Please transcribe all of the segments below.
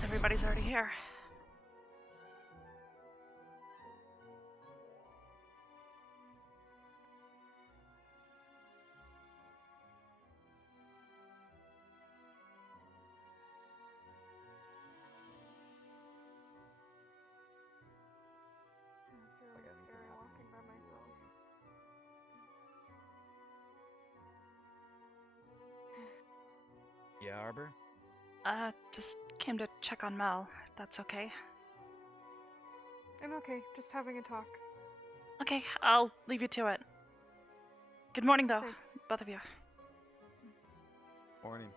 Guess everybody's already here. Yeah, Arbor? Just came to check on Mel, if that's okay. I'm okay, just having a talk. Okay, I'll leave you to it. Good morning, though, Thanks. both of you. Morning.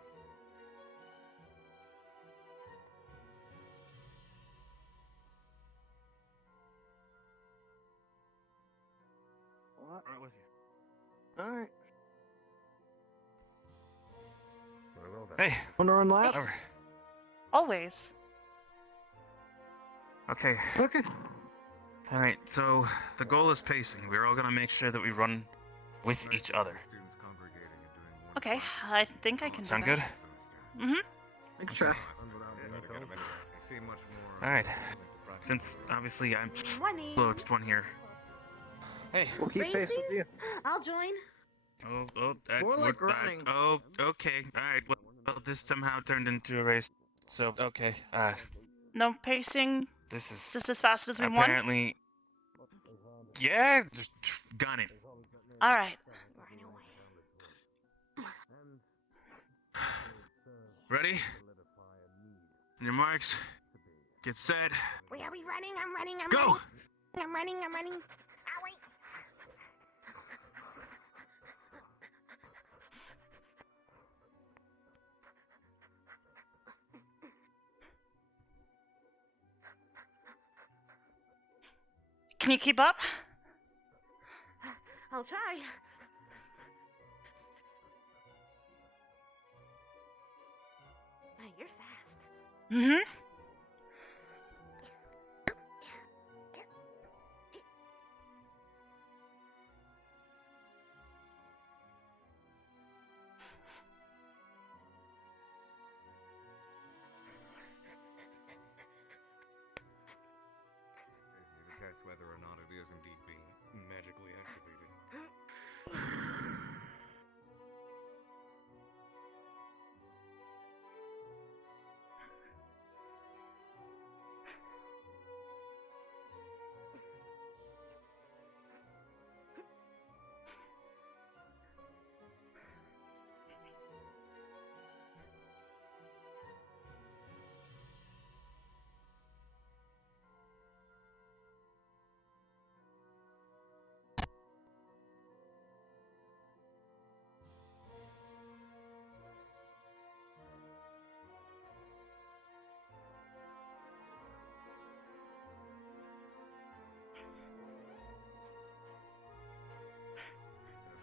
What? Right with you. Alright. Very well then. Hey, Wanna run laps? Arbor. Always. Okay. Okay. Alright, so the goal is pacing. We're all gonna make sure that we run with each other. Students congregating and doing one Okay, class. I think I can Sound do good? that. Mm-hmm. Let's try. I see much more. Alright. Since obviously I'm Morning. slowest one here. Hey. We'll keep pace with you. I'll join. More like running. Okay. Alright, well, this somehow turned into a race. So, okay. No pacing, This is just as fast as we want? apparently... Yeah, just gun it. Alright. Ready? On your marks. Get set. Wait, are we running? I'm running. Go! I'm running. Ah, wait. Can you keep up? I'll try. Ah, you're fast. Mm-hmm. To test whether or not it is indeed being magically activated.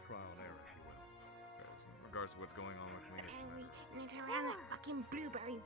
Trial and error, if you will. Because in regards to what's going on between us. Angry. And it's around that fucking blueberry.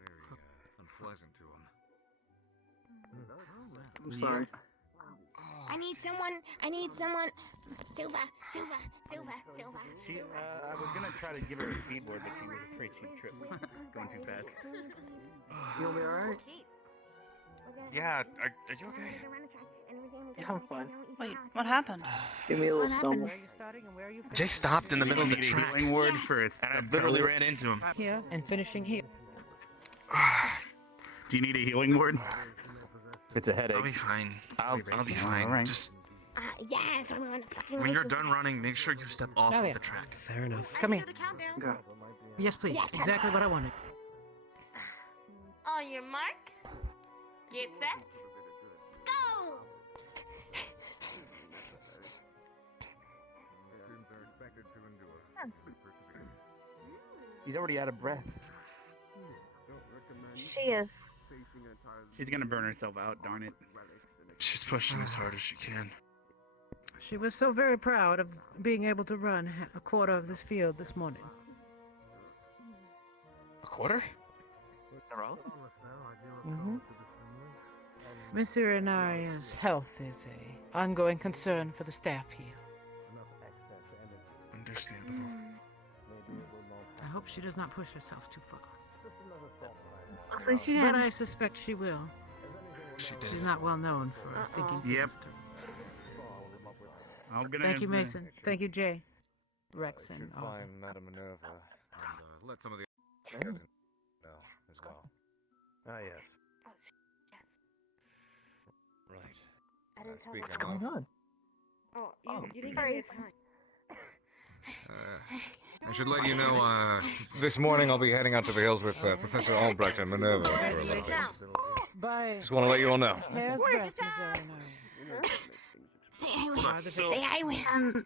Very unpleasant to him. I'm sorry. I need someone. Silva. She, I was gonna try to give her a skateboard, but she was afraid she'd trip. Going too fast. You'll be alright? Yeah, are you okay? Yeah, I'm fine. Wait, what happened? Give me a little stumble. Jay stopped in the middle of the track. Healing word for it. And I literally ran into him. Here and finishing here. Do you need a healing word? It's a headache. I'll be fine. I'll be fine. Alright. Just Yeah, so we're on a fucking when race you're with done running, make sure you step off Oh, of yeah. the track. Fair enough. I Come can here. do the countdown. Go. Yes, please. Yeah, come Exactly on. what I wanted. On your mark. Get set. Go! Students are expected to endure. Persevere. He's already out of breath. She is. She's gonna burn herself out, darn it. She's pushing as hard as she can. She was so very proud of being able to run a quarter of this field this morning. A quarter? Mm-hmm. Miss Irinaria's health is a ongoing concern for the staff here. Understandable. I hope she does not push herself too far. So she But did. I suspect she will. She did. She's not well known for thinking Yep. things through. I'm gonna. Thank you, Mason. Thank you, Jay. Rex You and should Arbor. find Madame Minerva and let some of the know as well. Ah, yes. Right. I didn't tell Speaking her. of, on? Oh, you didn't Sorry. give me a time. I should let you know, this morning I'll be heading out to the hills with Professor Albrecht and Minerva for a little bit. Bye. Just want to let you all know. Hair's breadth, Miss Irenaria. So, Say I will.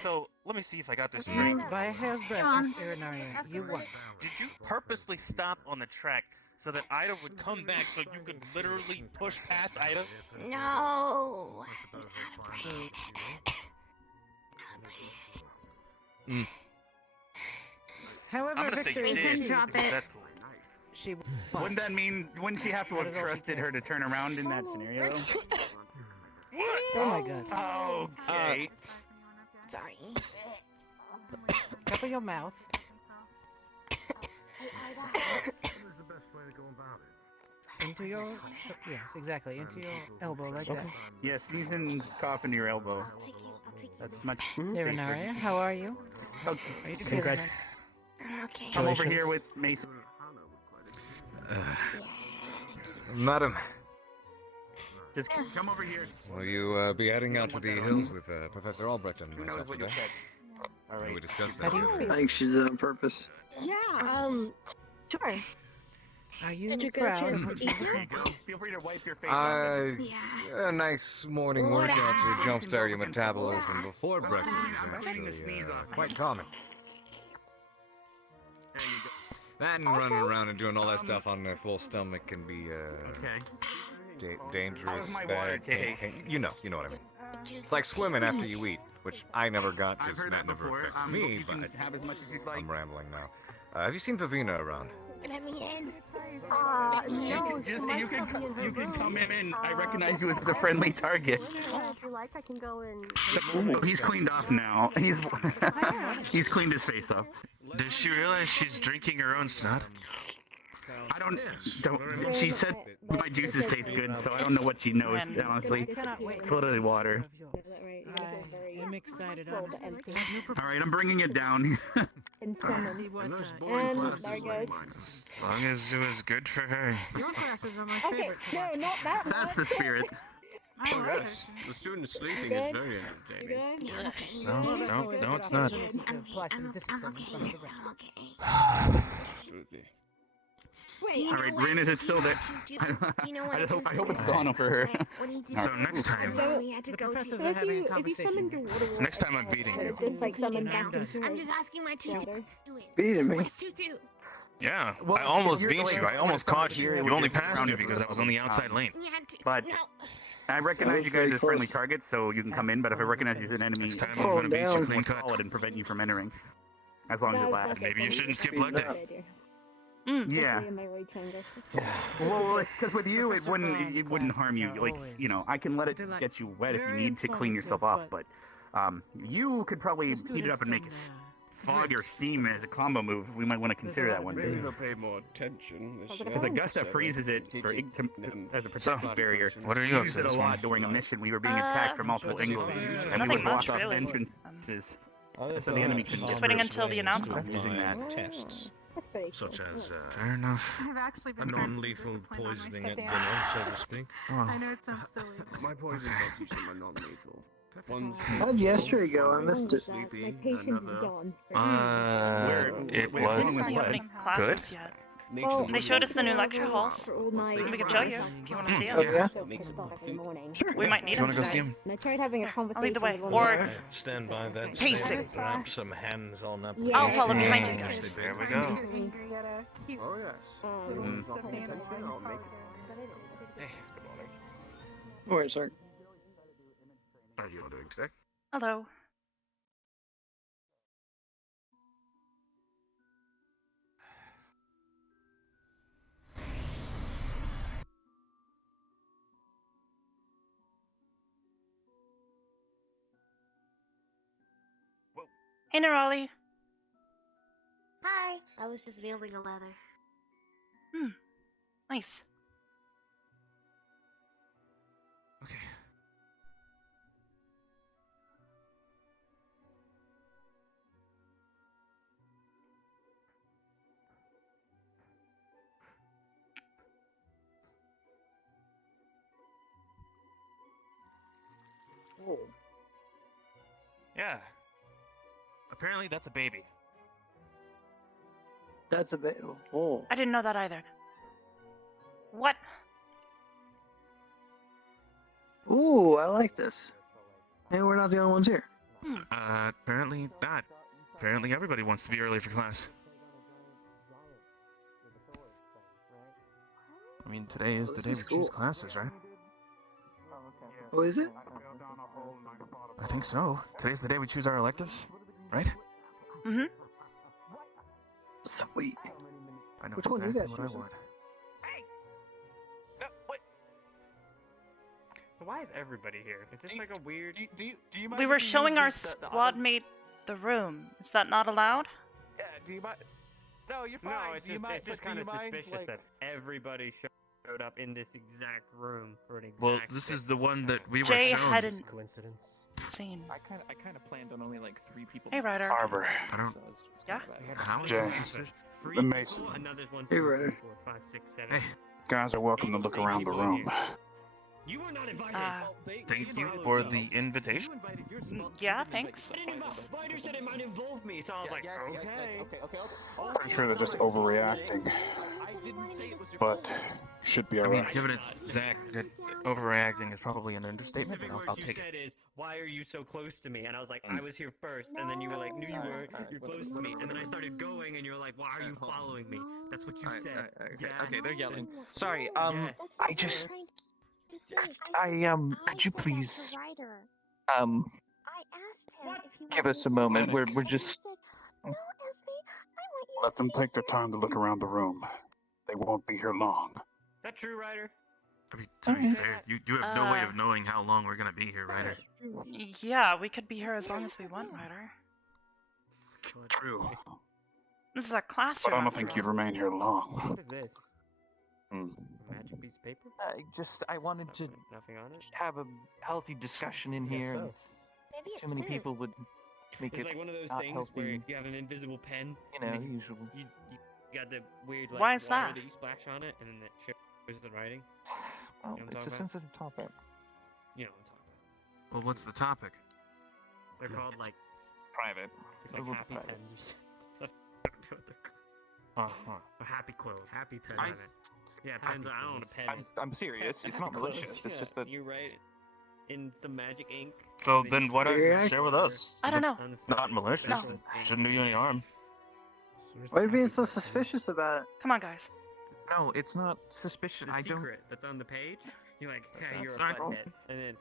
so let me see if I got this straight. By a hair's breadth, Miss Irenaria, you won. Did you purposely stop on the track so that Ida would come back so you could literally push past Ida? No. I was out of breath. However, I'm gonna say victory you is did. achieved. Drop it. That's cool. She Wouldn't that mean? Wouldn't she have to That have is all she trusted can. her to turn around in that scenario? Oh my god. Okay. Sorry. Cover your mouth. Into your... Yes, exactly. Into your elbow like that. Yeah, sneeze and cough into your elbow. I'll take you. That's much safer. Irenaria, how are you? Okay. Are you feeling Congrats. right? I'm okay. Come over here with Mason. Madam, Just come over here. will you be heading out to the hills with Professor Albrecht and Who knows myself what you today? said? All Can we right. discuss How that? do you feel? I think she did it on purpose. Yeah. Sure. Are you Did you get a proud chance of to what eat you've yet? accomplished? Feel free to wipe your face off. Yeah. A nice morning workout to jumpstart your metabolism before breakfast I'm is cleaning the actually sneeze off. quite common. There you go. That and running around and doing all that stuff on a full stomach can be Okay. dangerous, How was my water bad. taste? You know what I mean. It's like swimming after you eat, which I never got I've because heard that that never before. affects me, You can but have as much as you'd like. I'm rambling now. Have you seen Vivina around? Let me in. No, You can come in. I recognize you as a friendly target. If you like, I can go and. Ooh, he's cleaned off now. He's cleaned his face off. Does she realize she's drinking her own snot? I don't. She said my juices taste good, so I don't know what she knows. Honestly, it's literally water. I am excited, honestly, to have new All right, I'm bringing it down. And See what and there goes. As long as it was good for her. Your classes are my Okay, favorite to no, watch. not that one. That's the spirit. I like her. The student sleeping Good. is very You entertaining. good? Yeah, okay. No, Well, that's no, always a no, good it's not. opportunity to I'm apply okay. some I'm discipline in okay. front of the rest. I'm okay. Absolutely. Wait, Do you All right, know what Rin, is it still there? to do? You know what I hope it's to gone over her. do? What do you do? So next time, We had to The go to. professors but are having a if you conversation. summoned your water wall next time I'm beating and you. it's just like summon I'm back done. into I'm it, just asking my tutor. water. Do it. Beating me. What's tutu? Yeah, Well, I almost you're beat the you. way I almost someone caught you. here You would only just passed surround me you for because a I was on the outside moment. lane. You had to. But- No. I recognize you very guys as friendly close. targets, so you can come in. But if I recognize you as an enemy, Next time I'll I'm gonna beat you more clean cut. solid and prevent you from entering, as long as it lasts. Maybe you shouldn't skip Speed leg day. up. Yeah. Well, because with you, it wouldn't harm you. Like, you know, I can let it get you wet if you need to clean yourself off, but you could probably heat it up and make it fog or steam as a combo move. We might want to consider that one Maybe too. they'll pay more attention. Because Augusta freezes it as a protective barrier. What are We you up used to it a this lot morning? during a mission. We were being attacked from multiple angles, and we Nothing would block much, off really. entrances so the enemy couldn't Just get waiting through. until the announcement. Using that. Tests, such as Fair enough. I've actually a been non-lethal poisoning at dinner, so to speak. Oh. know it sounds silly. My poisons are usually my non-lethal. One's How'd yesterday go? I missed it. sleepy, My patience is another gone. It Wait, was along with Do you have what? any classes yet? Makes Well, them They showed us the new for lecture all- halls. for all my We could show you if you want to see Oh, them. yeah? Makes them Sure. We might need Do you them want to go see today. him? And I tried having a Here, conversation I'll lead the way. with one Or of I stand by that Pacing. statement. Perhaps some hands-on up. Yeah, I'll follow behind you Yes, guys. they There we did. go. Oh yes. Um, Hey. No worries, sir. How are you all doing today? Hello. Hey, Nerali. Hi. I was just building a ladder. Nice. Okay. Yeah. Apparently that's a baby. That's a bit. Oh. I didn't know that either. What? Ooh, I like this. Hey, we're not the only ones here. Apparently not. Apparently everybody wants to be early for class. I mean, today is Oh, the this day we is choose cool. classes, right? Oh, is it? I think so. Today's the day we choose our electives, right? Mm-hmm. Sweet. I know Which one exactly you guys what I choosing? want. No, what? So why is everybody here? Is this like a weird? Do you mind We if were use showing our the squad other- mate the room. Is that not allowed? Yeah. Do you mind? No, you're fine. No, it's do you just, mind? it's just but do kind you of mind, suspicious like... that everybody showed up in this exact room for an exact. Well, this is the one that we were Jay shown. hadn't Coincidence. seen. I kind of planned on only like 3 people. Hey, Ryder. Arbor. I don't. Yeah? How is Jay. this suspicious? The Mason. And now there's 1, Hey, 2, Ryder. 3, 4, 5, 6, 7. Hey, Guys are welcome to look around the room. You were not invited. thank you for the invitation. Yeah, thanks. I didn't invite. Spider said it might involve me, so I was like, okay. Pretty sure they're just overreacting. But should be I mean, alright. given it's Zach, that overreacting is probably an understatement, but I'll you take said it. is, why are you so close to me? And I was like, I was here first. And then you were like, no, you weren't. You're close to me. And then I started going, and you were like, why are you following me? That's what you said. Okay, they're yelling. Sorry. Yes. I just. Could you please, give us a moment. We're just. Let them take their time to look around the room. They won't be here long. Is that true, Ryder? I mean, to be fair, you have no way of knowing how long we're gonna be here, Ryder. Yeah, we could be here as long as we want, Ryder. True. This is a But classroom. I don't after think all. you'd remain here long. What is this? Hmm. A magic piece of paper? I wanted to Nothing on it? have a healthy discussion in here. And too many people would make It's it like one of those not things healthy. where you have an invisible pen. You know, and usual. You got the weird like Why is water that? you splash on it, and then it shows the writing. Well, You know what I'm it's a talking about? sensitive topic. You know what I'm talking about. Well, what's the topic? They're called like Private. it's like little happy private. pens. Uh-huh. Or happy quill. Happy pen. I- Yeah, pens. I don't know what a pen is. I'm serious. It's not Happy malicious. quills, It's just that you write in some magic ink. So and then you why don't smear you it share with on us? I don't It's know. the not malicious. No. special ink. Shouldn't do you any harm. So where's Why are the you being happy so pen? suspicious about it? Come on, guys. no, it's not suspicious. The I don't. secret that's on the page. You're like, hey, you're a Sorry. butthead, and then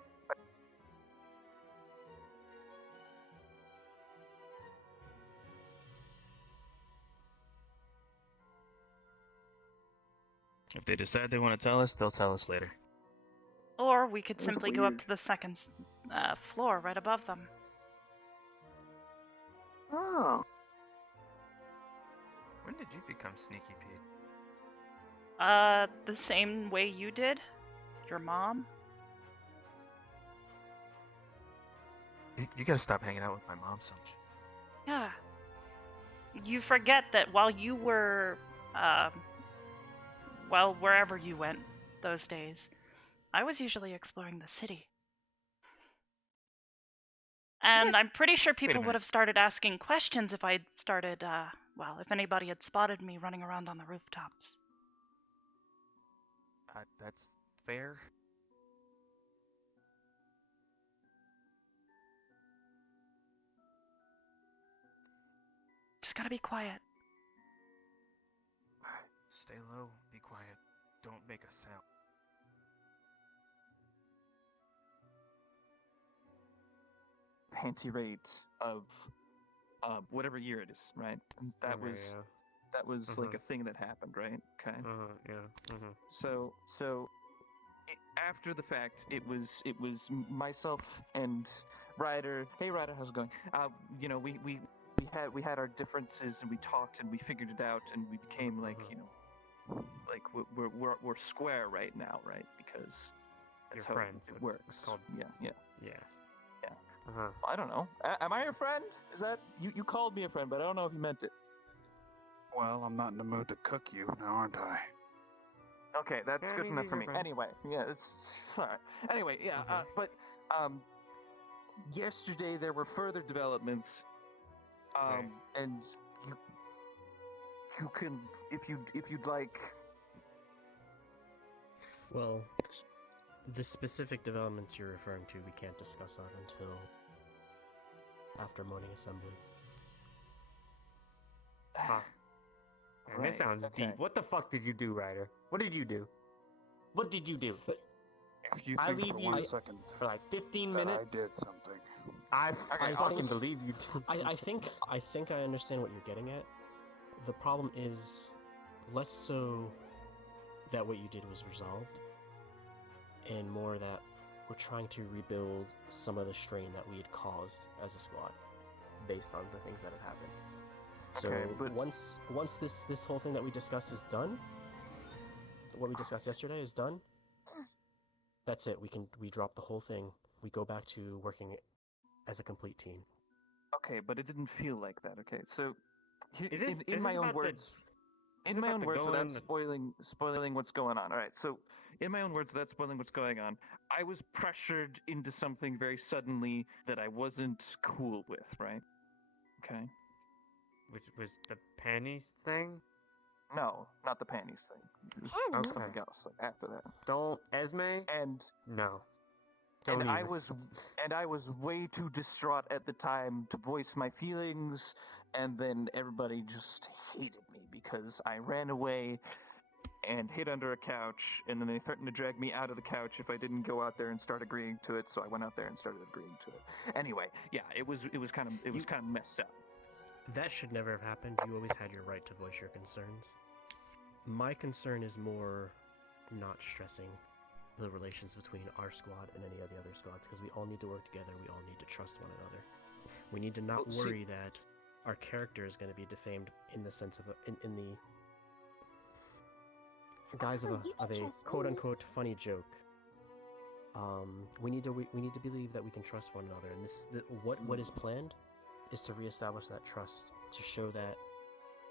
If they decide they want to tell us, they'll tell us later. Or we could That's simply go up weird. to the second floor right above them. Oh. When did you become Sneaky Pete? The same way you did? Your mom? You gotta stop hanging out with my mom so much. Yeah. You forget that while you were, well, wherever you went those days, I was usually exploring the city. And I'm pretty sure a people would minute. have started asking questions if I'd started, well, if anybody had spotted me running around on the rooftops. That's fair. Just gotta be quiet. Stay low, be quiet, don't make a sound. Panty rate of whatever year it is, right? And that Okay, was yeah. that was like a thing that happened, right? Okay. Yeah. So after the fact, it was myself and Ryder. Hey Ryder, how's it going? You know, we had our differences and we talked and we figured it out and we became like you know, like we're square right now, right? Because that's You're how friends. it works. It's called... Yeah. Uh-huh. I don't know. Am I your friend? Is that you called me a friend, but I don't know if you meant it. Well, I'm not in the mood to cook you, now aren't I? Okay, that's Yeah, good he's enough for your me. friend. Anyway, yeah, it's sorry. Anyway, yeah, but yesterday there were further developments, and you can if you'd like. Well, the specific developments you're referring to, we can't discuss on until after morning assembly. And this sounds deep. What the fuck did you do, Ryder? What did you do? What did you do? If you I think leave for you 1 second for like 15 that minutes. I did something. I fucking think- believe you did. I think I understand what you're getting at. The problem is less so that what you did was resolved, and more that we're trying to rebuild some of the strain that we had caused as a squad, based on the things that have happened. So Okay, but- once this whole thing that we discussed is done, what we discussed yesterday is done, that's it. We drop the whole thing. We go back to working as a complete team. Okay, but it didn't feel like that. Okay, so Is this- in is my this own about the- words, is in it my about own the words, going without in the- spoiling what's going on. All right, so in my own words, without spoiling what's going on, I was pressured into something very suddenly that I wasn't cool with. Right? Okay. Which was the panties thing? No, not the panties thing. Okay. Something else like after that. Don't Esme? And No. Don't and I even. was way too distraught at the time to voice my feelings, and then everybody just hated me because I ran away and hid under a couch, and then they threatened to drag me out of the couch if I didn't go out there and start agreeing to it. So I went out there and started agreeing to it. Anyway, yeah, it was kind of messed up. That should never have happened. You always had your right to voice your concerns. My concern is more not stressing the relations between our squad and any of the other squads, because we all need to work together. We all need to trust one another. We need to not worry that our character is going to be defamed in the sense of in the guise of a quote unquote funny joke. We need to believe that we can trust one another, and what is planned is to reestablish that trust, to show that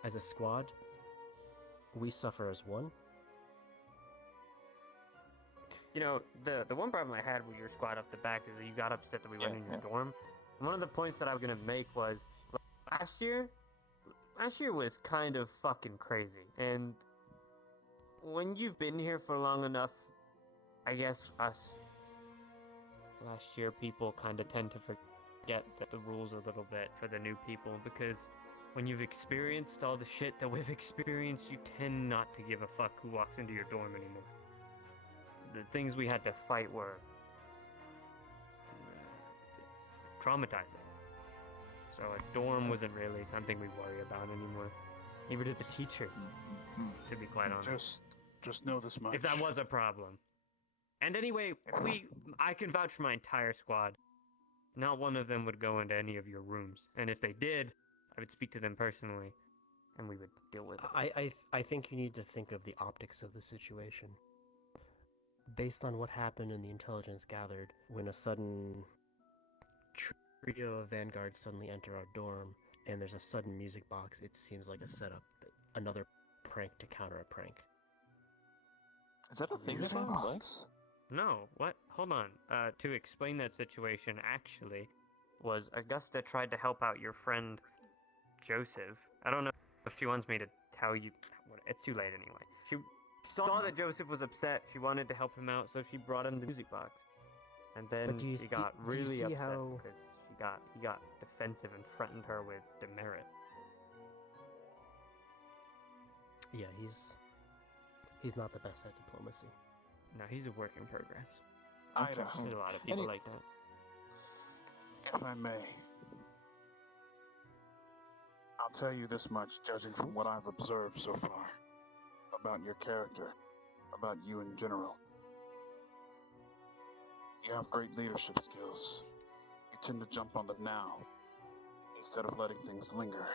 as a squad we suffer as one. You know, the one problem I had with your squad off the back is that you got upset that we went in your dorm. And one of the points that I was gonna make was last year was kind of fucking crazy. And when you've been here for long enough, I guess us last year people kind of tend to forget the rules a little bit for the new people, because when you've experienced all the shit that we've experienced, you tend not to give a fuck who walks into your dorm anymore. The things we had to fight were traumatizing. So a dorm wasn't really something we worry about anymore. Neither did the teachers, to be quite honest. Just know this much. If that was a problem. And anyway, I can vouch for my entire squad. Not one of them would go into any of your rooms. And if they did, I would speak to them personally, and we would deal with it. I think you need to think of the optics of the situation. Based on what happened and the intelligence gathered, when a sudden trio of vanguards suddenly enter our dorm, and there's a sudden music box, it seems like a setup, another prank to counter a prank. Is that a thing? No, what? Hold on. To explain that situation, actually, was Augusta tried to help out your friend Joseph. I don't know if she wants me to tell you. It's too late anyway. She saw that Joseph was upset. She wanted to help him out, so she brought him the music box. And then she got really upset because he got defensive and threatened her with demerit. Yeah, he's not the best at diplomacy. No, he's a work in progress. Ida, There's a lot of people like that. if I may, I'll tell you this much, judging from what I've observed so far about your character, about you in general. You have great leadership skills. You tend to jump on the now instead of letting things linger.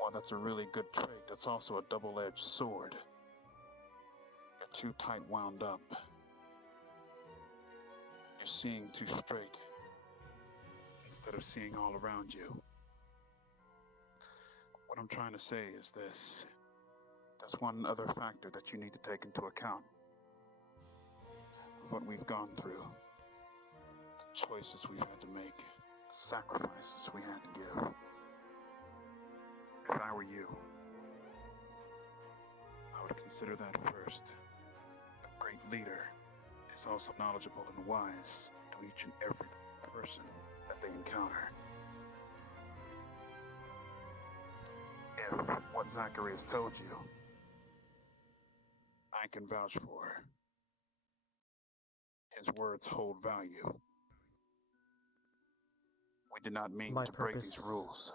While that's a really good trait, that's also a double-edged sword. You're too tight wound up. You're seeing too straight instead of seeing all around you. What I'm trying to say is this. There's one other factor that you need to take into account. What we've gone through, the choices we've had to make, the sacrifices we had to give. If I were you, I would consider that first. A great leader is also knowledgeable and wise to each and every person that they encounter. If what Zachary has told you, I can vouch for. His words hold value. We did not mean to break these rules.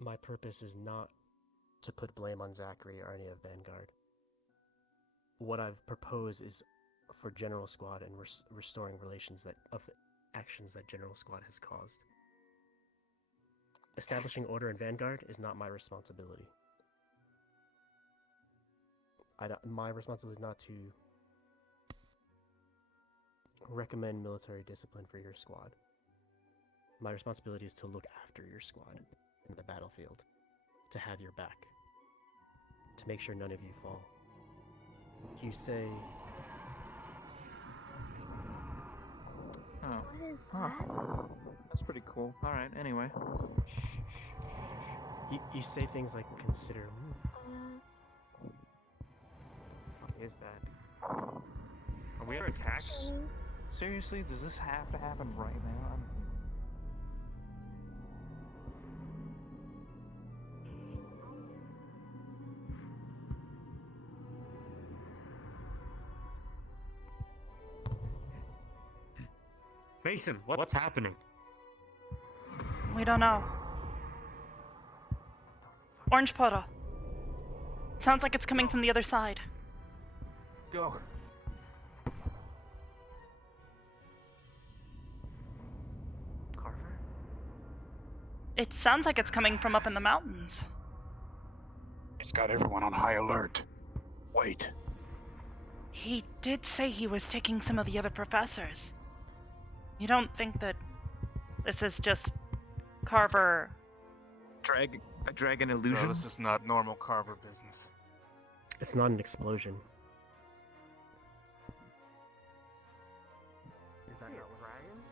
My purpose is not to put blame on Zachary or any of Vanguard. What I've proposed is for General Squad and restoring relations of actions that General Squad has caused. Establishing order in Vanguard is not my responsibility. My responsibility is not to recommend military discipline for your squad. My responsibility is to look after your squad in the battlefield, to have your back, to make sure none of you fall. You say... Oh. What is Huh. that? That's pretty cool. Alright, anyway. You say things like, consider... What is that? Are we under attack? Seriously, does this have to happen right now? Mason, what's happening? We don't know. Orange portal. Sounds like it's coming from the other side. Go. Carver? It sounds like it's coming from up in the mountains. It's got everyone on high alert. Wait. He did say he was taking some of the other professors. You don't think that this is just Carver? A dragon illusion? No, this is not normal Carver business. It's not an explosion. Is that not a dragon?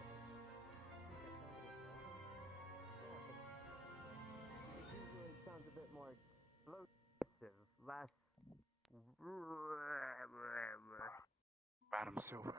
It usually sounds a bit more explosive, less... Madam Silver.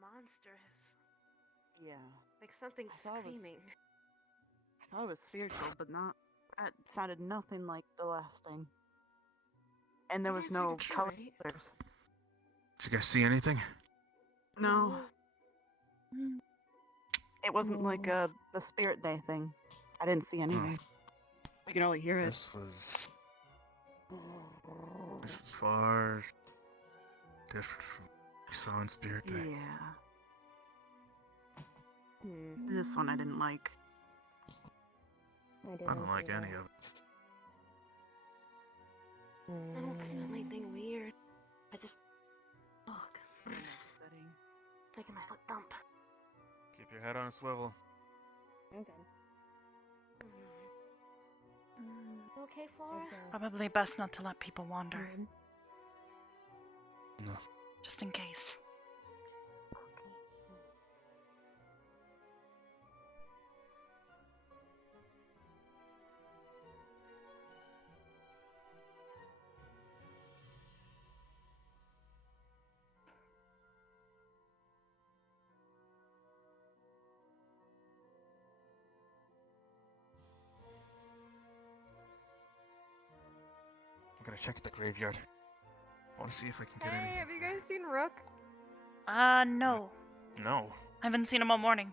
Monstrous. Yeah. Like something I thought it was- screaming. I thought it was spiritual, but not. It sounded nothing like the last thing. And there was no colors. Did you guys see anything? No. It wasn't like the Spirit Day thing. I didn't see anything. We can only hear it. This was far different from what we saw in Spirit Day. Yeah. This one I didn't like. I don't like any of it. I don't smell anything weird. I just Taking my foot thump. Keep your head on a swivel. Okay. Okay, Flora? Probably best not to let people wander. No. Just in case. I'm gonna check the graveyard. I want to see if I can get Hey, anything. have you guys seen Rook? No. No. I haven't seen him all morning.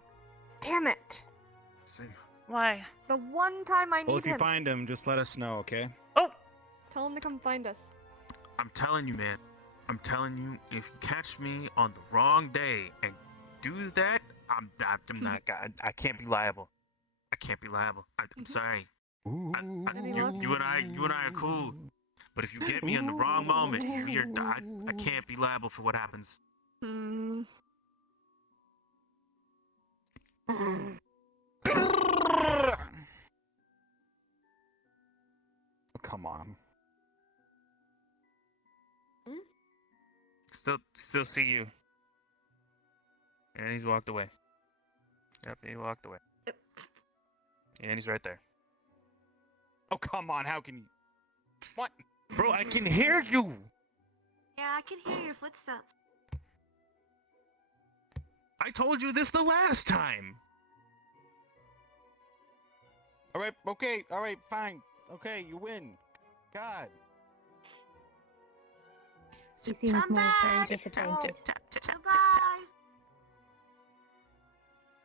Damn it! Same. Why? The one time I need Well, if you him. find him, just let us know, okay? Oh! Tell him to come find us. I'm telling you, man. I'm telling you, if you catch me on the wrong day and do that, I'm not. I can't be liable. I can't be liable. I'm sorry. Any luck? You and I are cool. But if you get me in the wrong moment, I can't be liable for what happens. Hmm. Oh, come on. Still see you. And he's walked away. Yep, he walked away. And he's right there. Oh, come on. How can you... What? Bro, I can hear you! Yeah, I can hear your footsteps. I told you this the last time! Alright, okay, alright, fine. Okay, you win. God. He seems more Goodbye!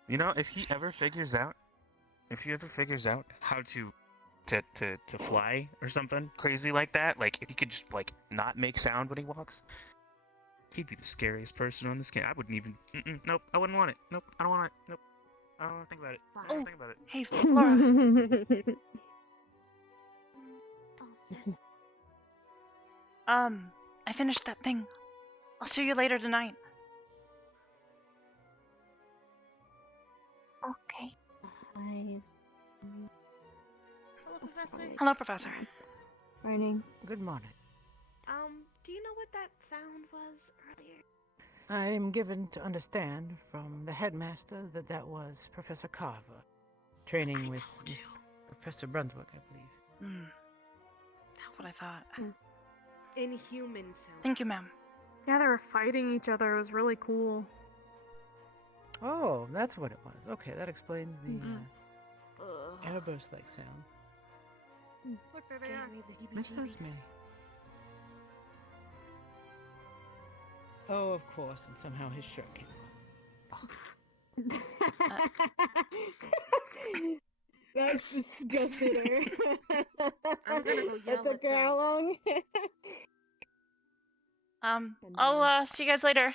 You know, if he ever figures out how to fly or something crazy like that, like if he could just like not make sound when he walks, he'd be the scariest person on this game. I wouldn't even. Nope, I wouldn't want it. Nope, I don't want it. Nope, I don't want to think about it. I don't want to think about it. Hey, Flora. I finished that thing. I'll show you later tonight. Okay. Hello, Professor. Hello, Professor. Morning. Good morning. Do you know what that sound was earlier? I'm given to understand from the headmaster that that was Professor Carver, training with Professor Brunswick, I believe. That's what I thought. Inhuman sound. Thank you, ma'am. Yeah, they were fighting each other. It was really cool. Oh, that's what it was. Okay, that explains the airburst-like sound. Look, there they are. Miss Esme. Oh, of course, and somehow his shirt came off. That's disgusting. I'm gonna go yell That took her how long? I'll see you guys later.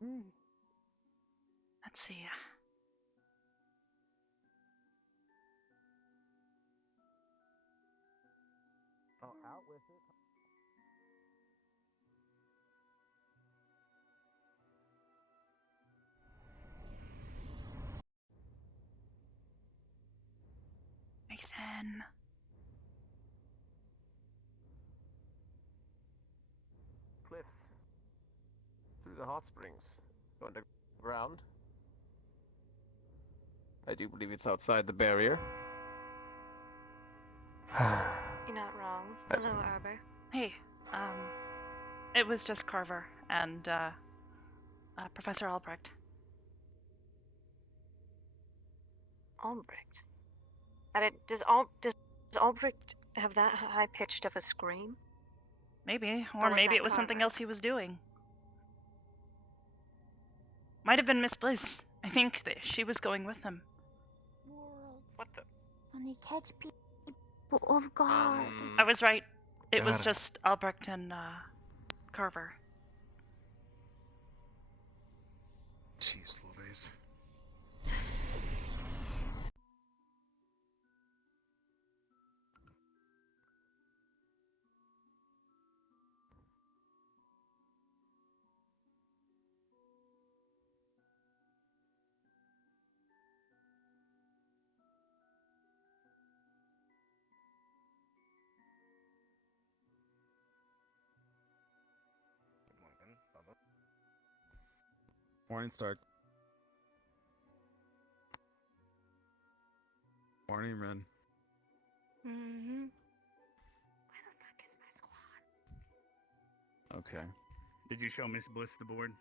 Let's see. Oh, out with it. Nathan. Cliffs. Through the hot springs. Underground. I do believe it's outside the barrier. You're not wrong. Hello, Arbor. Hey, it was just Carver and, Professor Albrecht. Albrecht. Does Albrecht have that high-pitched of a scream? Maybe, Or or was maybe that it was something Carver? else he was doing. Might have been Miss Bliss. I think that she was going with him. What the? When you catch people off guard. I was right. It was Got it. just Albrecht and, Carver. Jeez Louise. Morning, Stark. Morning, Ren. Mm-hmm. Okay. Did you show Miss Bliss the board?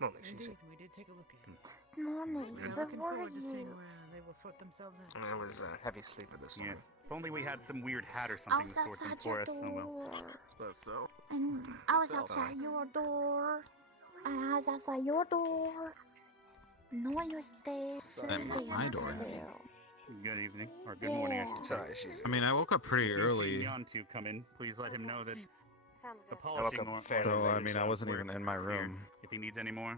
No, like she Indeed, said. we did take a look at it. Morning. We are Where looking were forward to seeing you? where they will sort themselves out. I was a heavy sleeper this Yes. morning. If only we had some weird hat or I something was to sort them outside for your us. Oh well. door. So. And I was Yourself, outside huh? your door. And I was outside your door. No one was there. My door. Good evening, or good morning, I should say. Sorry, she's. I mean, I woke up pretty If you early. see Yon to come in, please let him know that the woke polishing up oil fairly So, late, I mean, I wasn't work even in my is here. room. If he needs any more,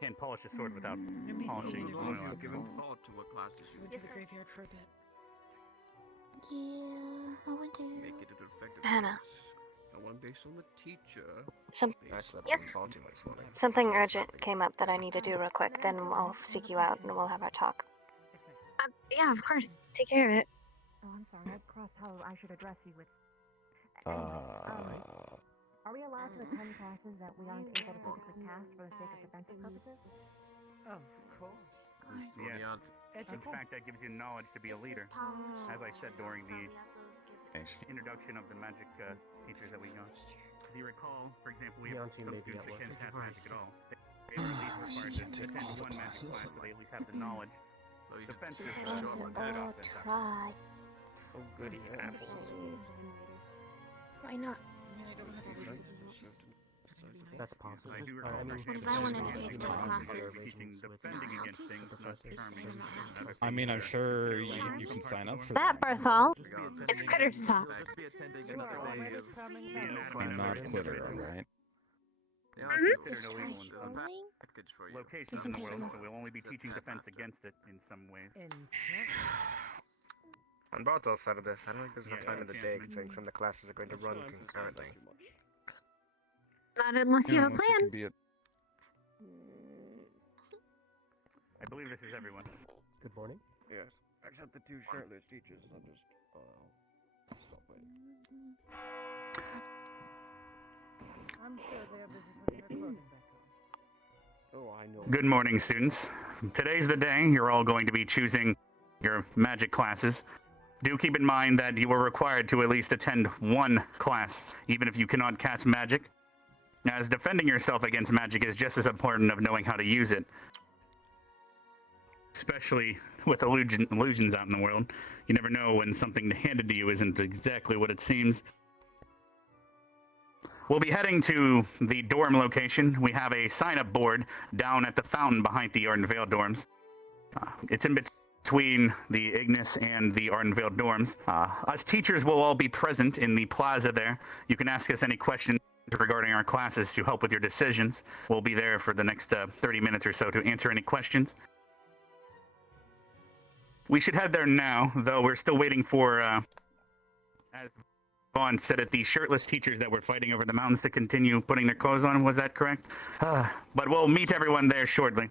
can't polish a sword without Me polishing too. oil. Also, give him thought to what classes you Went to the graveyard for a bit. Yeah, I went to. make it an effective. Hannah. And one based on the teacher. I slept Yes. far too much this morning. Something urgent came up that I need to do real quick. Then I'll seek you out and we'll have our talk. Yeah, of course. Take care of it. Oh, I'm sorry. I crossed how I should address you with. Are we allowed to attend classes that we aren't able to physically cast for the sake of defensive purposes? Of course. Yeah. In fact, that gives you knowledge to be a leader. As I said during the introduction of the magic teachers that we got. If you recall, for example, we have some students that can't cast magic at all. They are at least required to attend one magic class, so they at least have the knowledge. Defensive She's going to all try. Oh, goody apples. Why not? That's possible. I do I recall mean, What if I wanted to take 10 I'll be classes? teaching defending against things, not charming. I mean, I'm sure you can sign up for That, that. Berthal. It's Critter's talk. I'm not a quitter, alright? Considered illegal in some locations in the world, so we'll only be teaching defense against it in some ways. On Barthel's side of this, I don't think there's enough time in the day considering some of the classes are going to run concurrently. Not unless you have a Unless it plan. could be a I believe this is everyone. Good morning. Yes, except the two shirtless teachers. I'll just stop waiting. I'm sure they are busy putting their clothing back on. Oh, I know. Good morning, students. Today's the day you're all going to be choosing your magic classes. Do keep in mind that you are required to at least attend one class, even if you cannot cast magic, as defending yourself against magic is just as important of knowing how to use it. Especially with illusions out in the world. You never know when something handed to you isn't exactly what it seems. We'll be heading to the dorm location. We have a sign-up board down at the fountain behind the Ardenvale dorms. It's in between the Ignis and the Ardenvale dorms. Us teachers will all be present in the plaza there. You can ask us any questions regarding our classes to help with your decisions. We'll be there for the next 30 minutes or so to answer any questions. We should head there now, though we're still waiting for, as Vaughn said it, the shirtless teachers that were fighting over the mountains to continue putting their clothes on. Was that correct? But we'll meet everyone there shortly.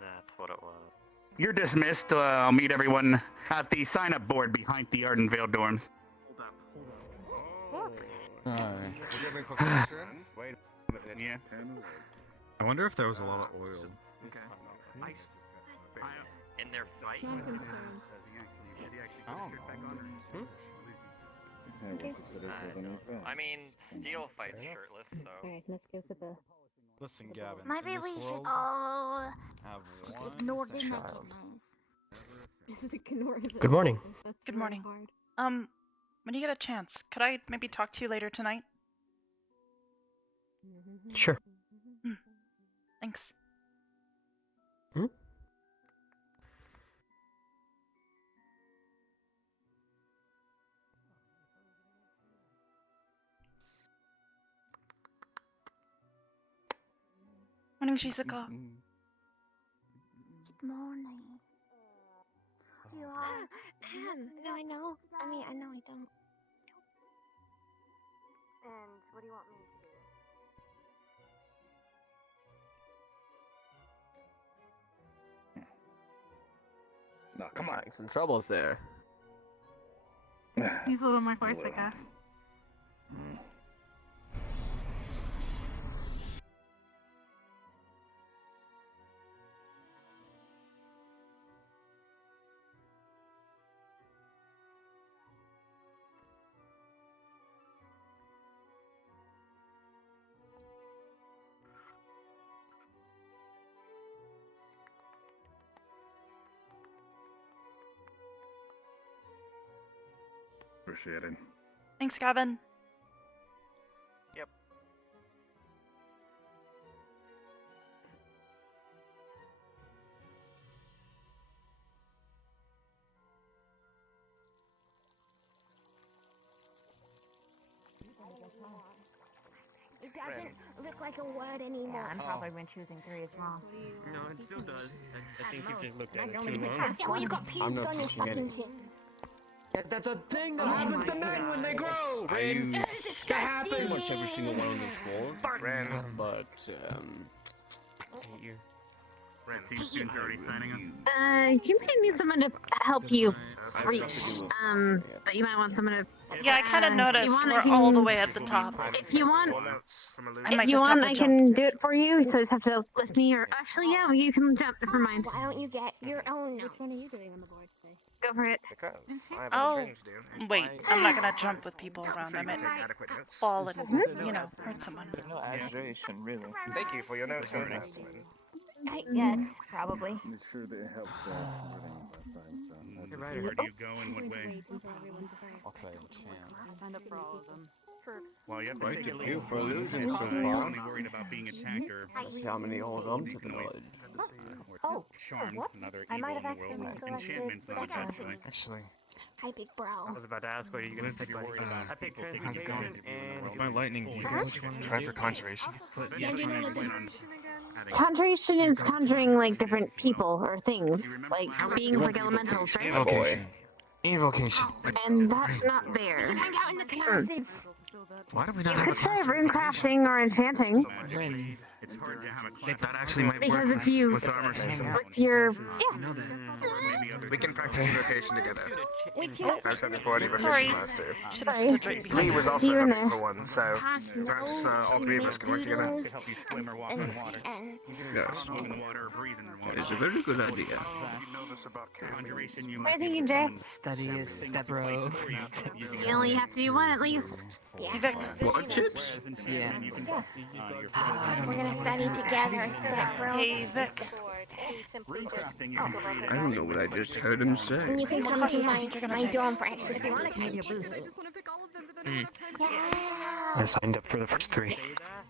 That's what it was. You're dismissed. I'll meet everyone at the sign-up board behind the Ardenvale dorms. Wait a minute, yeah. I wonder if there was a lot of oil. In their fight? I mean, Steel fights shirtless, so. Alright, let's go for the. Listen, Gavin. Maybe in we this should world, all have just one ignore the child. nakedness. Good morning. Good morning. When you get a chance, could I maybe talk to you later tonight? Sure. Thanks. Hmm? Morning, Shizuka. Good morning. You are. No, I know. I mean, I know I don't. And what do you want me to do? No, come on. Some troubles there. Use a little more voice, I guess. Appreciate it. Thanks, Gavin. Yep. It doesn't look like a word anymore. Yeah, I'm probably when choosing 3 is wrong. No, it still does. I think you just looked I at it can too only long. cast well, you got pubes on your fucking chin. Yeah, that's a thing that happens to men when they grow. Ren, that happens. Pretty much every single one of those schools. Ren. But Ren, seems students are already signing up. You might need someone to help you reach. But you might want someone to. Yeah, I kind of noticed want, we're all the way at the top. If you want, I jump. can do it for you. So you just have to lift me, or actually, yeah, you can jump. Never mind. Why don't you get your own notes? Which one are you doing on the board today? Go for it. Oh, wait, I'm not gonna jump with people around. I might fall and, hurt someone. No exaggeration, really. Thank you for your notes, Ren. Yeah, probably. Make sure that it helps Where do you go and what way? okay, I signed up for all of them. Well, you have to Quite take a it few least for one. losing so You're far. only worried about being attacked or How many hold on to the blood? Oh, charmed. whoops. Another I evil might in have the world. accidentally Enchantment's not a selected bad choice. Actually. Hi, big bro. I was about to ask what are you gonna Liz, pick. if you're worried about I picked people taking transmutation advantage of you in the and world. My lightning bolt. Which one? Try for conjuration. Yes, you know the Conjuration is conjuring like different people or things, like beings like elementals, right? Evocation. Evocation. And that's not there. hang out in the classes. Why do we You not have could a say rune crafting or enchanting. It's hard to have a class. That actually might Because work if you, with armor system. with your, We can practice evocation together. We can. I've said before, any of us Sorry. mission master. Should have stood right behind Lee you. was also You in having there. for one, so perhaps all three of us can work together. To help you swim or walk on water. Yes, Swim in water or breathe in the water. that is a very good idea. Conjuration, you What might do you be think, Jay? Study is step bro. You only have to do one at least. Vic. What chips? Yeah. We're gonna study together, step bro. Hey, Vic. Simply just. I don't know what I just heard him say. And you can What come to classes do you think you're gonna my take? dorm for extra study time. I signed up for the first 3.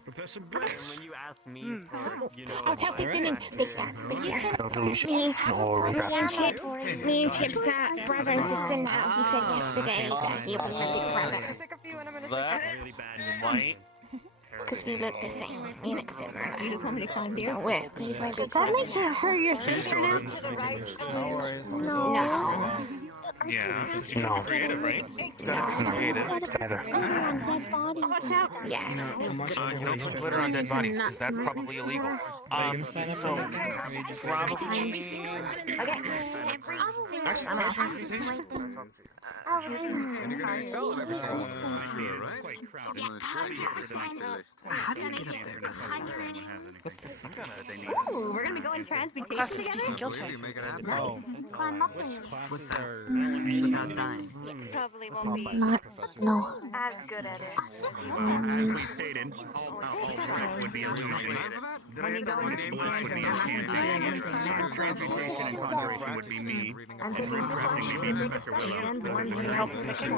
Professor And Briggs. when you asked me for, Oh, tell Victor and Victor. But you No can. delusion. Me and Chips are brother and sister now. He said yesterday that he'll be my big brother. Pick a few and I'm gonna That Really bad. You might. Because we look the same. Me and Ximmer. You just want me to climb here? So he's my big That brother. makes her your sister now? No worries. No. Yeah. No. Creative, right? No. Creative. Together. Yeah. You don't put glitter on dead bodies, because that's probably illegal. So, probably. Okay. Actually, try transmutation. And you're gonna tell them every single one of them. It's quite crowded. How do you get up there? What's this? Ooh, we're gonna be going transmutation Classes do you together? think you'll Believe take? you, make it happen. Nice. Climb up there. Classes are Without dying. Probably won't be No. as good at it. As we stated, all trick would be illusion. When you go into Blush would be enchanting. Transmutation and conjuration would be me. I'm taking Crafting would be Professor Willow. and one Can you year help picking?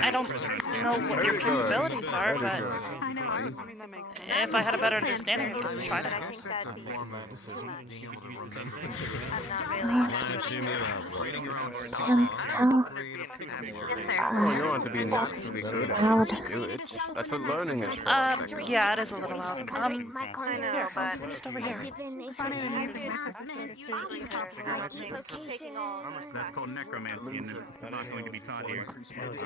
I don't know what your capabilities are, but I know. I mean, that makes sense. if I had a better understanding, I could try I to. think that'd be too much. I'm not really. Yes, sir. Well, you want to be naturally good at Loud. it. Do it. That's what learning is for. Yeah, it is a little loud. I know, but Just over here. taking all. That's called necromancy, and it's not going to be taught here.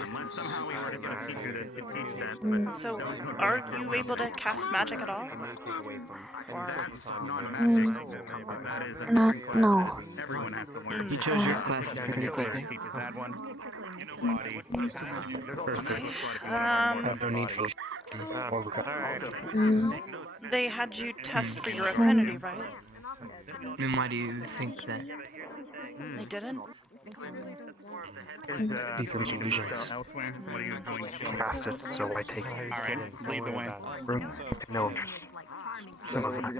Unless somehow we were to get a teacher that could teach that. But So, are you able to cast magic at all? Or that's not magic. That is a Not, different no. class. Everyone has to learn. You chose your classes pretty Teaches quickly. that one. Body. No need for or recovery. they had you test for your affinity, right? Then why do you think that? They didn't? Defense illusions. Elsewhere, what are you going to do? Cast it, so why take it? All right, lead the way. No interest. Simple as that.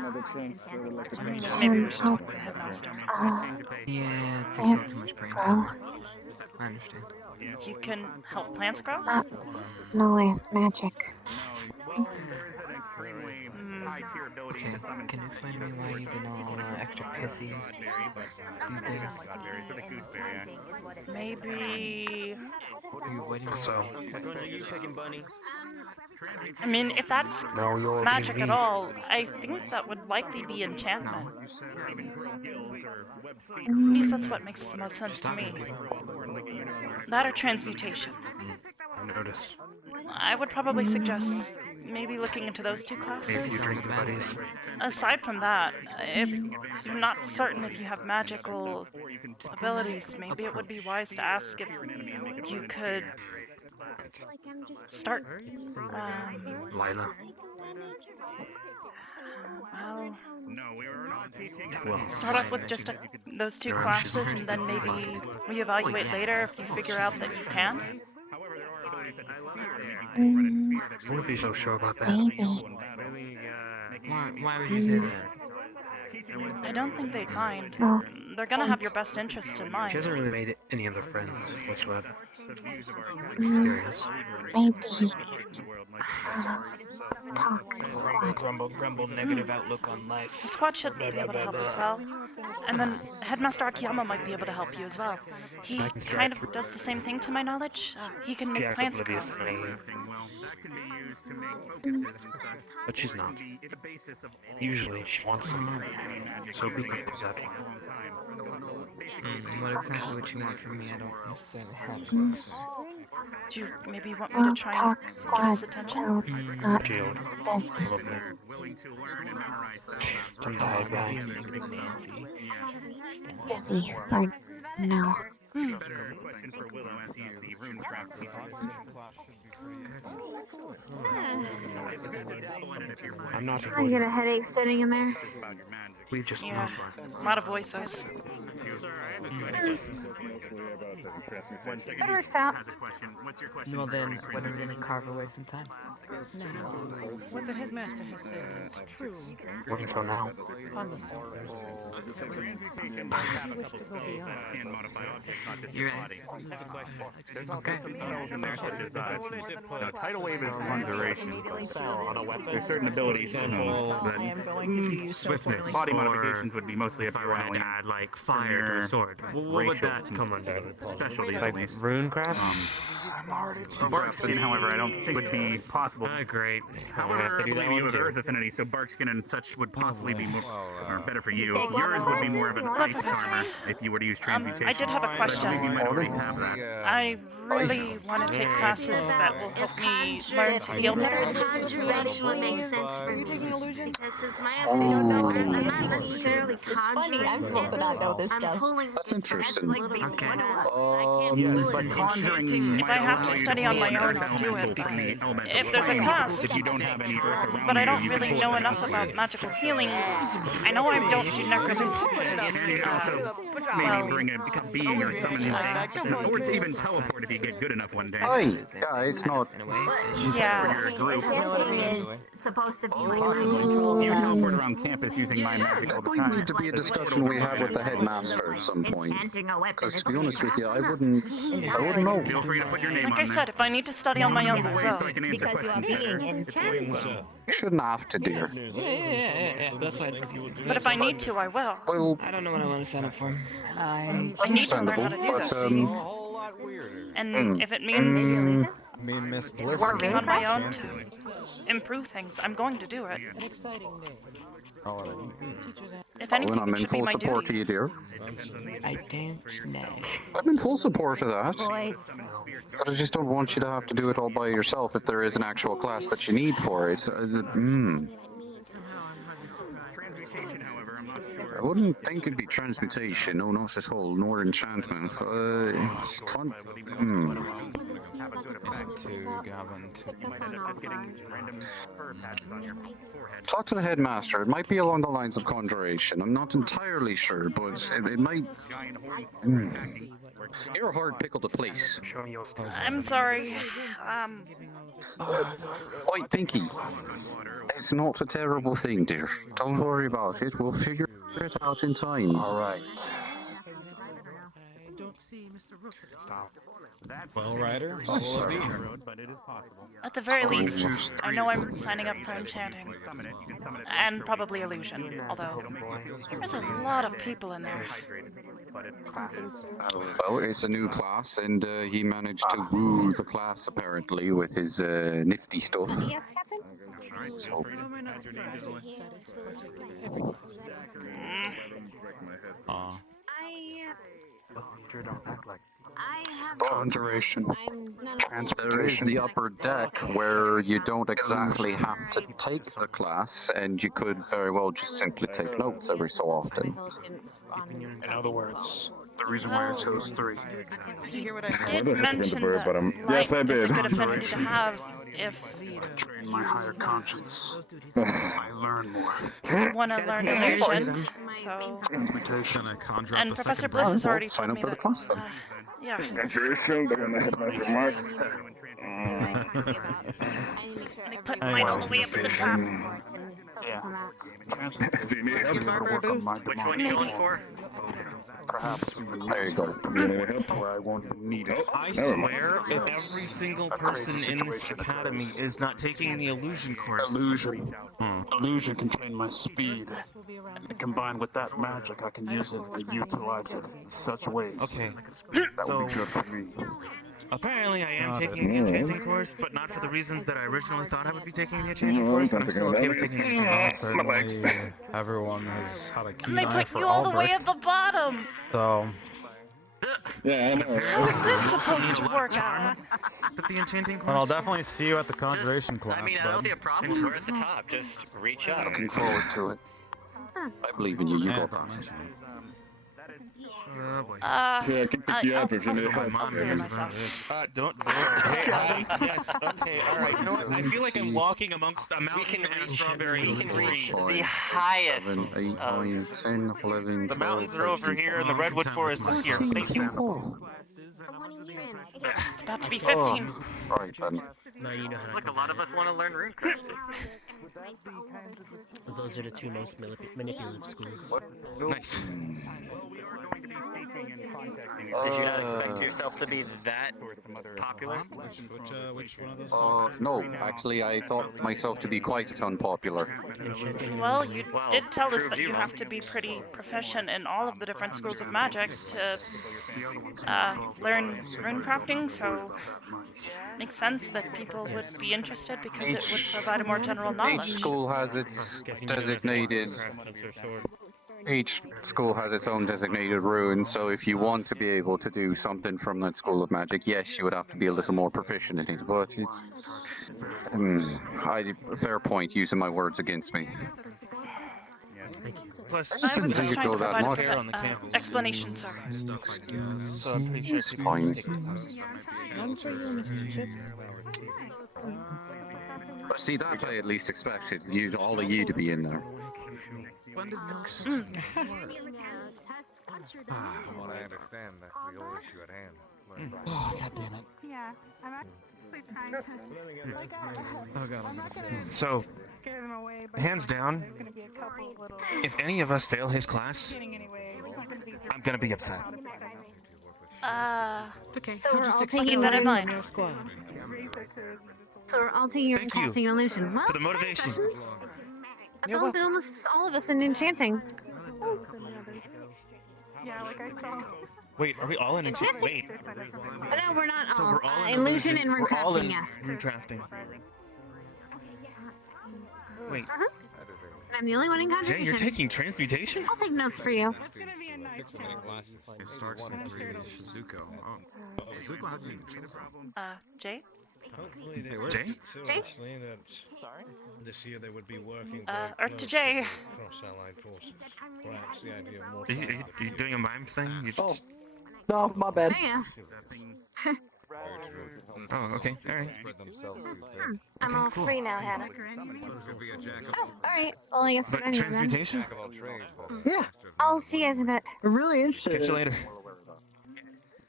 Maybe we should talk to the headmaster. Yeah, it takes Yeah. all too much brain Go. power. I understand. You can help plants grow? No, I have magic. Okay, can you explain to me why you've been all extra pissy these days? Maybe. Are you avoiding Grunge, are you picking Bunny? I mean, if that's No, you're magic being at me. all, I think that would likely be enchantment. At Mm. least that's what makes the most sense to me. That or transmutation. I noticed. I would probably suggest maybe looking into those two If you classes. drink buddies. Aside from that, if you're not certain if you have magical abilities, maybe it would be wise to ask if you could start, Lila. well, Well, start off with just those two classes and then maybe reevaluate later if you figure out that you can. I wouldn't be so sure about that. Maybe. Why would you say that? I don't think they'd mind. No. They're gonna have your best interests in She mind. hasn't really made any other friends whatsoever. Mm, Curious. maybe. Talk squad. Grumble, negative outlook on life. The squad should be able to help as well. And then Headmaster Akiyama might be able to help you as well. He kind of does the same thing to my knowledge. He can She make acts plants grow. oblivious to me. But she's not. Usually she wants someone. So be careful of that one. What exactly would you want from me? I don't necessarily have an answer. Do you maybe want me Well, to try and talk get squad. his attention? So not Shield. busy. Some died guy. Nancy. Busy for now. I'm not I avoiding. get a headache sitting in there. We've just Yeah, moved one. a lot of voices. That works out. Well then, when are we gonna carve away some time? Now, what the headmaster has said is true. What until now? On the surface. You're right. Tidal wave is conjuration. There's certain abilities that Swiftness. body or modifications would be mostly up if I your were alley. to add like fire to a sword. What would that come under? Specialties, Like at least. runecraft? Bark skin, however, I don't think would be possible. Great. However, I believe you have earth affinity, so bark skin and such would possibly be more, or better for you. Yours would be more of an ice armor if you were to use transmutation. I did have a question. You might already have that. I really want to take classes that will help me learn to feel better. Conjuration would make sense for me. Because since my ability is I'm not necessarily conjuring. I'm supposed to not know this I'm stuff. pulling That's interesting. Like Yes, but conjuring If I have to study on my own, I'll do it. If there's a class, if you don't have any earth around but I don't you, really know enough about magical healing. I know I don't do necromancy because, maybe bring a being or summon, or even teleport if you get good enough one day. Hi, guys, not. Yeah. is supposed to be like You teleport around campus using my magic all the That might time. need to be a discussion we have with the headmaster at some point. Because to be honest with you, I wouldn't know. Feel free to put your name Like on I there. said, if I need to study on my own, I So will. I can answer questions better. You shouldn't have to, dear. Yeah. That's why it's confusing. But if I need to, I will. Well, I don't know what I want to sign up for. I need to learn how to do but, this. And if it means Miss working on my own to improve things, I'm going to do it. An exciting day. If well, anything, I'm it in should be full my support of duty. you, dear. I don't know. I'm in full support of that. But I just don't want you to have to do it all by yourself if there is an actual class that you need for it. I wouldn't think it'd be transmutation. No, not at all. Nor enchantment. Talk to the headmaster. It might be along the lines of conjuration. I'm not entirely sure, but it might. You're a hard pickle to place. I'm sorry. Oi, Pinky. It's not a terrible thing, dear. Don't worry about it. We'll figure it out in time. All right. see Mr. Rook. Stop. That's Well, Ryder, Oh, so sorry. be it. Road, but it is possible. At the very Oh, least, there's I know I'm signing up for enchanting. And probably illusion, although there's a lot of people in there. Well, it's a new class, and he managed to woo the class apparently with his nifty stuff. Yes, Captain? So, conjuration. There is the upper deck where you don't exactly have to take the class, and you could very well just simply take notes every so often. In other words, the reason why I chose 3. He did mention that Yes, I light is a did. good affinity to have if Train my higher conscience. I learn more. you want to learn illusion. So, Transmutation. and Professor Bliss has already told me that. Yeah. Conjuration, the one that had my remark. They put mine all the way up at the top. Yeah. Do you need help? Which one are you going for? Perhaps there you go. You need help where I won't even need it. I swear, if every single person in this academy is not taking the illusion course. Illusion. Illusion can train my speed. And combined with that magic, I can use it and utilize it in such ways. Okay. That would be good for me. Apparently I am taking the enchanting course, but not for the reasons that I originally thought I would be taking the enchanting course, but I'm still okay with taking it. Certainly, everyone has had a keen And they eye put for you all the way Albrecht, at the bottom. so Yeah, I know. How is this supposed to work out? But the enchanting but I'll course. definitely see you at the conjuration class. I mean, I don't see a problem. We're at the top. Just reach up. Looking forward to it. I believe in you. You got that. Oh boy. Yeah, I can pick you up if you need My help. mom hears about this. Don't. Yes. Okay. All right. You know what? I feel like I'm walking amongst a mountain and a strawberry. We can reach the highest. 7, 8, 9, 10, 11, The 12, mountains are over 13, here, and the redwood forest is here. Thank you. It's about to be 15. Alright, then. No, you know how to Look, a go lot about of us want to learn runecrafting. it. Those are the two most manipulative schools. Nice. Did you not expect yourself to be that popular? Which one of those? No, actually, I thought myself to be quite unpopular. Well, you did tell us that you have to be pretty proficient in all of the different schools of magic to learn runecrafting, so it makes sense that people would be interested because it would provide a more general knowledge. Each school has its designated. Each school has its own designated rune, so if you want to be able to do something from that school of magic, yes, you would have to be a little more proficient in it. But it's fair point using my words against me. Plus, I was just you trying go to that provide much. Hair on the campus. explanation, sir. So I'm pretty sure It's people fine. take the class. None for you, Mr. Chips. But see, that I at least expected you, all of you, to be in there. From what I understand, that's the old issue at hand. Oh, god damn it. Yeah, I'm actually trying to. Like, Oh god, I'm not gonna So, scare them away, but hands down, there's gonna be a couple little if any of us fail his class, getting anyway. It's not gonna be I'm gonna be upset. Okay, So I'll we're just all explain taking that in it mind. on your squad. So we're all taking your Thank you crafting and illusion. Well, for the motivation. that's all that almost all of us in enchanting. Yeah, like I saw. Wait, are we all in Enchanting? Wait. Oh, no, we're not So all. we're all in illusion and We're all in runecrafting, yes. runecrafting. Wait, And I'm the only one in Jay, contribution. you're taking transmutation? I'll take notes for you. It starts in 3 Shizuko. Oh, Shizuko hasn't even chosen. Jay? Jay? Jay? Sorry? This year they would be working Or to Jay. across allied forces. Perhaps the idea of more Are you doing a mime thing? You Oh. just... No, my bad. Oh, yeah. Oh, okay, alright. I'm all cool. free now, Hannah. Oh, alright. Well, I guess we're But done here then. transmutation? Yeah. I'll see you guys in a bit. I'm really interested. Catch you later.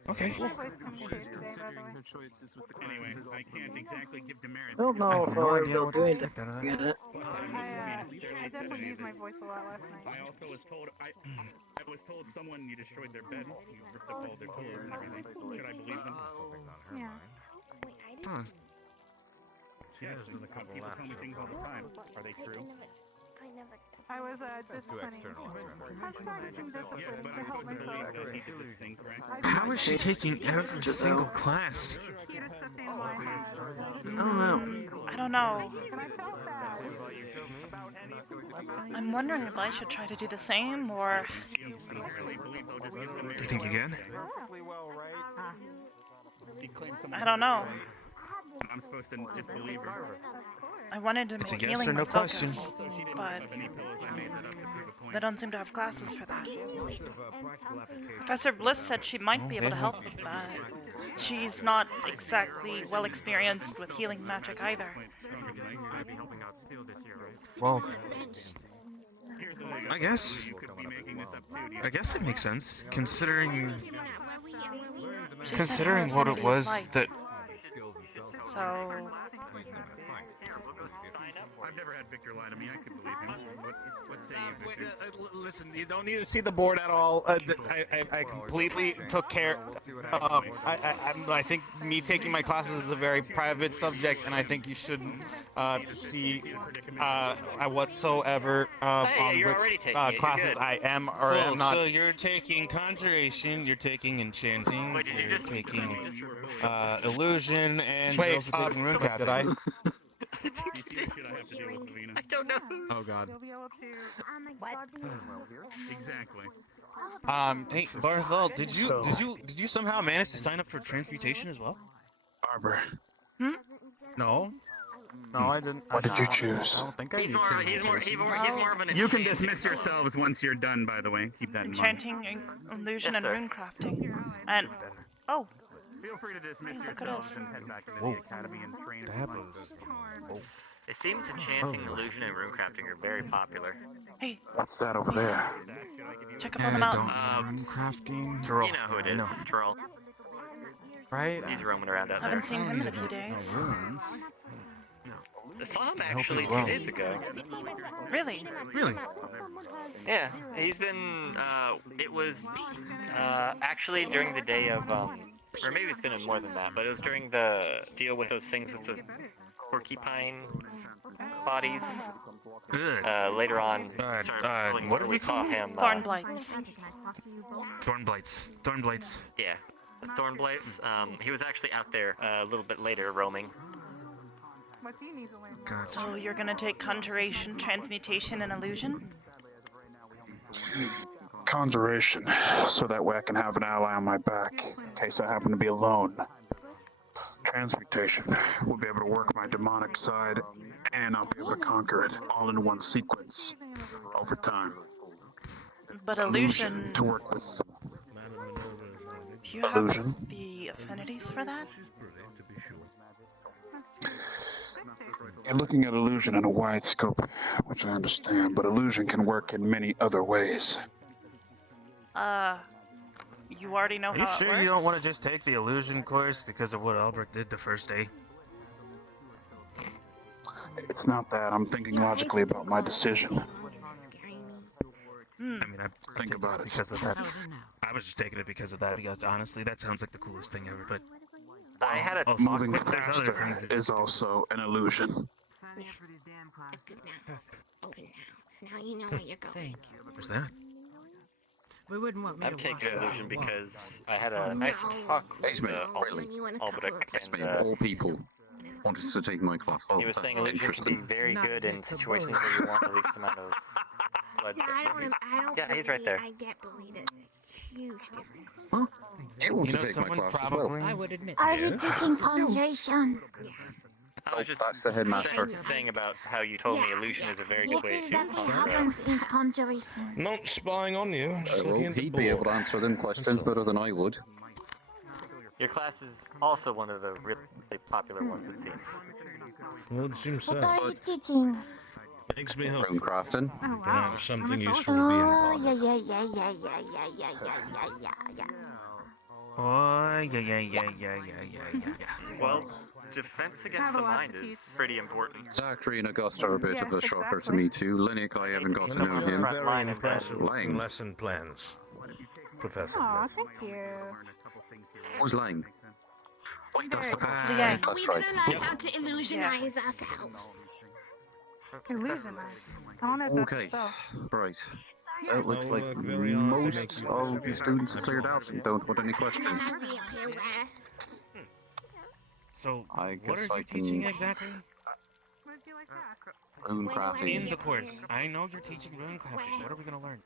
Okay. My voice communicated today, by the way. Anyway, I can't exactly give demerits. I don't know if I'll ever be able to do anything in it. I definitely used my voice a lot last night. I also was told I was told someone you destroyed their bed, you ripped up all their pillows and everything. Should I believe them? Yeah. Huh. Yes, people tell me things all the time. Are they true? I was disciplining. I'm practicing discipline to help myself. How is she taking every single class? I don't know. I don't know. I'm wondering if I should try to do the same, or... Do you think you can? I don't know. I'm supposed to just believe her. I wanted to It's a make yes healing or no my focus, question. but they don't seem to have classes for that. Professor Bliss said she might be able to help with that. She's not exactly well experienced with healing magic either. Well, I guess that makes sense, considering what it was that. So. I've never had Victor lie to me. I could believe him. What say you, Victor? Listen, you don't need to see the board at all. I completely took care. I think me taking my classes is a very private subject, and I think you shouldn't see whatsoever on which classes I am or am not. So you're taking conjuration, you're taking enchanting, you're taking illusion, and you're also taking rune crafting. Did I? I don't know. Oh God. Exactly. Hey Barthol, did you somehow manage to sign up for transmutation as well? Arbor. No. No, I didn't. What did you choose? I don't think I He's did more of an You can dismiss yourselves once you're done, by the way. Keep that in mind. Enchanting, illusion, and rune crafting. And oh, Feel free to dismiss look at yourselves us. and head back into the academy and train if you'd like. It seems enchanting, illusion, and rune crafting are very popular. Hey, What's that over there? check up on the mountains. Crafting. You know who it is, Troll. Right? He's roaming around out there. Haven't seen him in a few days. I saw him actually 2 days ago. Really? Really? Yeah, he's been, it was, actually during the day of, or maybe it's been more than that, but it was during the deal with those things with the porcupine bodies. Later on, what did we saw call him? Thorn blights. Thorn blights. Yeah, the thorn blights. He was actually out there a little bit later roaming. So you're gonna take conjuration, transmutation, and illusion? Conjuration, so that way I can have an ally on my back in case I happen to be alone. Transmutation, will be able to work my demonic side, and I'll be able to conquer it all in one sequence over time. But illusion. To work with. Do you have the affinities for that? You're looking at illusion in a wide scope, which I understand, but illusion can work in many other ways. You already know Are how you it sure works? you don't want to just take the illusion course because of what Albrecht did the first day? It's not that. I'm thinking logically about my decision. I mean, I think about it because of that. I was just taking it because of that, because honestly, that sounds like the coolest thing ever, but... I had a... Moving faster is also an illusion. Now you know where you're going. What's that? We wouldn't want me I'm to taking walk illusion out. because I had a nice talk with Albrecht, Esme, of all people, wanted to take my class. Oh, he was that's saying illusion can be interesting. very good in situations where you want the least amount of blood. Yeah, I don't Yeah, he's right there. I get bullied. There's a huge difference. Huh? You want You to know, take my someone class as probably... well? I would admit. Are you teaching conjuration? I was just That's the headmaster. saying about how you told me illusion is a very good What way is to that conquer. happens in conjuration? Not spying on you. Just Well, looking at the he'd be able board. to answer them questions better than I would. Your class is also one of the really popular ones, it seems. Well, it seems so. What are you teaching? Makes me hope. Rune crafting. Oh, Can wow. have something useful to be Oh, imparted. yeah. Oh, yeah. Well, defense against the mind is pretty important. Zachary and Augusta are a bit of a Yes, shocker to exactly. me too. Linux, I haven't got to know him. Very impressive Lang. lesson plans, Professor. Aw, thank you. Who's Lang? Wait, that's the first Yeah. one. Are we That's gonna right. learn how to illusionize ourselves? Illusionize. I don't know if that's Okay, a spell. right. It looks I'll like work very hard to make most you of the disappear. students have cleared out and don't want any And then questions. I reappear where? So, I what guess are I you teaching can exactly? rune Where do I crafting. In the reappear? course. I know you're teaching rune crafting. What are we gonna learn?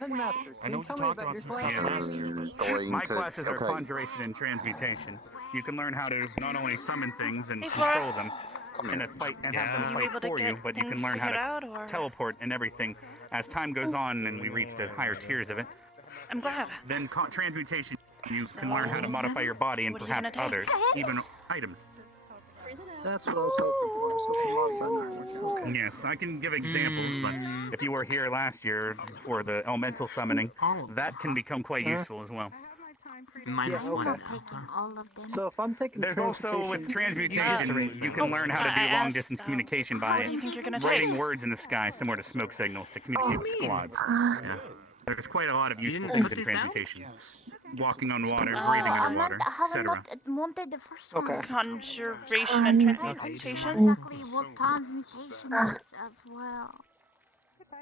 Headmaster, I know you talked about some stuff last year, but... Going My to classes are okay. conjuration and transmutation. You can learn how to not only summon things and Hey, control Flora. them in a fight and have them Are you fight able to for you, get but you can things learn how figured to out, or? teleport and everything as time goes on and we reach the higher tiers of it. I'm glad. Then transmutation, you can learn how to modify your body and What are you gonna perhaps take? others, even items. That's what I was hoping for. I was hoping modify my okay. Yes, I can give examples, but if you were here last year for the elemental summoning, that can become quite useful as well. Minus one. okay. So if I'm taking There's also with transmutation, you can learn how to do I long asked, distance what communication do by you think you're gonna writing take? words in the sky similar to smoke signals to communicate with squads. Yeah. There's quite a lot of useful didn't things put in these down? transmutation. Walking on water, breathing I underwater, haven't etc. wanted the first time. Okay. Conjuration and transmutation? Exactly what transmutation is as well.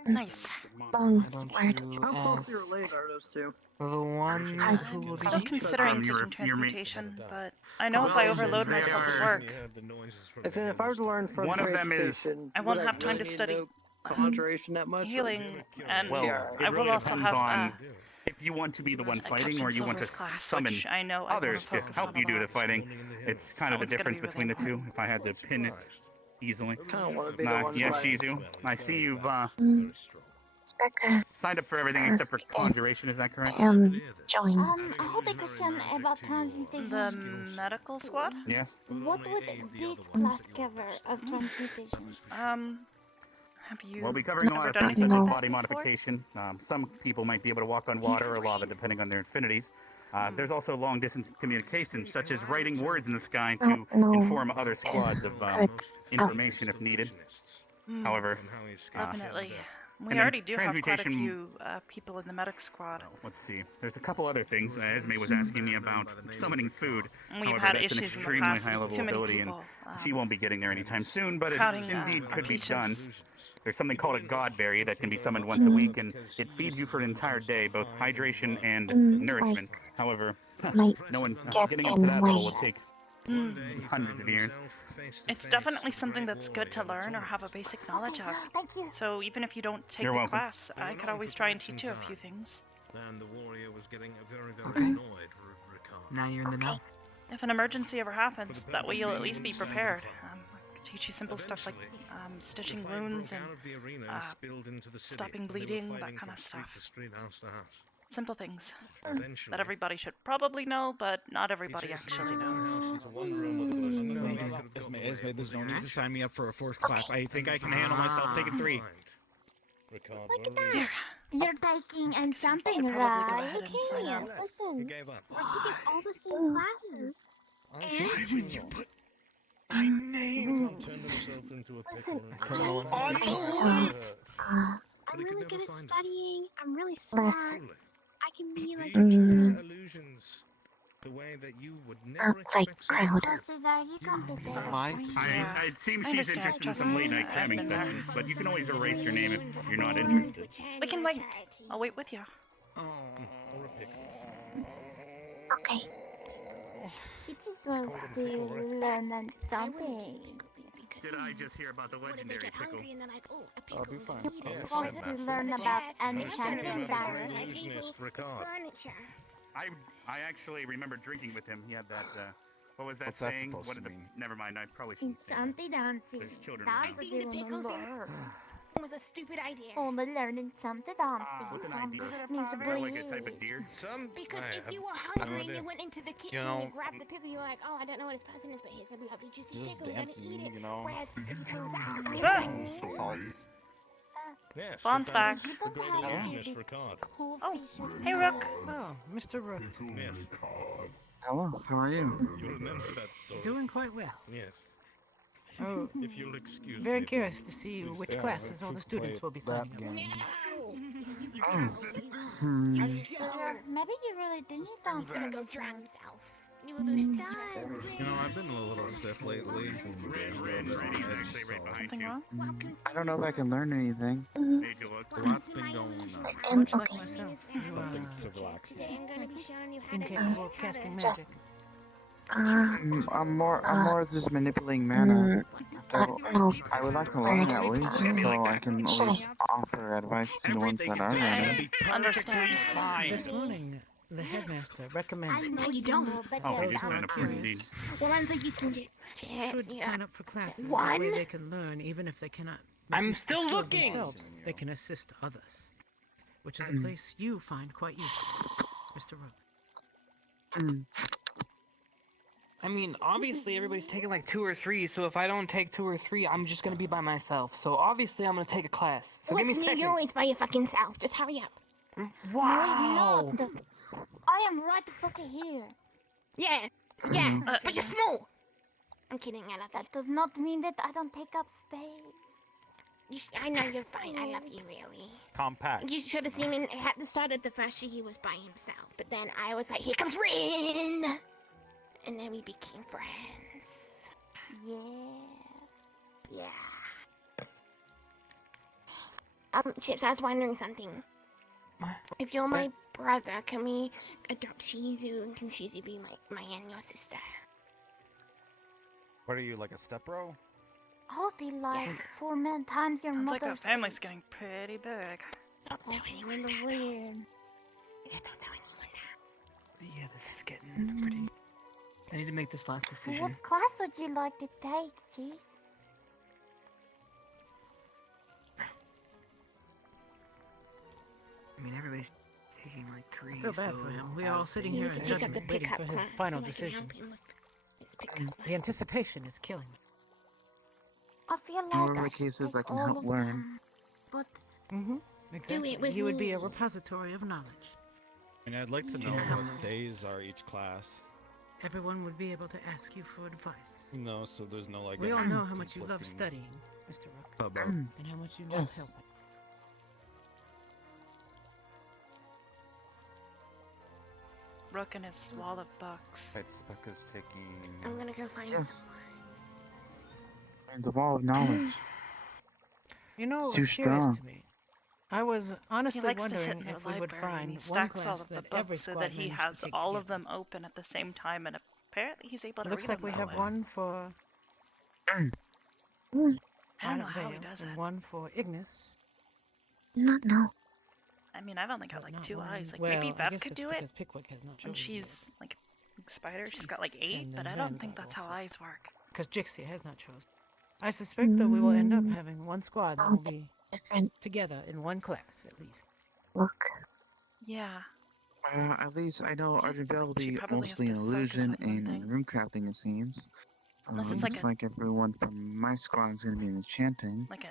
Nice. Why don't you How closely ask related are those two? the one who will be Still teaching? considering taking transmutation, but I know if I overload they myself at are- work, As in, if I were to learn from One of them is- transmutation, I won't would have time really to need study know conjuration that much? or- healing, and Well, Yeah, I it really will also depends have on if you want to be the one a fighting or Captain you want to Silver's class, summon which I know I want others to to focus help on a you do the lot. fighting. It's kind of the That one's gonna difference be between the really two, if I had to pin it easily. Kind of want to be the one Yes, fighting. Shizu, I see you've Spectre, signed up for everything except for conjuration, is that correct? join. I hold a question about transmutation. The medical squad? Yes. What would this class cover of transmutation? Have you We'll be covering a lot ever of done things anything such as like that body before? modification. Some people might be able to walk on water or lava depending on their affinities. There's also long distance communication, such as writing words in the sky to inform other squads of information if needed. However, Definitely. and We then already do have quite a transmutation- few people in the medic squad. let's see. There's a couple other things. Esme was asking me about summoning food. We've However, had that's an issues in the extremely past high with level too many ability, people. and she won't be getting there anytime soon. But it crowding, indeed could be done. peaches. There's something called a godberry that can be summoned once a week, and it feeds you for an entire day, both hydration and nourishment. However, no one getting up to that level will take hundreds of years. It's definitely something that's good to learn or have a basic knowledge of. Thank you. So even if you don't take You're the welcome. class, I could always try and teach you a few things. And the warrior was getting very, Okay. annoyed, Ricard. Now you're in the know. If an emergency ever happens, that way you'll at least be prepared. I could teach you simple stuff like stitching wounds and stopping bleeding, that kind of stuff. Simple things that everybody should probably know, but not everybody actually knows. Esme, there's no need to sign me up for a fourth class. I think I can handle myself taking 3. Look at that. You're taking and jumping, right? It's okay. Listen, we're taking all the same classes. And my name. listen, I'm really good at studying. I'm really smart. I can be like a tutor. Illusions. The way that you would I'll never play expect crowd. You come to It seems I she's understand, interested in trust some me. late night I've cramming been there. sessions, but you can always erase your name if you're not interested. We can wait. I'll wait with you. Okay. He's supposed to learn and jumping. Did I just hear about the legendary pickle? I'll be fine. You're supposed to learn about enchanting powers. I actually remember drinking with him. He had that, what was that What's that saying? supposed What to did the, mean? never mind, I probably shouldn't say that. Enchanting dancing. There's children That's around. what you remember. was a stupid idea. Only learning enchanted dancing. What's an from idea? needs Is that like a type of deer? Because if you were no hungry and idea. you went into the kitchen know, and you grabbed the pickle, you're like, oh, I don't know what his poison is, but here's a lovely juicy Just pickle, and dancing, eat it. you know. Whereas pickles That's all. Yes. Bond's back. The great illusionist Ricard. Oh, hey Rook. Oh, Mr. Rook. Yes. Hello, how are you? You remember that story? Doing quite well. Yes. Oh, If you'll excuse very me. curious to see which classes all the students will be signing up for. Oh. Are you sure? Maybe you really do need dancing in this room. You understand? You know, I've been a little stiff lately. Something wrong? I don't know if I can learn anything. A lot's been going on. Much like myself, you Something are to relax me. incapable of casting magic. I'm more just manipulating mana. So I would like to learn at least, so I can always offer advice to the ones that are learning. Understand. This morning, the headmaster recommended No, you don't. those who are curious Ones that you can get. should sign up for classes. That One? way they can learn, even if they cannot. I'm repeat the still skills looking! Themselves, they can assist others, which is a place you find quite useful, Mr. Rook. I mean, obviously everybody's taking like 2 or 3, so if I don't take 2 or 3, I'm just gonna be by myself. So obviously I'm gonna take a class. So give me a second. You're always by your fucking self. Just hurry up. Wow! No, I am right the fuck here. Yeah, but you're small. I'm kidding. I love that. That does not mean that I don't take up space. I know you're fine. I love you, really. Compact. You should have seen him at the start of the first year. He was by himself, but then I was like, "Here comes Rin," and then we became friends. Yeah. Chips, I was wondering something. If you're my brother, can we adopt Shizu, and can Shizu be my and your sister? What are you, like a step-bro? I'll be like 4 times your Sounds like mother's. our family's getting pretty big. Don't tell anyone really that. weird. Yeah, don't tell anyone that. Yeah, this is getting pretty... I need to make this last decision. What class would you like to take, Cheese? I mean, everybody's taking like 3, I feel bad so... for him. We're all sitting here in He got the judgment, waiting pickup for his class, final so I can decision. help him with his pickup. The anticipation is killing me. I feel like In one of I the should cases, take I can all help of learn. them, but Exactly. it with He would be a me. repository of knowledge. And I'd like to know what days are each class. Everyone would be able to ask you for advice. No, so there's no like. We all any know how much you love conflicting studying, Mr. Rook, about- and how much you love Yes. helping. Rook and his wall of books. Right, Specca's taking... I'm gonna go find Yes. It's a wall of knowledge. You know, it Too was curious strong. to me. I was honestly He likes to sit wondering in the if we would library and find he one stacks all class of the that every books so squad that he managed to has take all of together. them open at the same time, and apparently he's able to Looks read like them we that have way. one for I don't know Violet how he Vale does and it. one for Ignis. No. I mean, I've only got like Not 2 one. eyes. Like Well, maybe I Bev guess could it's do it because Pickwick has not when chosen you. she's like spider. She's got like 8, And but then I don't Van think that's how also. eyes work. Because Jixia has not chosen. I suspect that we will end up having one squad that will be together in one class at least. Look. Yeah. At least I know Argent Veil will She be probably has mostly to an focus illusion on one and thing. rune crafting, it seems. Unless it's like Looks a- like everyone from my squad is going to be in enchanting. Like an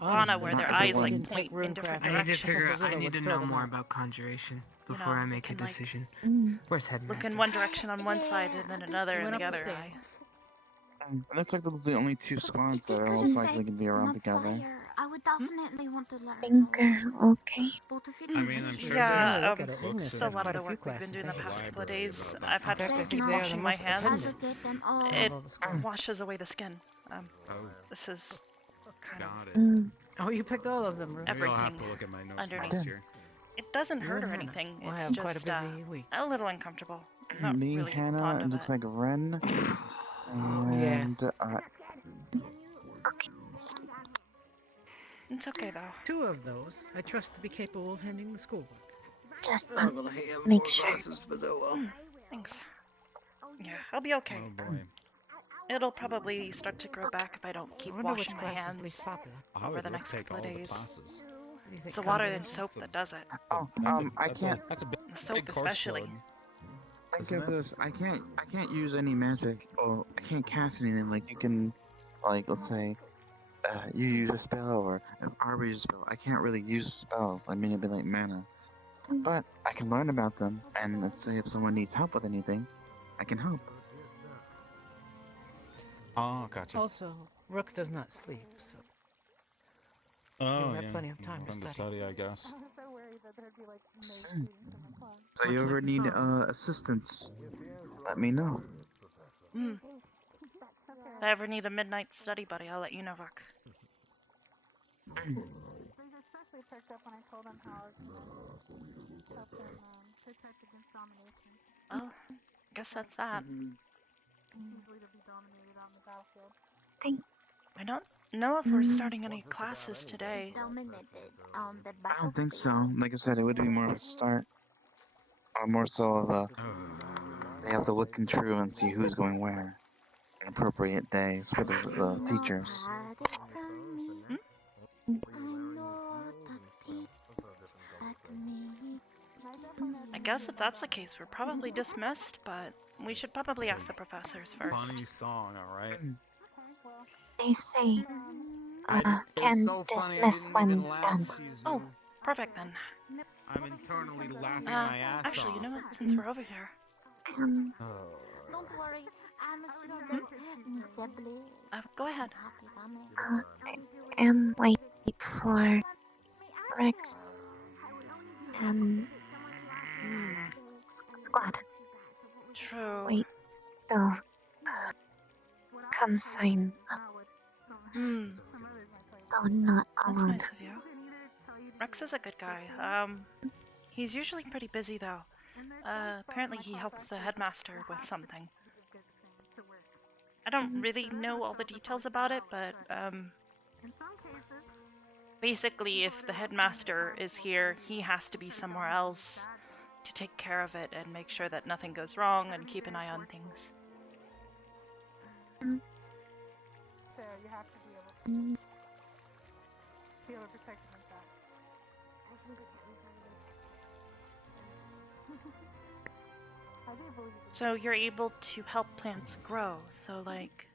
Honestly, iguana where not their eyes everyone like can point in different I need to directions. figure out, I Willow need would to fill know them more out. about conjuration You before know, I make a can, like, decision. Where's Headmaster? Look in one direction on one side and then another in went the up other the eye. It looks like those are the only 2 squads if you that are couldn't most likely say going to be around enough together. fire, I would definitely want to learn. Finger. Okay. But if it I is mean, I'm sure Yeah, there's look at it. books Ignis still a has lot of quite the few work we've been classes doing the there. past couple of library days. about that. I've had to In fact, I keep think they are the washing my most hands. attended. aggregate them all. It all the squads. washes away the skin. Oh, This is kind of got it. Oh, you picked all of them, Ruth. Maybe I'll have everything to look at my notes underneath. this year. It doesn't You hurt and or Hannah anything. will It's have quite a just busy week. a little uncomfortable. I'm not Me, really Hannah, fond it of looks it. like Ren. Yes. And It's okay though. 2 of those I trust to be capable of handling the schoolwork. Just Make sure. Thanks. Yeah, I'll be okay. Oh boy. It'll probably start to grow back if I don't keep I wonder which washing my class is hands least popular. I over would the look next take couple of all the days. classes. What do you It's think, the water Conjurer? and soap that does it. Oh, I can't That's a big, The soap big course especially. load. think Isn't of it? this. I can't use any magic. Oh, I can't cast anything. Like you can, like let's say, you use a spell, or if Arbor uses a spell, I can't really use spells, like manipulate mana. But I can learn about them, and let's say if someone needs help with anything, I can help. Oh, gotcha. Also, Rook does not sleep, so Oh, you'll have yeah. plenty of time Time to to study. study, I guess. So you ever need assistance, let me know. Hmm. If I ever need a midnight study buddy, I'll let you know, Rook. They especially perked up when I told them how I was gonna help him protect against domination. Well, I guess that's that. Easily to be dominated on the battlefield. I don't know if we're starting any classes today. I don't think so. Like I said, it would be more of a start. Or more so of a... They have to look through and see who's going where. On appropriate days for the teachers. I guess if that's the case, we're probably dismissed, but we should probably ask the professors first. Funny song, alright? They say, It's can so funny, I dismiss didn't when even laugh, done. Shizu. Oh, perfect then. I'm internally laughing my ass Actually, off. you know what? Since we're over here, Don't worry, I'm go ahead. I am waiting for Rex and Squad. True. Wait till come sign up. So not That's alone. nice of you. Rex is a good guy. He's usually pretty busy though. Apparently he helps the headmaster with something. I don't really know all the details about it, but basically if the headmaster is here, he has to be somewhere else to take care of it and make sure that nothing goes wrong and keep an eye on things. So you have to be able to protect against that. I do believe it. So you're able to help plants grow, so like...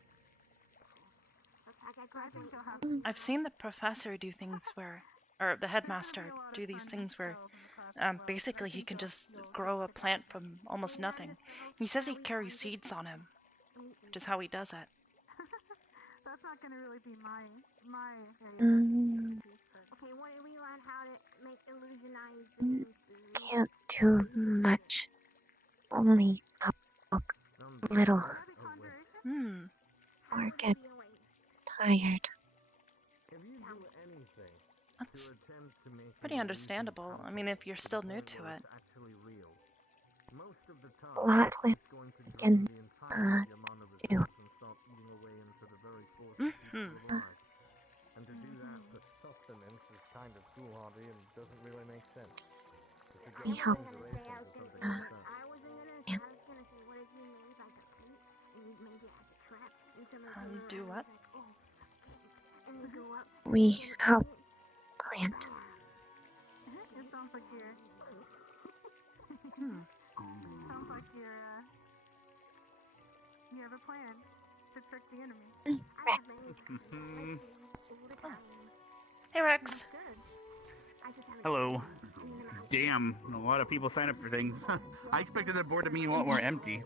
I've seen the professor do things where, or the headmaster do these things where basically he can just grow a plant from almost nothing. He says he carries seeds on him, which is how he does it. That's not gonna really be my area. Okay, what do we learn how to make illusionized Can't do much. Only help a little. Or get tired. That's pretty understandable. I mean, if you're still new to it. A lot we can do. And to do that for sustenance is kind of foolhardy and doesn't really make sense. We help. Do what? We help plant. It sounds like you're. Sounds like you have a plan to trick the enemy. Hey Rex. Hello. Damn, a lot of people sign up for things. I expected the board to be a lot more empty.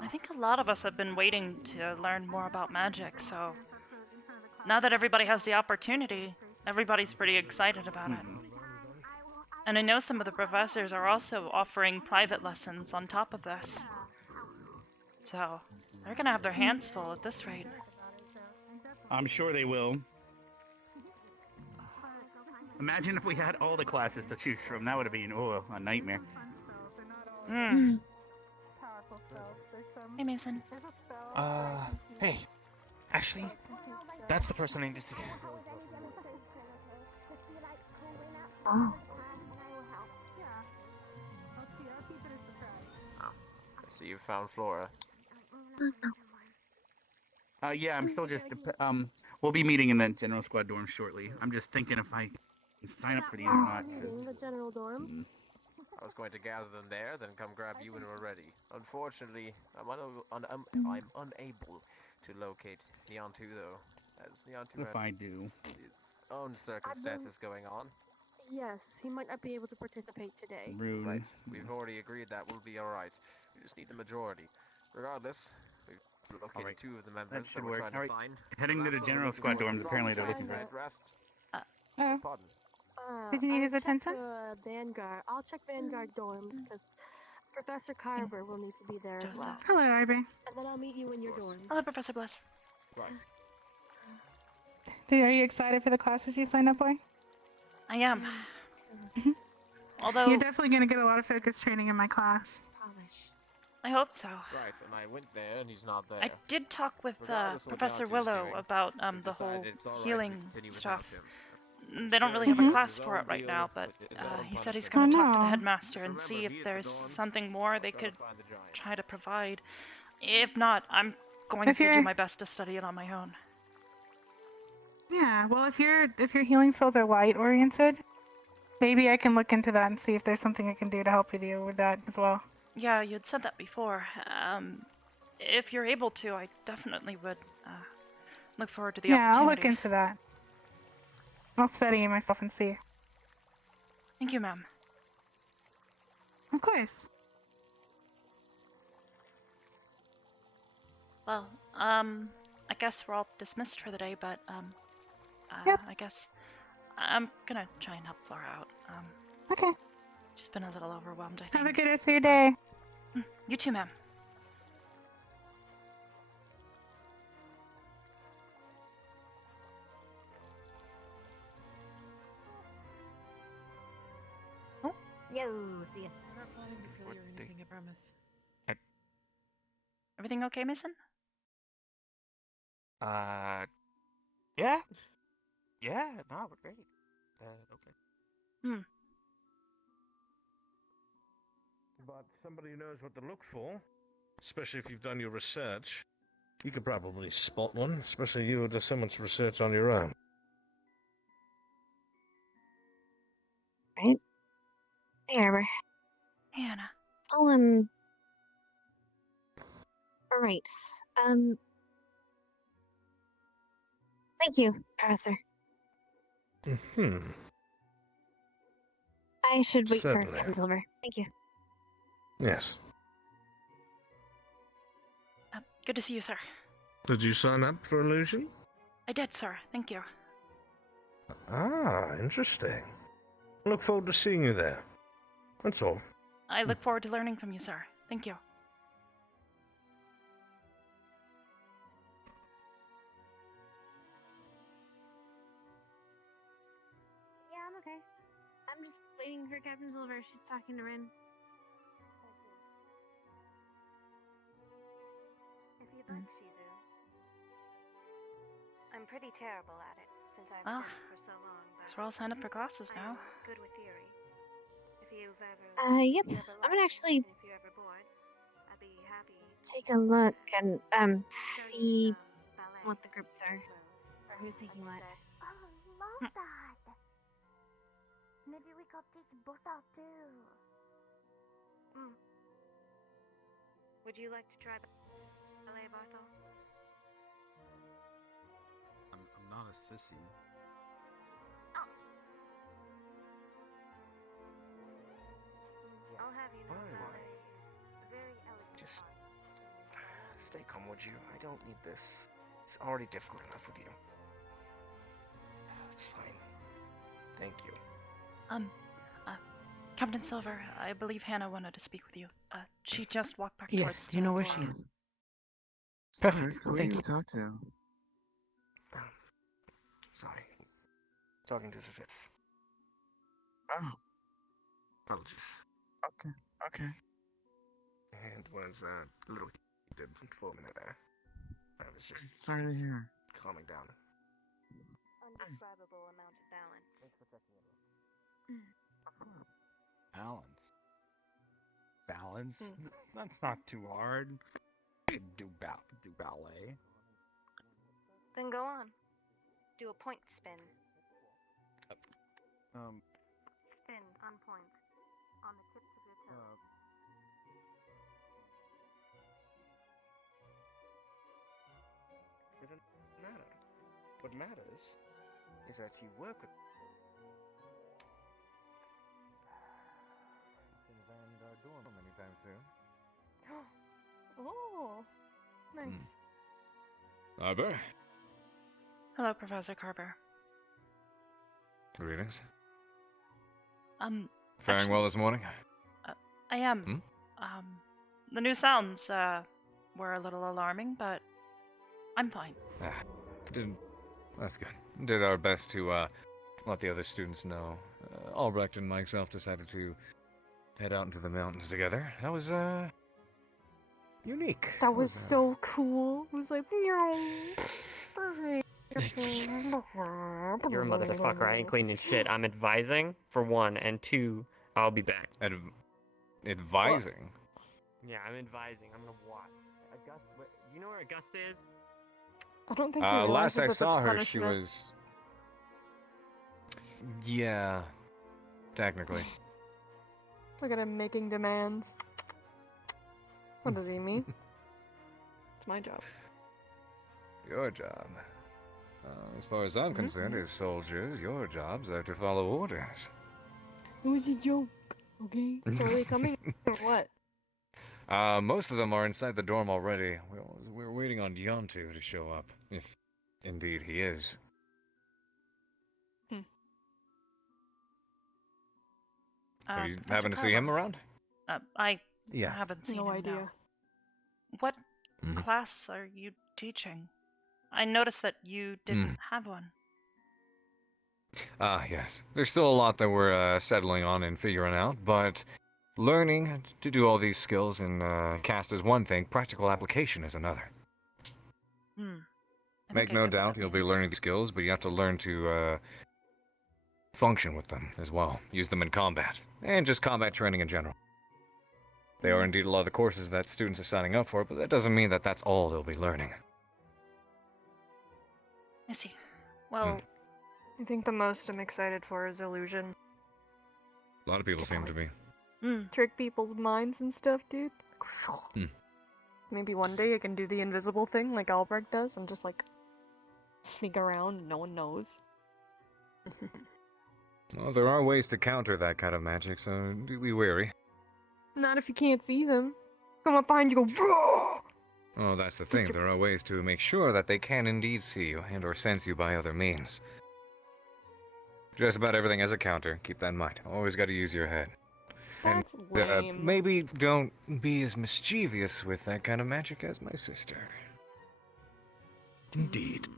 I think a lot of us have been waiting to learn more about magic, so now that everybody has the opportunity, everybody's pretty excited about it. And I know some of the professors are also offering private lessons on top of this. So, they're gonna have their hands full at this rate. I'm sure they will. Imagine if we had all the classes to choose from. That would have been, a nightmare. Hey, Mason. Hey. Actually, that's the person I need to see. Oh. So you found Flora. Yeah, I'm still just, we'll be meeting in the general squad dorm shortly. I'm just thinking if I can sign up for these or not. the general dorm? I was going to gather them there, then come grab you when we're ready. Unfortunately, I'm unable to locate Neon 2, though, as Neon 2 What if has I do? his own circumstances going on. Yes, he might not be able to participate today. Rude. Right. We've already agreed that we'll be alright. We just need the majority. Regardless, we've located 2 of the members That should we're work. trying to Alright, find. heading to the general squad dorms. Apparently they're looking for it. Oh. Pardon. Did you need his attention? Vanguard. I'll check Vanguard dorms because Professor Carver will need to be there as well. Hello, Arbor. And then I'll meet you in your dorms. Hello, Professor Bliss. Right. Are you excited for the classes you signed up for? I am. Although You're definitely going to get a lot of focus training in my class. I hope so. Right, and I went there and he's not there. I did talk with Regardless of what Professor Doctor's Willow doing, about we've the whole decided it's all right to healing continue without stuff. him. They don't really have a class for it right now, but he said he's going to talk to the headmaster and see if there's something more they could try to provide. If not, I'm going to do my best to study it on my own. Yeah, well, if your healing spells are light oriented, maybe I can look into that and see if there's something I can do to help you with that as well. Yeah, you'd said that before. If you're able to, I definitely would look forward to the opportunity. Yeah, I'll look into that. I'll study myself and see. Thank you, ma'am. Of course. Well, I guess we're all dismissed for the day, but Yep. I guess I'm gonna try and help Flora out. Okay. She's been a little overwhelmed, I think. Have a good rest of your day. You too, ma'am. Yo, see ya. I'm not planning to kill you or anything, I promise. Everything okay, Mason? Yeah. Yeah, no, we're great. Okay. But somebody who knows what to look for, especially if you've done your research, you could probably spot one, especially you who do so much research on your own. Right? Hey, Arbor. Hey, Anna. Oh, alright. Thank you, Professor. I should wait Certainly. for Captain Silver. Thank you. Yes. Good to see you, sir. Did you sign up for Illusion? I did, sir. Thank you. Ah, interesting. I look forward to seeing you there. That's all. I look forward to learning from you, sir. Thank you. Yeah, I'm okay. I'm just waiting for Captain Silver. She's talking to Rin. If you'd like, Shizu. I'm pretty terrible at it, since I've Well, done it for so long. So we're all signed up for classes now. Good with theory. If you've ever... Yep. I'm gonna actually If you're ever bored, I'd be happy take a look and, see what the groups are. Or who's taking what. Oh, love that. Maybe we could teach Bosa too. Would you like to try the ballet, Barthol? I'm not a sissy. I'll have you know ballet is very elegant. Just stay calm, would you? I don't need this. It's already difficult enough with you. It's fine. Thank you. Captain Silver, I believe Hannah wanted to speak with you. She just walked back Yes, towards do you know where she door. is? Perfect, Who are thank you you. talk to? Sorry. Talking to the fifth. Oh, Apologies. okay. And was a little heated for a minute there. I was just Sorry to hear. calming down. Undescribable amount of balance. Balance? That's not too hard. You can do ballet. Then go on. Do a point spin. Spin on point. On the tips of your toes. What matters is that you work with. And doing them anytime soon. Oh, nice. Arbor? Hello, Professor Carver. Greetings. Faring Actually, well this morning? I am. The new sounds, were a little alarming, but I'm fine. That's good. Did our best to, let the other students know. Albrecht and myself decided to head out into the mountains together. That was, unique. That was so cool. It was like, You're a motherfucker. I ain't cleaning shit. I'm advising, for one, and two, I'll be back. Advising? Yeah, I'm advising. I'm gonna watch. You know where Augusta is? I don't think he last realizes I that saw it's her, she punishment. was... Yeah, technically. Look at him making demands. What does he mean? It's my job. Your job. As far as I'm concerned, as soldiers, your jobs are to follow orders. It was a joke, okay? So are they coming or what? Most of them are inside the dorm already. We're waiting on Yontu to show up, if indeed he is. Have you happened to see him around? I Yes. haven't seen No him, idea. no. What class are you teaching? I noticed that you didn't have one. Yes. There's still a lot that we're settling on and figuring out, but learning to do all these skills in cast is one thing, practical application is another. Make no doubt you'll be learning these skills, but you have to learn to function with them as well. Use them in combat, and just combat training in general. They are indeed a lot of the courses that students are signing up for, but that doesn't mean that that's all they'll be learning. I see. Well, I think the most I'm excited for is illusion. A lot of people seem to be. Trick people's minds and stuff, dude. Maybe one day I can do the invisible thing like Albrecht does and just like sneak around and no one knows. Well, there are ways to counter that kind of magic, so do be wary. Not if you can't see them. Come up behind you, go. Bro! Oh, that's the thing. There are ways to make sure that they can indeed see you and or sense you by other means. Just about everything has a counter. Keep that in mind. Always got to use your head. That's and lame. maybe don't be as mischievous with that kind of magic as my sister. Indeed.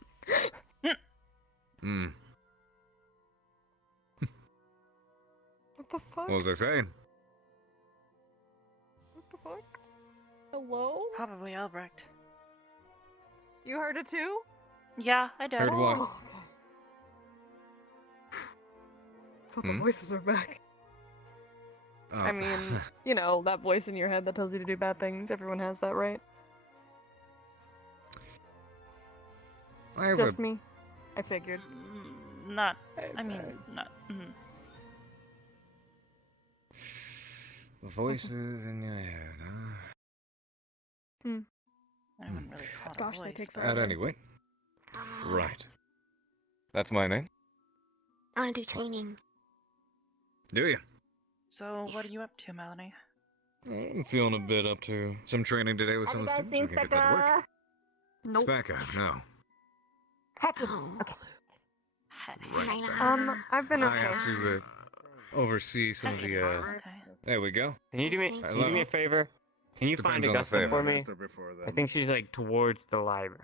What the fuck? What was I saying? What the fuck? Hello? Probably Albrecht. You heard it too? Yeah, I did. Heard what? Oh, okay. Thought the voices were back. I mean, you know, that voice in your head that tells you to do bad things. Everyone has that, right? Just me. I figured. Not. I mean, not. Voices in your head, huh? I wouldn't really call it a Gosh, they voice, take but- forever. At any rate. Right. That's my name. I want to do training. Do you? So, what are you up to, Melanie? I'm feeling a bit up to some training today with some of the Have you students. guys We can get that to work. Nope. Specca, no. Okay. I've been okay. I have to oversee some of the. There we go. Can you do me? I Can you do me a love- favor? Can you find Depends on the Augusta for favor. me? I think she's like towards the library.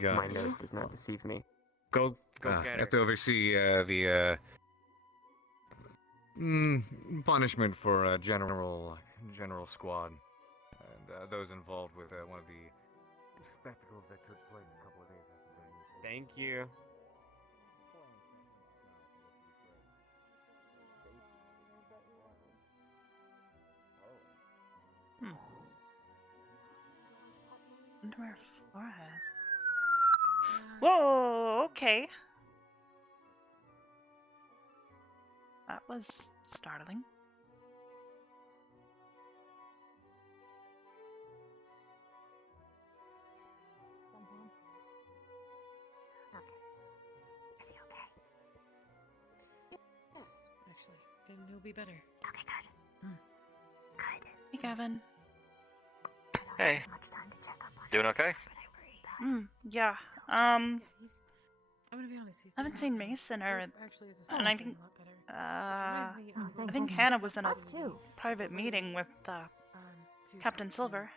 Got My it. nose does not deceive me. Go get I her. have to oversee the punishment for general squad and those involved with one of the spectacles that took place a couple of days after. Thank you. Wonder where Flora is. Whoa, okay. That was startling. and he'll be better. Okay, good. Good. Hey, Gavin. Hey. Doing okay? Yeah. I'm gonna be honest. I haven't seen Mason or, actually is and I think, I think Hannah was in a private meeting with Captain Silver,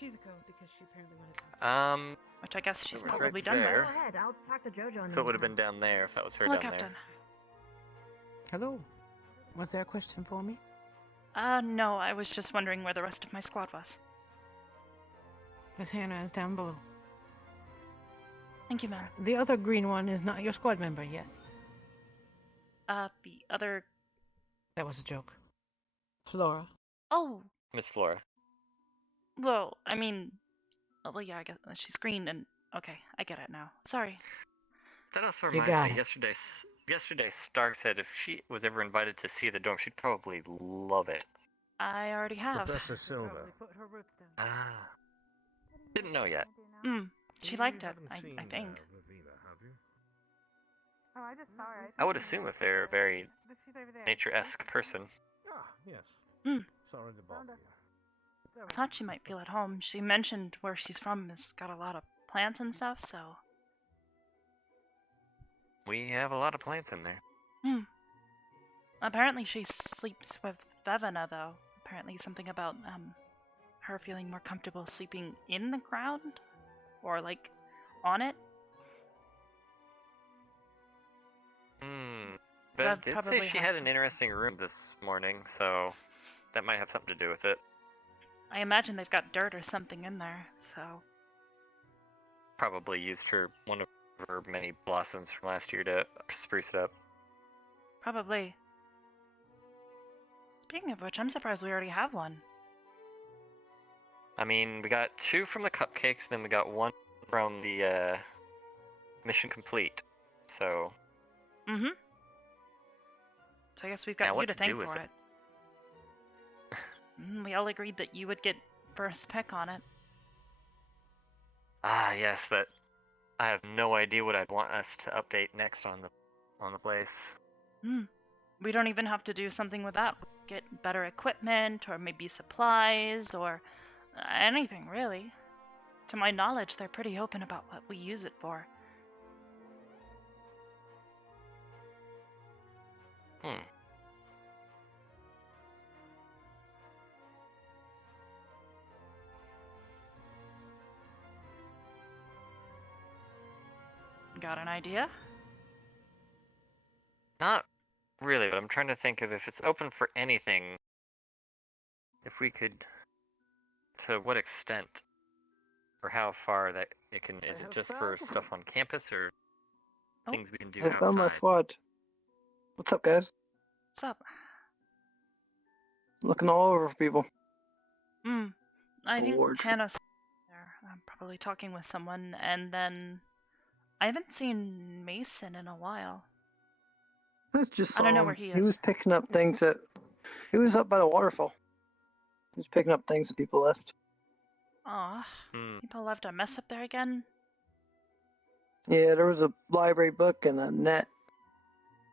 Shizuko because she apparently wanted to. which I guess she's Silver's probably right done there. with. Go ahead, I'll talk to Jojo in the So it would have meantime. been down there if that was her Hello, down Captain. Hello. Was there a question for me? No, I was just wondering where the rest of my squad was. Miss Hannah is down below. Thank you, ma'am. The other green one is not your squad member yet. The other... That was a joke. Flora. Oh, Miss Flora. well, I mean... Well, yeah, I guess she's green and... Okay, I get it now. Sorry. That also You reminds got me, it. yesterday Stark said if she was ever invited to see the dorm, she'd probably love it. I already have. Professor Silver. Ah. Didn't know yet. She liked it, I think. Ravina, have you? Oh, I just saw her. I would assume if they're a very She's over there. nature-esque person. Ah, yes. Sorry to bother you. I thought she might feel at home. She mentioned where she's from has got a lot of plants and stuff, so... We have a lot of plants in there. Apparently she sleeps with Vevena, though. Apparently something about, her feeling more comfortable sleeping in the ground? Or, like, on it? Bev Bev did say probably she has had an some- interesting room this morning, so that might have something to do with it. I imagine they've got dirt or something in there, so... Probably used one of her many blossoms from last year to spruce it up. Probably. Speaking of which, I'm surprised we already have one. I mean, we got 2 from the cupcakes, then we got 1 from the mission complete. So. So I guess we've got Now you what to to thank do with for it? We all agreed that you would get first pick on it. Ah, yes, but I have no idea what I'd want us to update next on the place. We don't even have to do something with that. Get better equipment, or maybe supplies, or anything, really. To my knowledge, they're pretty open about what we use it for. Got an idea? Not really, but I'm trying to think of if it's open for anything. If we could, to what extent, or how far that it can. Is it just for stuff on campus, or things we can do I found my outside? squad. What's up, guys? What's up? Looking all over for people. I think Bored. Hannah's there. I'm probably talking with someone, and then I haven't seen Mason in a while. Let's just I don't know saw where him. he He is. was picking up things that. He was up by the waterfall. He was picking up things that people left. Aw, people left a mess up there again? Yeah, there was a library book and a net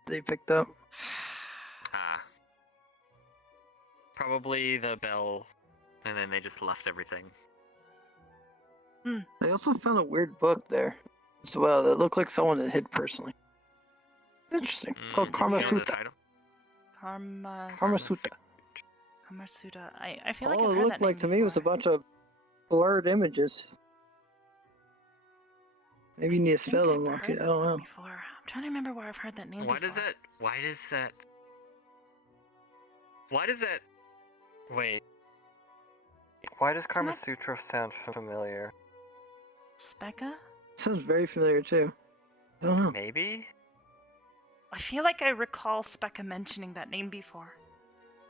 they picked up. Ah. Probably the bell, and then they just left everything. They also found a weird book there as well that looked like someone had hid personally. Interesting. It's called Karma Do you know the Sutta. title? Karma Sutta. I feel like All I've it heard looked that like name to me was a bunch of blurred images. Maybe you need a spell to unlock it. I don't know. before. I'm trying to remember where I've heard that name Why before. does that? Wait. Why does Karma Sutra sound familiar? Specca? Sounds very familiar too. I don't know. Maybe? I feel like I recall Specca mentioning that name before.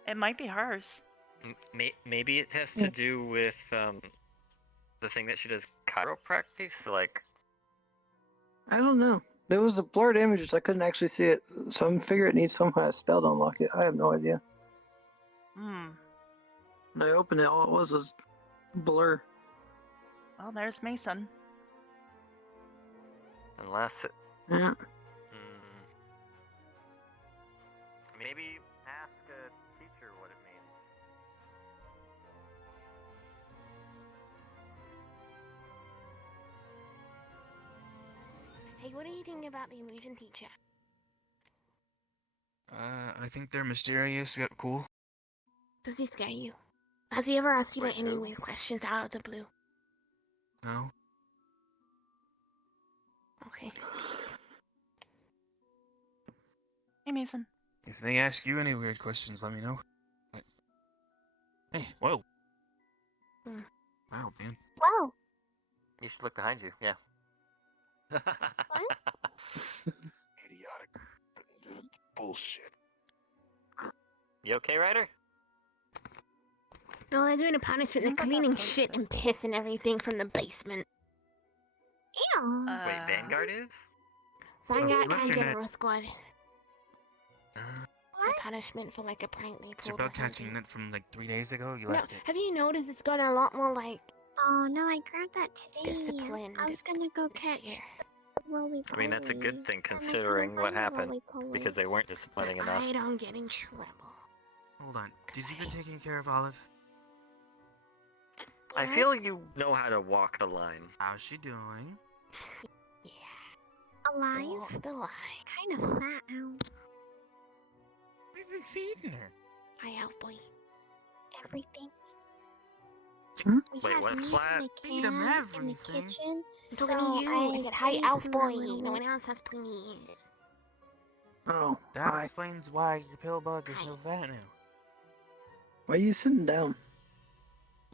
It might be hers. Maybe it has to do with the thing that she does chiropractic, like. I don't know. There was a blurred images. I couldn't actually see it, so I'm figuring it needs some kind of spell to unlock it. I have no idea. When I opened it, all it was blur. Well, there's Mason. Unless it. Yeah. Maybe what do you think about the illusion teacher? I think they're mysterious yet cool. Does he scare you? Has he ever asked you like any weird questions out of the blue? No. Okay. Hey, Mason. If they ask you any weird questions, let me know. Hey, whoa. Wow, man. Whoa. You should look behind you. Yeah. Idiotic. Bullshit. You okay, Ryder? No, they're doing a punishment. They're cleaning shit and piss and everything from the basement. Ew. Wait, Vanguard is? Vanguard looking and at- General Squad. It's a punishment for like a prank they It's your pulled or bug catching something. net from like 3 days ago. You No, left it. have you noticed it's got a lot more like Oh no, I grabbed that today. disciplined? I was gonna go catch the roly I mean, that's a good thing considering what happened, because they weren't disciplining enough. I don't get in trouble. Hold on. Did you get taking care of Olive? I feel you know how to walk the line. How's she doing? Alive? Still alive. Kind of fat now. We've been feeding her. Hi, Elf Boy. Everything. Hmm? We Wait, had what's meat flat? in a Feed 'em can in the everything. kitchen. So So to you, I I said, hi, gave Elf him Boy. a little No one bit. else has pointy ears. Oh, That hi. explains why your pill bug is so fat now. Why are you sitting down?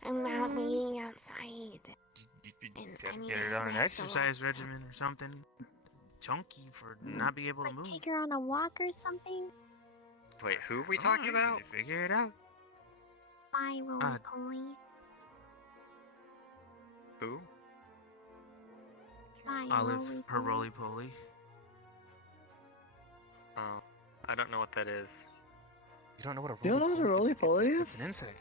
I'm out waiting outside. You And I gotta need get to her on an rest a exercise lot, regimen or something. Chunky for not being able to Like move. take her on a walk or something. Wait, who are we talking about? Figure it out. My roly poly. Who? My Olive, roly her poly. roly poly. Oh, I don't know what that is. You don't know what a You don't know what a roly poly It's is? an insect.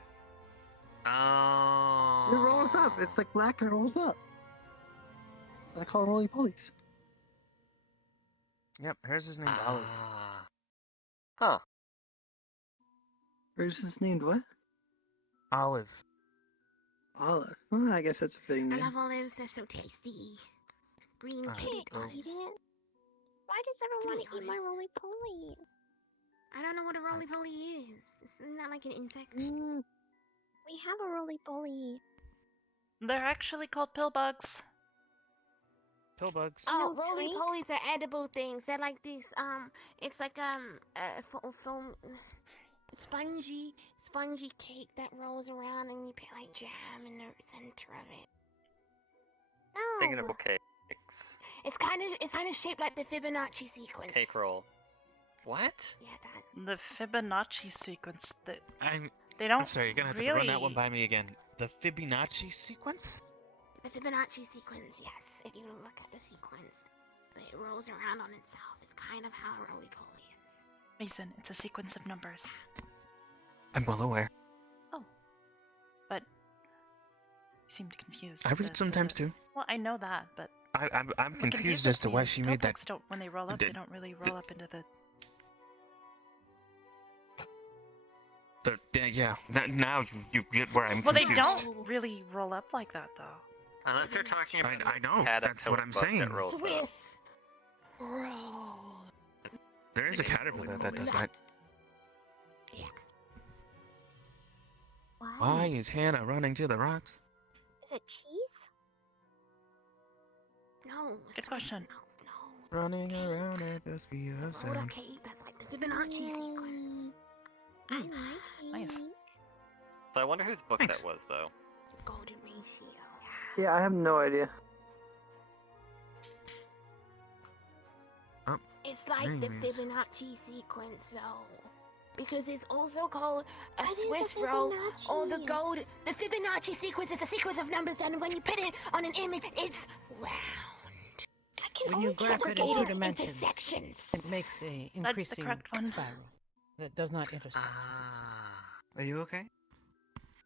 Oh. It rolls up. It's like black and rolls up. I call roly polies. Yep, hers is named Olive. Huh. Hers is named what? Olive. Olive. Well, I guess that's a fitting I name. love olives, they're so tasty. Green pitted well- olives. Why does everyone Pretty eat my olives. roly poly? I don't know what a roly poly is. Isn't that like an insect? We have a roly poly. They're actually called pill bugs. Pill bugs. Oh, No roly drink? polies are edible things. They're like these, it's like, foam, spongy cake that rolls around and you put like jam in the center of it. Thinking of No. cakes. It's kind of shaped like the Fibonacci sequence. Cake roll. What? Yeah, that. The Fibonacci sequence. That I'm they don't sorry, you're gonna have really... to run that one by me again. The Fibonacci sequence? The Fibonacci sequence, yes. If you look at the sequence, it rolls around on itself. It's kind of how a roly poly is. Mason, it's a sequence of numbers. I'm well aware. But you seemed confused. I read sometimes too. Well, I know that, but I'm I'm confused as to why she made that. Don't, when they roll up, they don't really roll up into the. Yeah, now you get where I'm Well, they confused. don't really roll up like that, though. Unless they're talking about I know. That's what I'm bug saying. that rolls up. Swiss roll. There is a caterpillar that does that. Why is Hannah running to the rocks? Is it cheese? No. Good question. Running around at the speed of Soda sound. cake. That's like the Fibonacci sequence. I like it. Nice. So I wonder whose book Thanks. that was, though. Golden ratio. Yeah, I have no idea. It's like the Anyways. Fibonacci sequence, though. Because it's also called a What is Swiss a roll or the Fibonacci? gold. The Fibonacci sequence is a sequence of numbers, and when you put it on an image, it's round. I can When you only graph it in segregated two into dimensions, sections. it makes a That's the increasing correct one. spiral that does not intersect. Are you okay?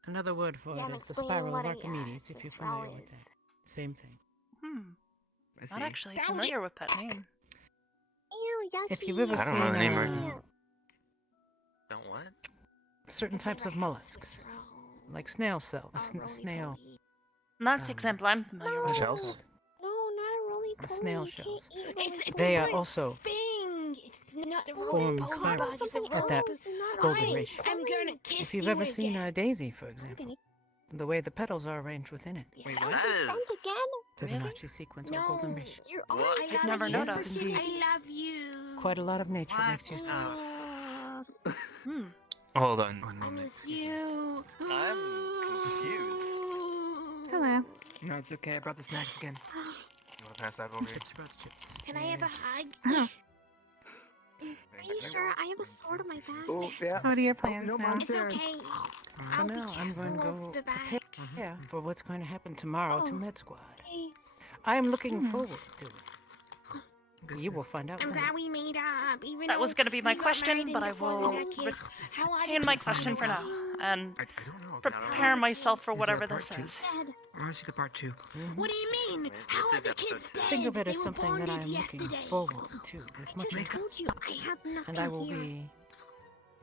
Another word for Yeah, it I'm is the explaining spiral of what a, Archimedes, if you're Swiss roll familiar with is. that. Same thing. Hmm. I Not see. actually Found familiar with that name. Ew, yucky. If you've ever I don't know seen the name right now. Don't what? certain types of mollusks, like snail cell, snail. That's the example I'm familiar with. Shells? No, not a roly are snail shells. It's They are also thing. It's not the form roly spirals poly at that golden Fine, ratio. I'm gonna kiss If you've you ever seen again. a daisy, for example, the way the petals are arranged within it, Wait, what? Fibonacci sequence or golden ratio. I I'd never love noticed. you. I love you. Quite a lot of nature makes use of it. Hold on. I miss you. I'm confused. Hello. No, it's okay. I brought the snacks again. You wanna pass that over here? Can I have a hug? Oh. Are you sure? I have a sword in my bag. Oh, yeah. So what are your plans now? It's okay. For now, I'm going to go prepare for what's going to happen tomorrow to Med Squad. I am looking forward to it. You will find out. I'm glad we made up. Even That was going to be my we got question, married but I before will we had kids. How are retain you? my question for now and prepare myself for whatever this is. I want to see the part 2. What do you mean? How are the kids dead? Think of it They as were something that bonded I am looking yesterday. forward to as much as I told you, I have nothing and I will here. be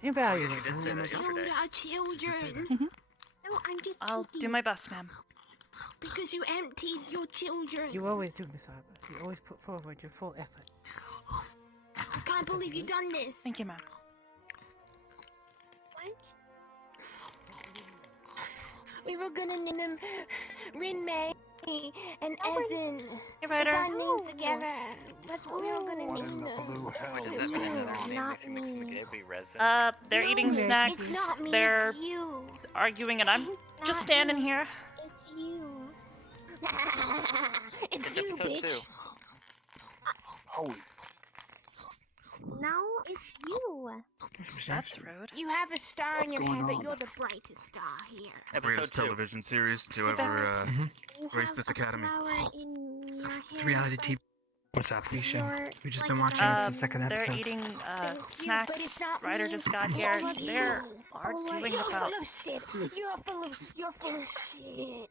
evaluating. You did say that Killed yesterday. our children. No, I'm just I'll do my best, ma'am. Because you emptied your children. You always do, Miss Arbor. You always put forward your full effort. I can't believe you've done this. Thank you, ma'am. What? We were gonna name them Rin Mei and Ezen. Hey, Put Ryder. our names together. That's what we were gonna name them. What does that mean? Another name if you mix them together, be resin. They're eating No, snacks. It's not me, They're it's you. arguing, and I'm just standing here. It's you. It's It's you, episode bitch. 2. Holy. No, it's you. That's rude. You have a star in your going head, but on? you're the brightest star here. Greatest television series to ever You grace have this a academy. flower in your It's hair, reality but TV. What's up, Felicia? you're We've just like been a watching it dog. since the second They're episode. eating Thank you, but snacks. it's not Ryder me. just got It's here. you. They're You're arguing full about. of shit. You're full of shit.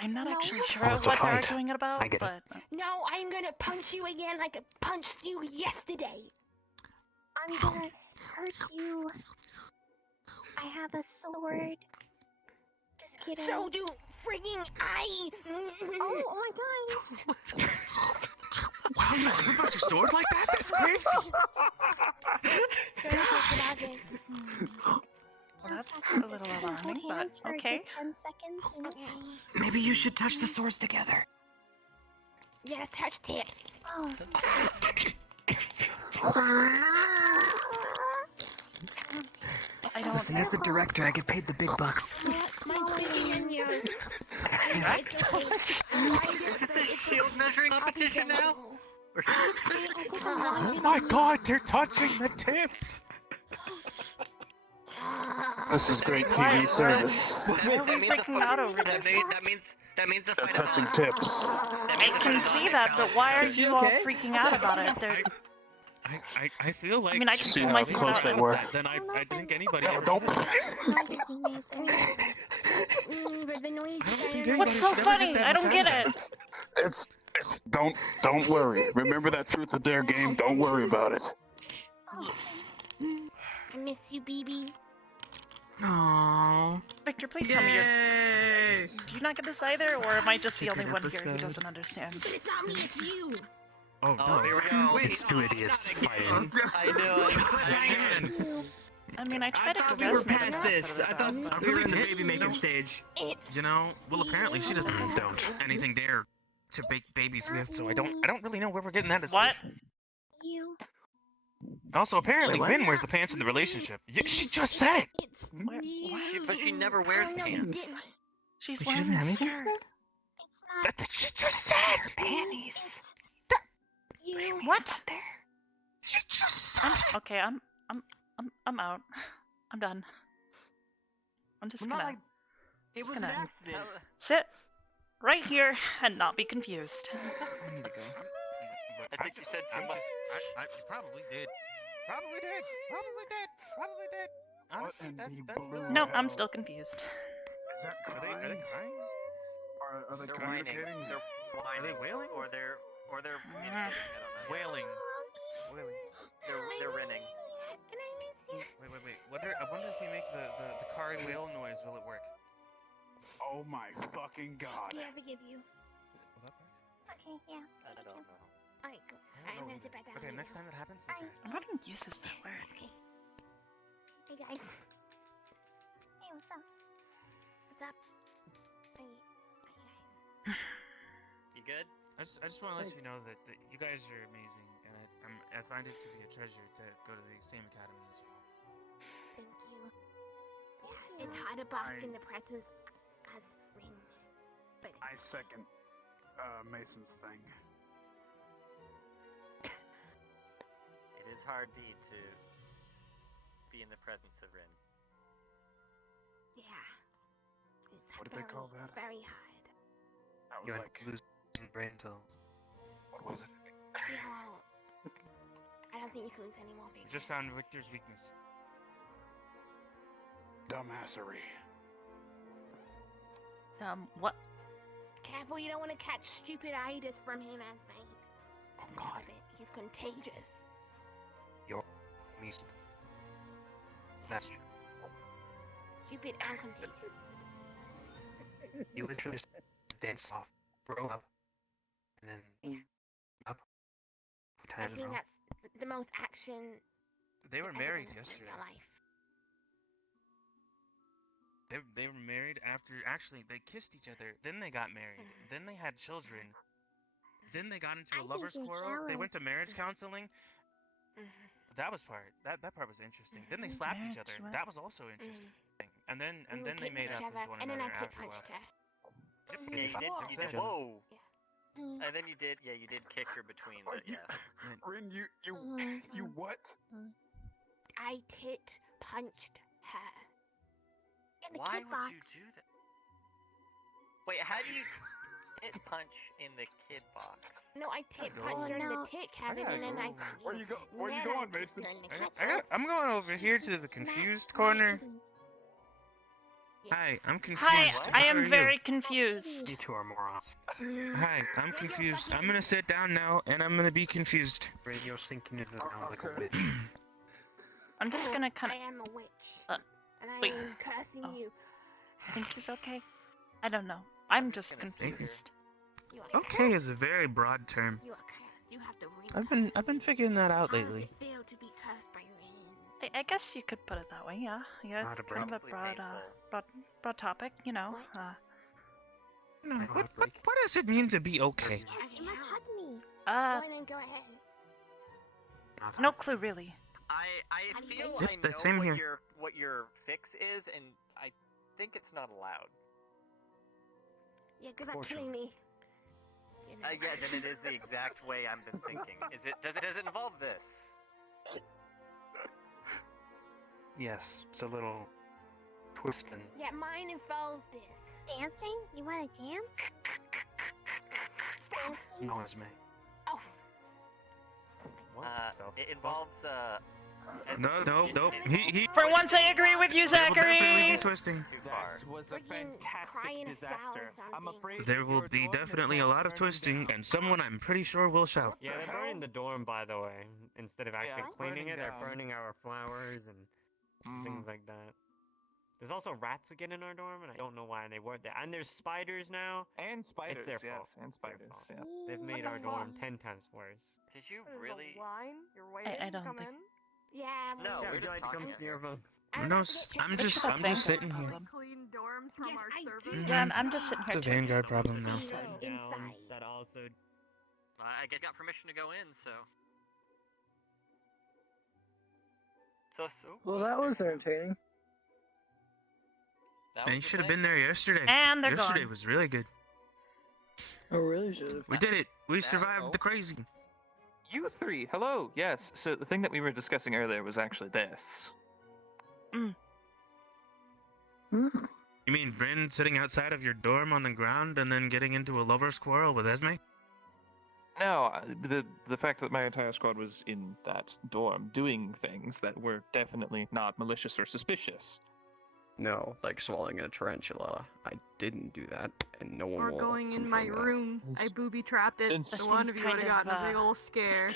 I'm not No. actually sure Oh, what it's a they're fight. arguing about, I get it. but No, I'm gonna punch you again like I punched you yesterday. I'm gonna hurt you. I have a sword. Just kidding. So do frigging I. Oh my god. Wow, you whip out your sword like that? That's crazy! well, that's a little alarming, but okay. 10 seconds, you know? Maybe you should touch the swords together. Yes, touch tips. Oh. I don't. Listen, as the director, I get paid the big bucks. Mine's bigger than yours. Shield measuring competition now? Oh my god, they're touching the tips! This is great TV service. Why are we freaking out over this? That means the They're fight touching is tips. I can see that, but why are you all freaking out about it? They're... I feel like. I mean, I can See pull how my close sword they out. were. Then I think anybody ever. Don't. But the noise What's so funny? I don't get it. It's don't worry. Remember that truth or dare game. Don't worry about it. I miss you, BB. Aww. Victor, please tell me you're. Yay! Do you not get this either, or am I just the only Secret one here who episode. doesn't understand? But it's not me, it's you. Oh, Oh, here we go. It's two idiots fighting. I knew it. I mean, I I tried to thought we were convince them. past this. I thought we were in the baby making stage. You know, well apparently she doesn't anything there to bake babies with, so I don't really know where we're getting that. What? You. Also, apparently Wait, what? Finn wears the pants in the relationship. She just said it. It's Where- me. what? But she never wears Oh, no, you pants. didn't. She's But she wearing doesn't a have anything? skirt. It's not That's what she just said. panties. You. What? She just Okay, I'm out. I'm done. I'm just gonna It was an accident. sit right here and not be confused. I need to go. I think you said too much. I probably did. Probably did. Honestly, that's No, I'm still confused. Is that Are they crying? Are they They're whining. communicating? They're whining. Are they wailing? Or they're communicating. I don't know. Wailing. They're renting. Wait. I wonder if we make the Kari whale noise, will it work? Oh my fucking god. I never give you. Okay, yeah. I don't know. Alright, go. I'm gonna sit back down. Okay, and next eat time it happens, now. we'll I'm not even uses that word. Okay. Hey guys. Hey, what's up? What's up? Hey. You good? I just want to let you know that you guys are amazing, and I find it to be a treasure to go to the same academy as you all. Thank you. Yeah, it's hard to bask in the presence as Rin, but I second Mason's thing. It is hard indeed to be in the presence of Rin. yeah, it's What did they call that? very hard. That was You like, losing brain cells. what was it? Yeah, well, I don't think you can lose any more I fingers. just found Victor's weakness. Dumbassery. What? Careful, you don't want to catch stupiditis from him, as mate. Oh God. He's contagious. You're me. That's true. Stupid and contagious. You literally just danced off, grow up, and then up. I Times in a think row. that's the most action. They were married evidence in yesterday. your life. They were married after, actually, they kissed each other, then they got married, then they had children, then they got into a lover's quarrel, they went to marriage counseling. That was that part was interesting. Then they slapped each other. That was also interesting. And then they made up with one and then I another kick after a while. punched her. Yeah, you did. Whoa. And then you did kick her between the, yeah. Rin, you what? I tit punched her. In the Why kid would box. you do that? Wait, how do you tit punch in the kid box? No, I tit punched her in the tit cavity, and then I. Where you going, Mason? I'm going over here to the confused corner. Hi, I'm confused. Hi, I How are am you? very confused. You two are morons. Hi, I'm confused. I'm gonna sit down now, and I'm gonna be confused. Radio sinking into the sound like a witch. I'm just gonna kind I of. am a witch. And I wait. am cursing you. I think he's okay. I don't know. I'm just confused. You are Okay is a very broad term. You are cursed. You have to ring. I've been figuring that out How does lately. it feel to be cursed by Rin? I guess you could put it that way. Yeah. Yeah. Not It's a kind of a broad topic. You know. No, what does it mean to be okay? Yes, you must hug me. Go on and go ahead. No clue really. I feel Yep, I the know same here. what your fix is, and I think it's not allowed. Yeah, good luck killing me. Yeah, then it is the exact way I've been thinking. Does it involve this? Yes, it's a little twisting. Yeah, mine involves this. Dancing? You want to dance? Dancing? No, it's me. Oh. It involves No. He. For once, I agree with you, Definitely Zachary. be twisting. too far. Was a fantastic disaster. I'm afraid There will be definitely a lot of twisting, and someone I'm pretty sure will shout. Yeah, they're burning the dorm, by the way. Instead of actually it's cleaning it, burning they're down. burning our flowers and things like that. There's also rats again in our dorm, and I don't know why they weren't there. And there's spiders now. And spiders, It's their yes, fault. and It's their spiders, fault. yeah. They've made our dorm 10 times worse. Did you There's really? a line. You're waiting I to don't come think. in. Yeah. No, Yeah, we're would you just like to come talking. see our phone? No, I'm just sitting here. Clean dorms from Yes, our I servers. did. Yeah, I'm just sitting It's here a too. Vanguard problem now. Down, Inside. that also. I guess you got permission to go in, so. Well, that was entertaining. They should have been there yesterday. And they're Yesterday gone. was really good. I really should have. We did it. We survived the crazy. You three, hello. Yes. So the thing that we were discussing earlier was actually this. You mean Bryn sitting outside of your dorm on the ground and then getting into a lover's quarrel with Esme? No, the fact that my entire squad was in that dorm doing things that were definitely not malicious or suspicious. No, like swallowing a tarantula. I didn't do that, and no one Or will going in my confirm that. room. I booby trapped it. Since- So one of you would have gotten a big ol' scare.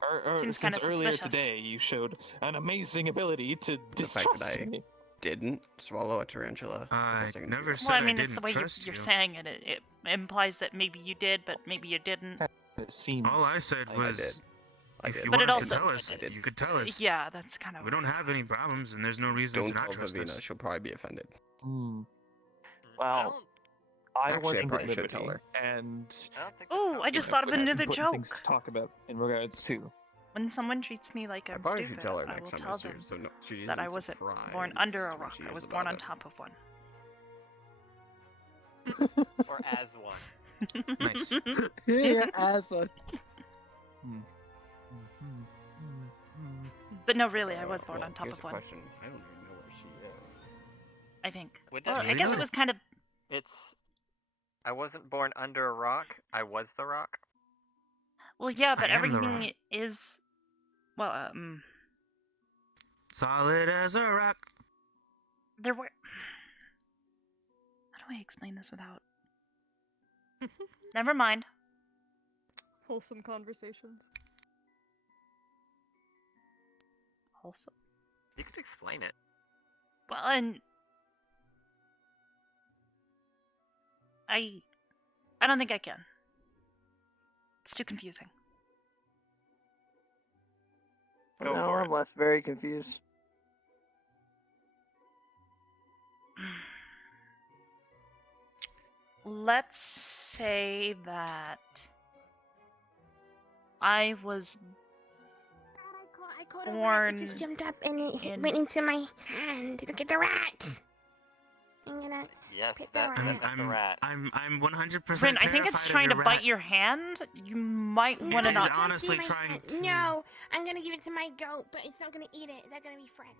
Or Seems since kinda earlier suspicious. today, you showed an amazing ability to The fact distrust that I me. didn't swallow a tarantula. I never said Well, I I mean, didn't it's the way trust you're you. saying it. It implies that maybe you did, but maybe you didn't. It seems. All I said was, I if did. you But it wanted to also- tell us, you could tell us. Yeah, that's kind of. We don't have any problems, and there's no reason Don't to not tell trust Vivina, us. she'll probably be offended. Well, I Actually, wasn't I at probably should liberty, tell her. and Oh, I just thought of had another important things joke. to talk about in regards to. When someone treats me like I'm probably should stupid, tell her I next will time tell I see her, them so no, she that I isn't wasn't born under a surprised rock. when she I hears was born about on it. top of one. Or as one. Nice. Yeah, as one. But no, really, I was born on top Here's of a one. question. I don't even know where she is. I think. Would Well, that I guess it was kind of. It's. I wasn't born under a rock. I was the rock. Well, yeah, but I am the everything rock. is. Well, Solid as a rock. there were. How do I explain this without? Never mind. Wholesome conversations. Also. You could explain it. Well, and I don't think I can. It's too confusing. Go Now for I'm left very confused. Let's say that I was I caught a rat. born. It just jumped up and it in- went into my hand. Look at the rat. I'm gonna. Yes, pick that, the rat. that's a rat. I'm 100% Rin, I think it's terrified trying of to your bite rat. your hand. You might want to He's not. honestly my trying hand. to. No, I'm gonna give it to my goat, but it's not gonna eat it. They're gonna be friends.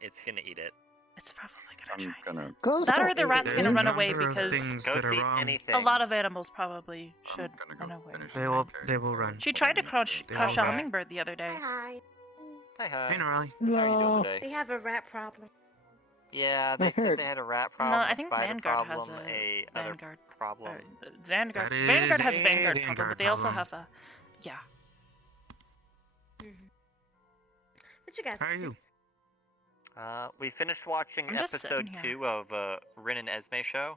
It's gonna eat it. It's probably gonna I'm gonna. Ghosts That or don't the eat rat's it. gonna There's run a away number of because things that Goats are eat wrong. anything. a lot of animals probably should run away. They will run. She tried to crush They a will run. hummingbird the other day. Hi. Hi, hi. Hey, Norley. How are you doing No. today? They have a rat problem. Yeah, I they said heard. they had a rat No, problem, I a think spider Vanguard problem, has a a other Vanguard. problem. Vanguard. That is Vanguard has a Vanguard problem, Vanguard but they also problem. have a. Yeah. What you guys? How are you? We finished watching I'm just episode sitting here. 2 of Rin and Esme show.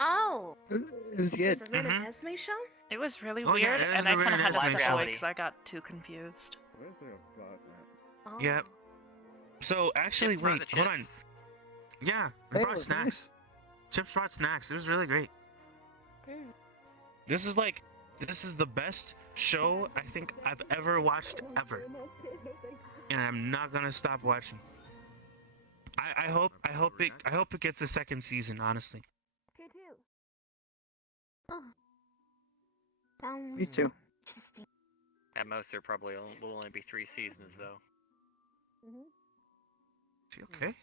Oh, It was good. it's a Rin Mhm. and Esme show. It was really Oh, yeah, weird, it is and a I Rin kind of and had to Esme step show. away because I got too confused. Oh. Yep. So actually, Chips brought wait, the hold on. chips. Yeah, we Hey, it brought was snacks. nice. Chips brought snacks. It was really great. This is the best show I think I've ever watched ever, and I'm not gonna stop watching. I hope it gets a second season. Honestly. Oh. Me too. At most, there probably will only be 3 seasons, though. She okay?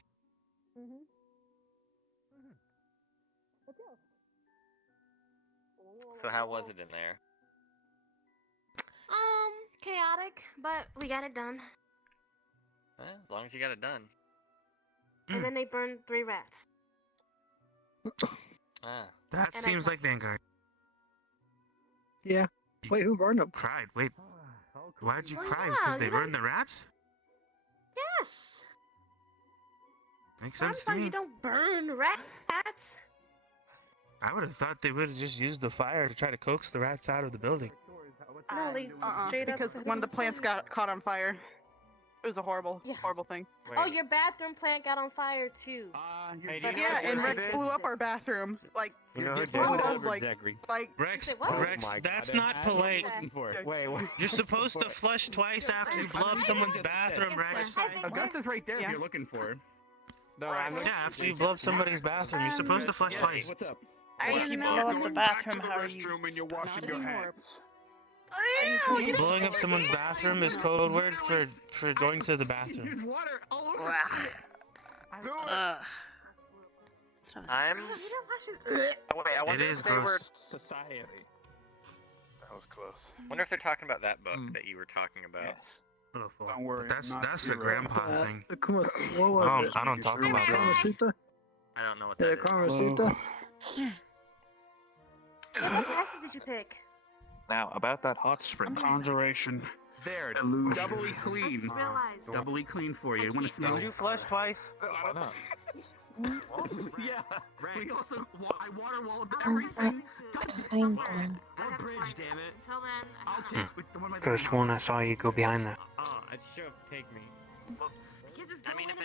So how was it in there? Chaotic, but we got it done. As long as you got it done. And then they burned 3 rats. Ah. That And I seems like Vanguard. Yeah. Wait, who burned them? Cried. Wait. Why'd you Well, cry? yeah, Because they you burned the rats? Yes. Makes sense to Sometimes me. you don't burn rats. I would have thought they would have just used the fire to try to coax the rats out of the building. No, they straight up Because set when it the on plants fire. got caught on fire, it was a horrible, Yeah. horrible thing. Oh, your bathroom plant got on fire too. Hey, do But you know yeah, who and this Rex is? blew up our bathroom. Like, You know who just did blew it that? up, like, Rex, say what? Rex, Oh my that's God, not I was polite. looking for it. Wait, You're supposed to flush twice after you blow up someone's bathroom, Rex. Augusta's right there if Yeah. you're looking for her. No, I'm Yeah, after you blow up somebody's bathroom, you're supposed to flush twice. What's up? Are you in the middle of the bathroom? How are you? Restroom and you're washing your hands. Blowing up someone's bathroom is code word for going to the bathroom. There's water all over. Do it. I'm. Oh, wait, I wonder is if they were. gross. Society. That was close. Wonder if they're talking about that book that you were talking about. Don't worry. That's I'm not the hero. grandpa thing. What was it? I don't talk about that. Kamasutra? I don't know what Yeah, that is. Kamasutra? What classes did you pick? Now, about that hot spring. Conjuration. There, Illusion. doubly clean. Doubly clean for you. Want to smell? Did you flush twice? Why not? Yeah. We also I water walled I'm everything. I'm done. That bridge, damn it. Until then, I'll take with the one of my Could have sworn I saw you go behind that. Oh, it should have taken me. I mean, if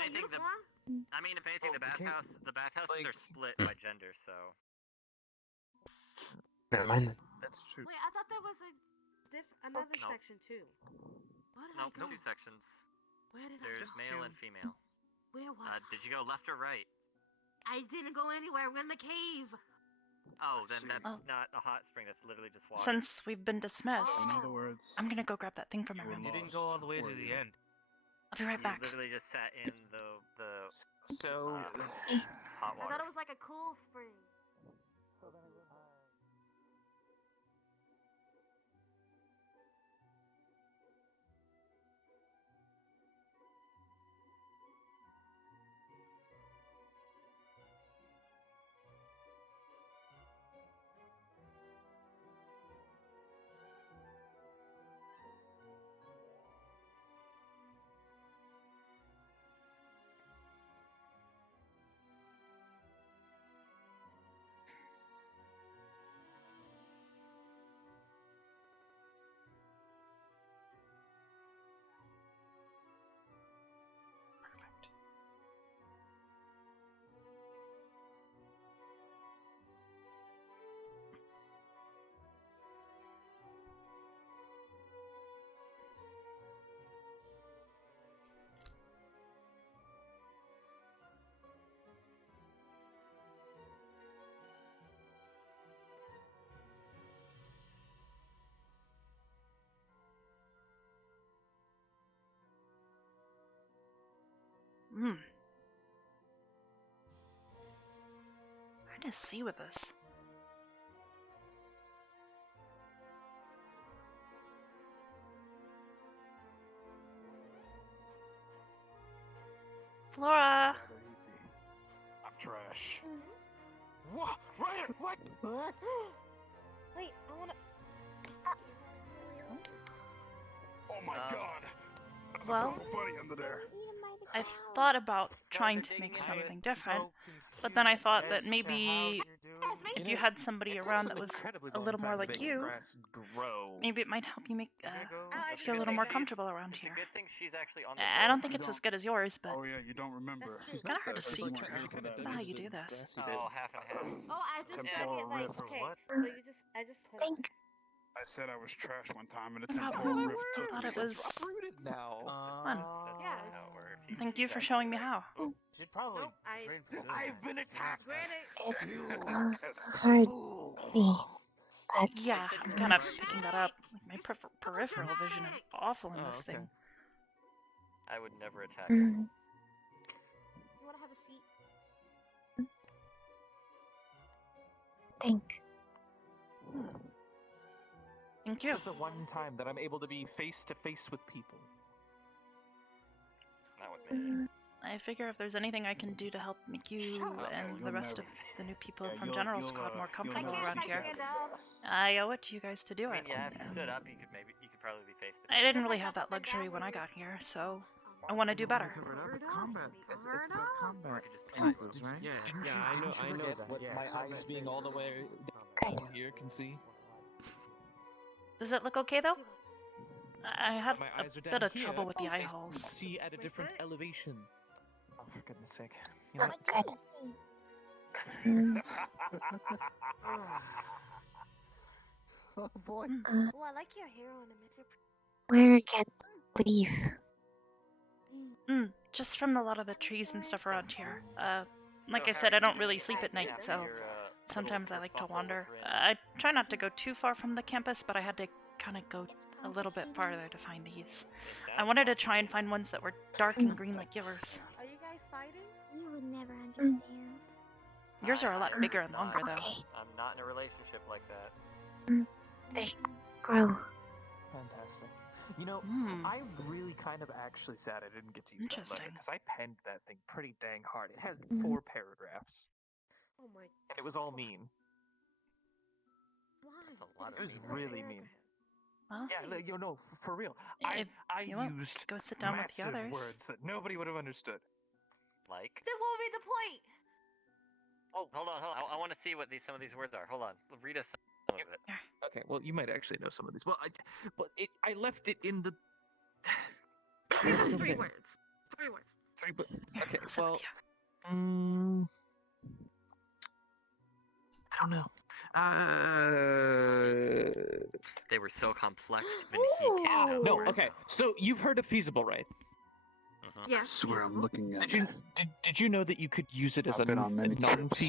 anything, the bathhouses are split by gender, so. Never mind then. That's true. Wait, I thought there was another No. section too. What did Nope, I go? 2 sections. Where did There's I go? male and female. Where was Did you go left or right? I didn't go anywhere. We're in the cave. Oh, then that's not a hot spring. That's literally just water. Since we've been dismissed, In other words, I'm gonna go grab that thing from my room. you didn't go all the way to the end. I'll be right back. You literally just sat in the So hot I thought water. it was like a cool spring. Where to see with this? Flora! I'm trash. What? Ryan, what? Wait, I wanna. Oh my god! There's Well, a purple bunny under there. I thought about trying to make something different, but then I thought that maybe if you had somebody around that was a little more like you, maybe it might help you make feel a little more comfortable around here. Good thing she's actually on the I don't think it's as good as yours, but Oh yeah, you don't remember. it's kind of hard to Because see you weren't through. here for that I don't know how you reason. do this. Oh, half and half. Oh, I just Temporal took it like rift. okay. What? So you just I just put it. I said I was trash one time, and a Oh, temporal rift I took thought me. it was now. fun. Yeah. Thank you for showing me how. Should probably Nope, I've been attacked. Granted. Hurt me. But Yeah, I'm kind of picking that up. My peripheral vision is awful in this thing. I would never attack. You wanna have a seat? think. Thank you. This is the one time that I'm able to be face to face with people. Not with me. I figure if there's anything I can do to help make you and the rest of the new people from General Squad more comfortable around here, I owe it to you guys to do I it. mean, yeah, if you stood up, you could probably be face to I didn't really have that luxury when I got here, so I want to do better. Combat. It's about combat. Right? Yeah, I know that. What Yeah. my eyes being all the way down here can see. Does it look okay though? I had My a eyes are down bit of here. trouble with the eye I holes. see at a different elevation. Oh, for goodness sake. You Oh, know, good. Oh boy. Oh, I like your hair on him. Where can leave? Just from a lot of the trees and stuff around here. Like I said, I don't really sleep at night, so sometimes I like to wander. I try not to go too far from the campus, but I had to kind of go a little bit farther to find these. I wanted to try and find ones that were dark and green like yours. Are you guys fighting? You would never understand. Yours are a lot bigger and longer, though. I'm not in a relationship like that. They grow. fantastic. You know, I'm really kind of actually sad I didn't get to use that Interesting. letter because I penned that thing pretty dang hard. It has 4 paragraphs, Oh my. and it was all mean. Why? That's a lot It of was mean. really mean. Well, Yeah, you know, for real. if I you won't, used go sit down with the massive others. words that nobody would have understood. Like? Then what would be the point? Oh, hold on. I want to see what some of these words are. Hold on. Read us some of it. Okay, well, you might actually know some of these. Well, I left it in the. 3 words. 3 words. Okay, well. I don't know. They were so complex, even he can't know. No, okay. So you've heard of feasible, right? Yes. I swear I'm looking at Did you know that you could use it as I've been on many trips.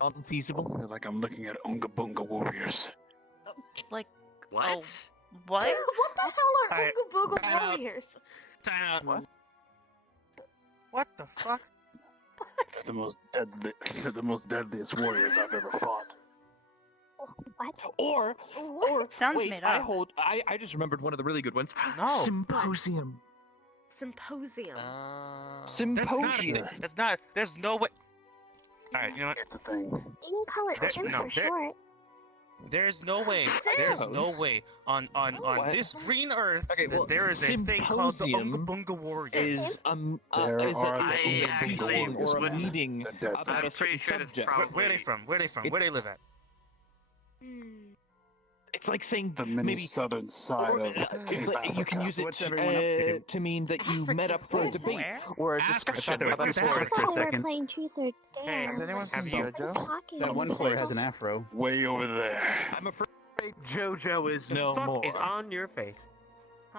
non-feasible? I feel like I'm looking at Unga Bunga warriors. Like what? Oh, What what? the hell are Alright, Ooga Booga time out. warriors? Time out. What the fuck? They're the most deadliest warriors I've ever fought. What? Or Sounds wait, made I up. just remembered one of the really good ones. No. Symposium. Symposium. Symposium. That's not. There's no way. All right, you know what? It's a thing. You can call it Sim for short. There's no way. There's no way on this green Earth Okay, well, that there is a thing called the Unga Bunga Warriors. Is a teaching or a meeting about a certain subject. Where are they from? Where are they from? Where do they live at? It's like saying The mini maybe southern side of it's like you can use it What's everyone up to? to mean that you met up for a debate or a discussion about a I specific thought we were second. playing Truth or Dare. Has anyone seen What is JoJo? talking That one about? player has an afro. Way over there. I'm afraid JoJo is The no fuck more. is on your face?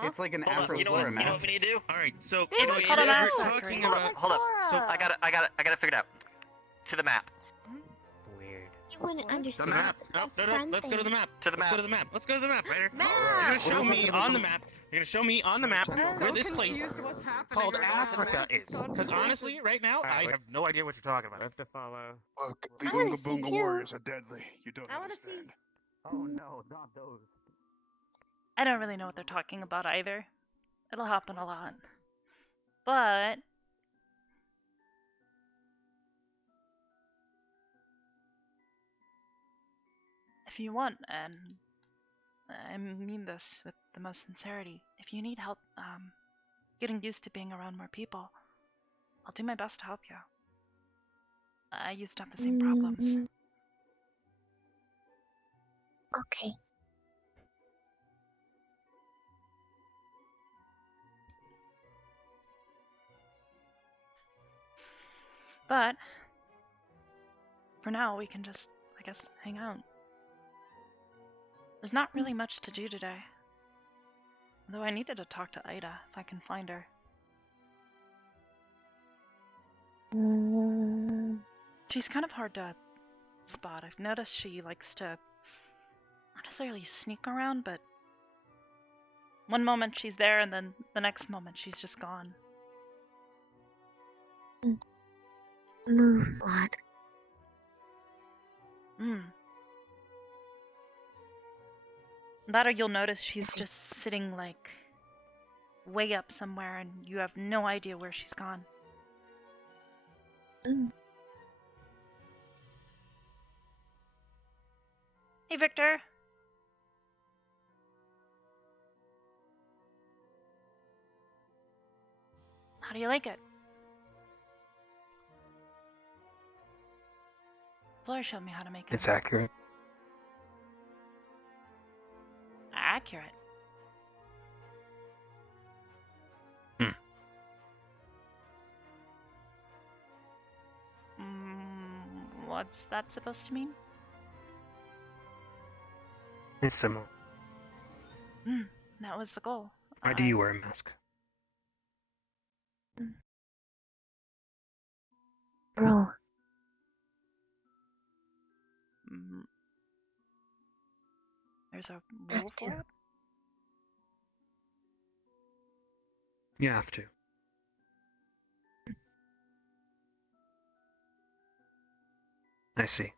It's like an Hold on. afro You know what? Zora You know what mask. we need to do? All right, so This is called a you're massacre. talking about. Hold up. So I got it figured out. To the map. Weird. You wouldn't The understand. map. It's a No, best no, friend let's go to the thing. map. To the Let's map. go to the map. Let's go to the map, Ryder. Map! You're gonna show me on the map. You're gonna show me on the map where this place called Africa is. Because honestly, right now, I have no idea what you're talking about. Have to follow. Look, the I wanna Unga see Bunga too. warriors are deadly. You don't I wanna understand. Oh no, not those. I don't really know what they're talking about either. It'll happen a lot. But if you want, and I mean this with the most sincerity, if you need help getting used to being around more people, I'll do my best to help you. I used to have the same problems. Okay. But for now, we can just, I guess, hang out. There's not really much to do today. Though I needed to talk to Ida, if I can find her. She's kind of hard to spot. I've noticed she likes to not necessarily sneak around, but one moment she's there and then the next moment she's just gone. Move, lad. That or you'll notice she's just sitting like way up somewhere and you have no idea where she's gone. Hey, Victor. How do you like it? Fleur showed me how to make it. It's accurate. Accurate. What's that supposed to mean? It's similar. That was the goal. Why do you wear a mask? Bro. There's a Have rule to. for it? You have to. I see.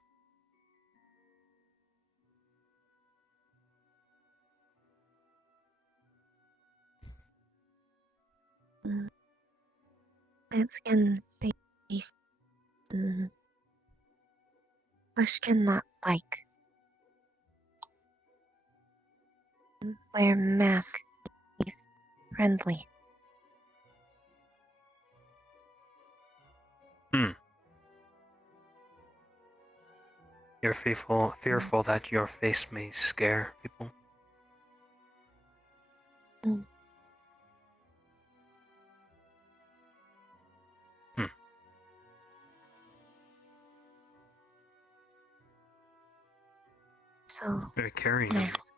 Plants can face. Flesh cannot like. wear masks. Be friendly. You're fearful that your face may scare people. So, Very caring of you. mask.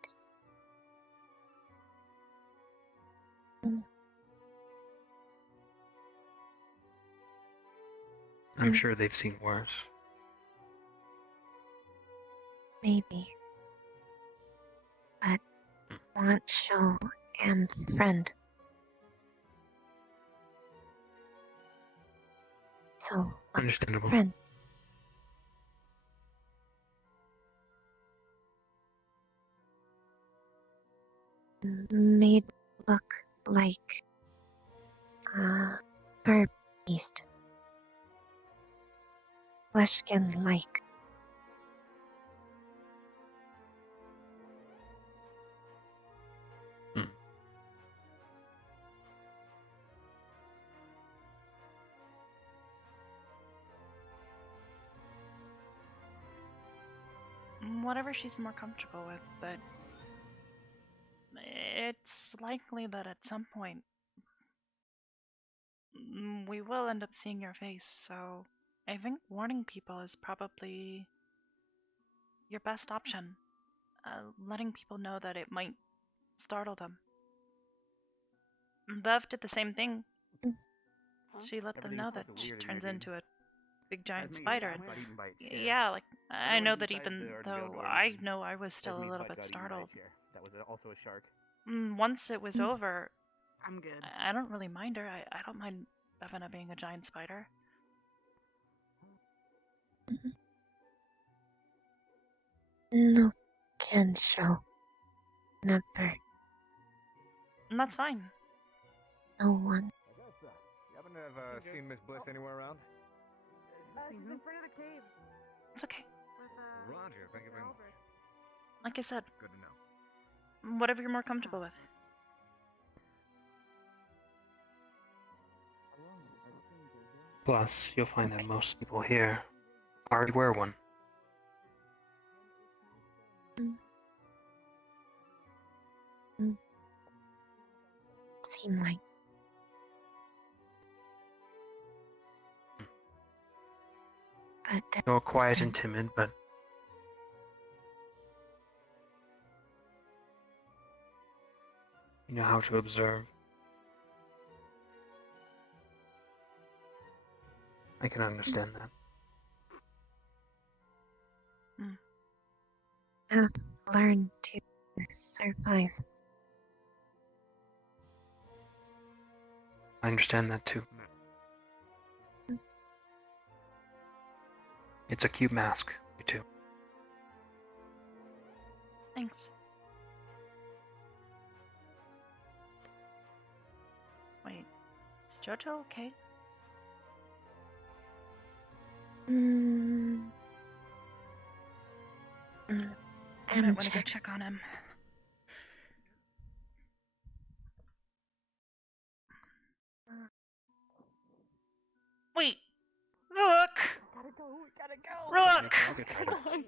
I'm sure they've seen worse. Maybe. But want show am friend. So Understandable. friend. Made look like bird beast. Flesh skin like. Whatever she's more comfortable with, but it's likely that at some point we will end up seeing your face, so I think warning people is probably your best option. Letting people know that it might startle them. Bev did the same thing. She let them know that she turns into a big giant spider. And yeah, like I know that even though I know I was still a little bit startled. That was also a shark. Once it was over, I'm good. I don't really mind her. I don't mind Bevena being a giant spider. No can show. Never. And that's fine. No one. You happen to have seen Miss Bliss anywhere around? She's in front of the cave. It's okay. Roger, thank you very much. Like I said, Good to know. whatever you're more comfortable with. Plus, you'll find that most people here already wear one. Seem like. But You're quiet and timid, but you know how to observe. I can understand that. have learned to survive. I understand that too. It's a cute mask, you too. Thanks. Wait, is Jojo okay? I might want to go check on him. Wait! Look! Gotta go, we gotta go! Look! Come on!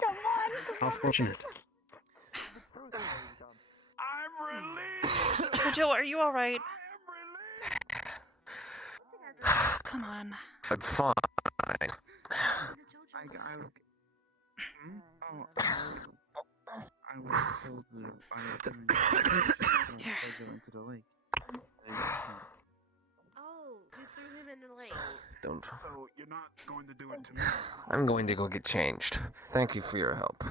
Come on! How fortunate. Jojo, are you alright? Come on. I'm fine. I was told that I was going into the lake. Oh, you threw him in the lake. Don't. So you're not going to do it to me? I'm going to go get changed. Thank you for your help.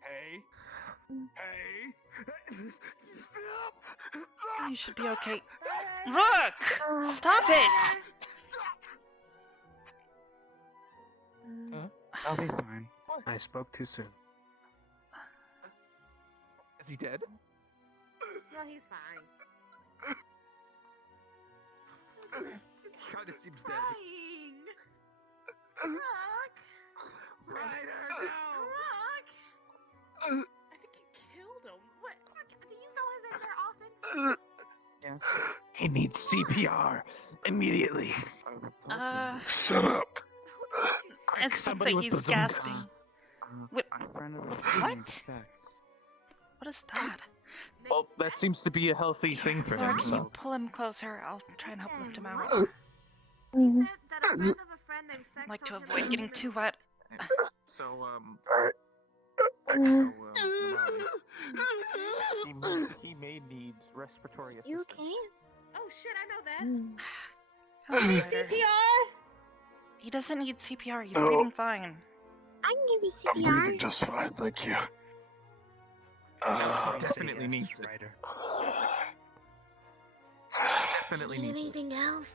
Hey! Hey! You should be okay. Look! Stop it! I'll be fine. I spoke too soon. Is he dead? No, he's fine. Kinda seems dead. Crying! Rock! Ryder, Rock! I think you killed him. He needs CPR immediately. Shut up. As Foot Somebody say, with he's the Zumba. gasping. What? What? What is that? Well, that seems to be a healthy thing for Laura, him. can you So. pull him closer? I'll try and help lift him out. Like to avoid getting too wet. So, Alright. he may need respiratory assistance. You okay? Oh shit, I know that. Come on, Need Ryder. CPR? He doesn't need CPR. He's No. breathing fine. I can give you I'm CPR. breathing just fine, thank you. Definitely needs it. Definitely Need needs it. anything else?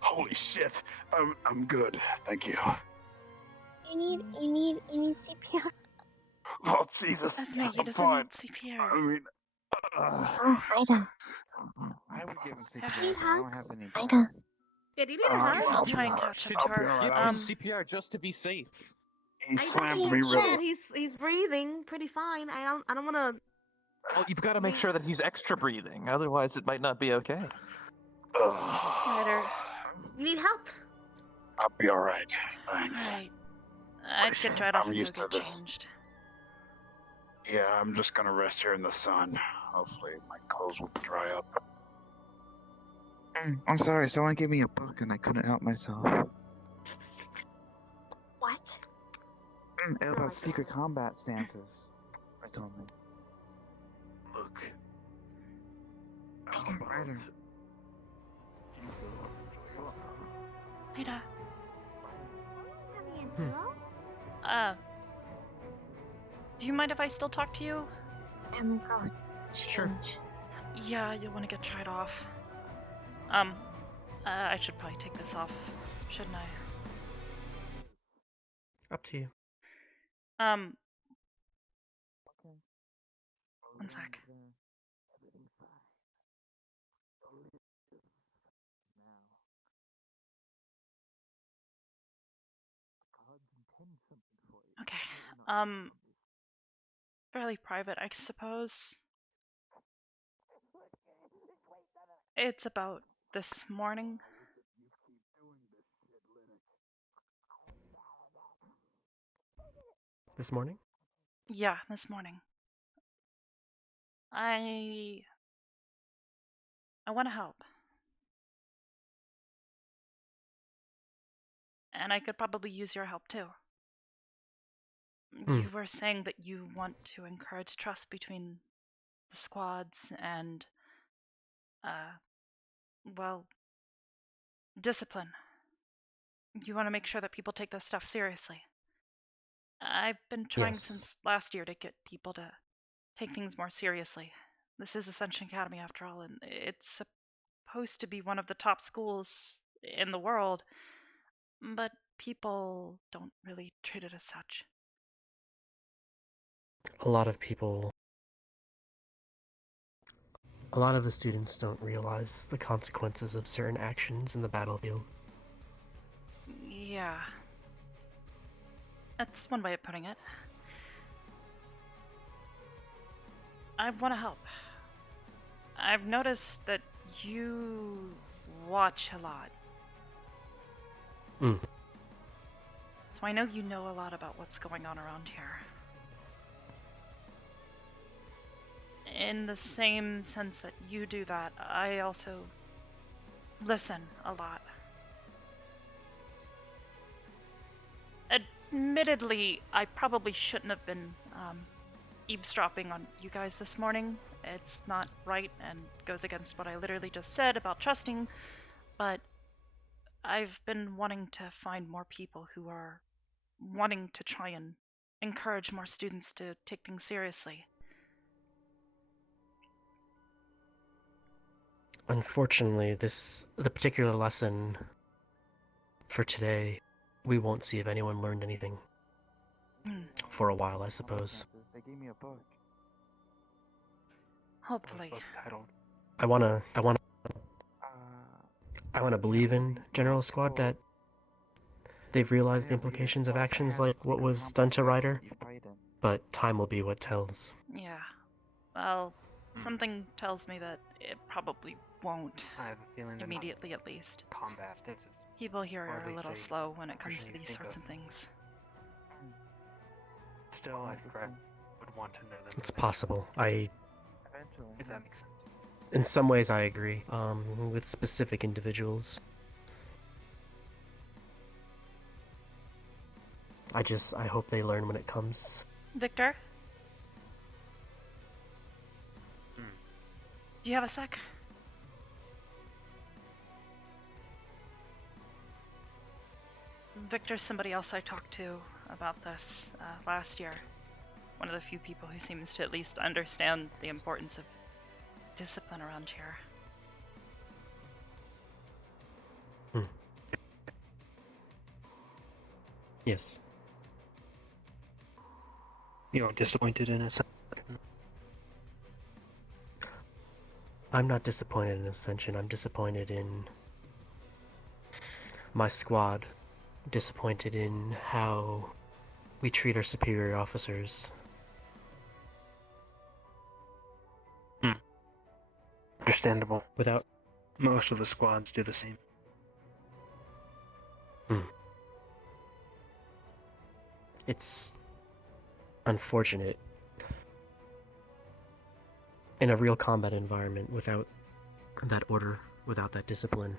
Holy shit. I'm good, thank you. You need CPR. Oh Jesus. Esme, he I'm doesn't fine. need CPR. I mean, Oh, Ida. I would give him Need CPR. I don't have hugs? any. Ida. Yeah, do you need a hug? I'll try and catch up to I'll be her. alright. Give him CPR just to be safe. He I slammed can't me chat. really. He's breathing pretty fine. I don't wanna. Well, you've got to make sure that he's extra breathing, otherwise it might not be okay. Ryder. You need help? I'll be alright. Thanks. Alright. I'd get dried off I'm and used go to get this. changed. Yeah, I'm just gonna rest here in the sun. Hopefully my clothes will dry up. I'm sorry, someone gave me a book and I couldn't help myself. What? About secret combat stances. I told me. Look. Ryder. Ida. Do you mind if I still talk to you? I'm going. Sure. Yeah, you'll want to get tried off. I should probably take this off, shouldn't I? Up to you. One sec. Okay. Fairly private, I suppose. It's about this morning. This morning? Yeah, this morning. I want to help. And I could probably use your help too. You were saying that you want to encourage trust between the squads and, well, discipline. You want to make sure that people take this stuff seriously. I've been trying since last year to get people to take things more seriously. This is Ascension Academy after all, and it's supposed to be one of the top schools in the world, but people don't really treat it as such. A lot of people... A lot of the students don't realize the consequences of certain actions in the battlefield. Yeah. That's one way of putting it. I want to help. I've noticed that you watch a lot. So I know you know a lot about what's going on around here. In the same sense that you do that, I also listen a lot. Admittedly, I probably shouldn't have been eavesdropping on you guys this morning. It's not right and goes against what I literally just said about trusting, but I've been wanting to find more people who are wanting to try and encourage more students to take things seriously. Unfortunately, the particular lesson for today, we won't see if anyone learned anything. For a while, I suppose. They gave me a book. Hopefully. I wanna believe in General Squad that they've realized the implications of actions like what was done to Ryder, but time will be what tells. Yeah. Well, Something tells me that it probably won't. I have a feeling that immediately, at least. combat is People here or at are a least little a slow when it comes to version you these think sorts of. of things. Still, I think I would want to know them. It's possible. If that makes sense. In some ways, I agree. With specific individuals. I hope they learn when it comes. Victor? Do you have a sec? Victor's somebody else I talked to about this last year. One of the few people who seems to at least understand the importance of discipline around here. Yes. You're disappointed in us. I'm not disappointed in Ascension. I'm disappointed in my squad. Disappointed in how we treat our superior officers. Understandable. Without most of the squads do the same. It's unfortunate. In a real combat environment, without that order, without that discipline,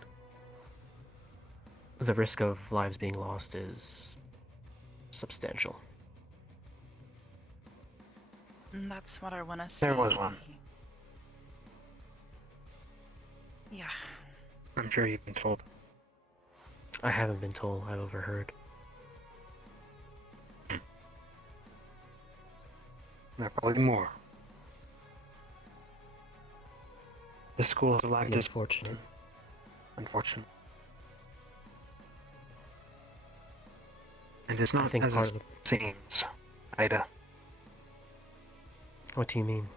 the risk of lives being lost is substantial. And that's what I want to see. There was one. Yeah. I'm sure you've been told. I haven't been told. I've overheard. There are probably more. The school has lacked unfortunate. Unfortunate. And it's not I think as part it of seems, Ida. What do you mean?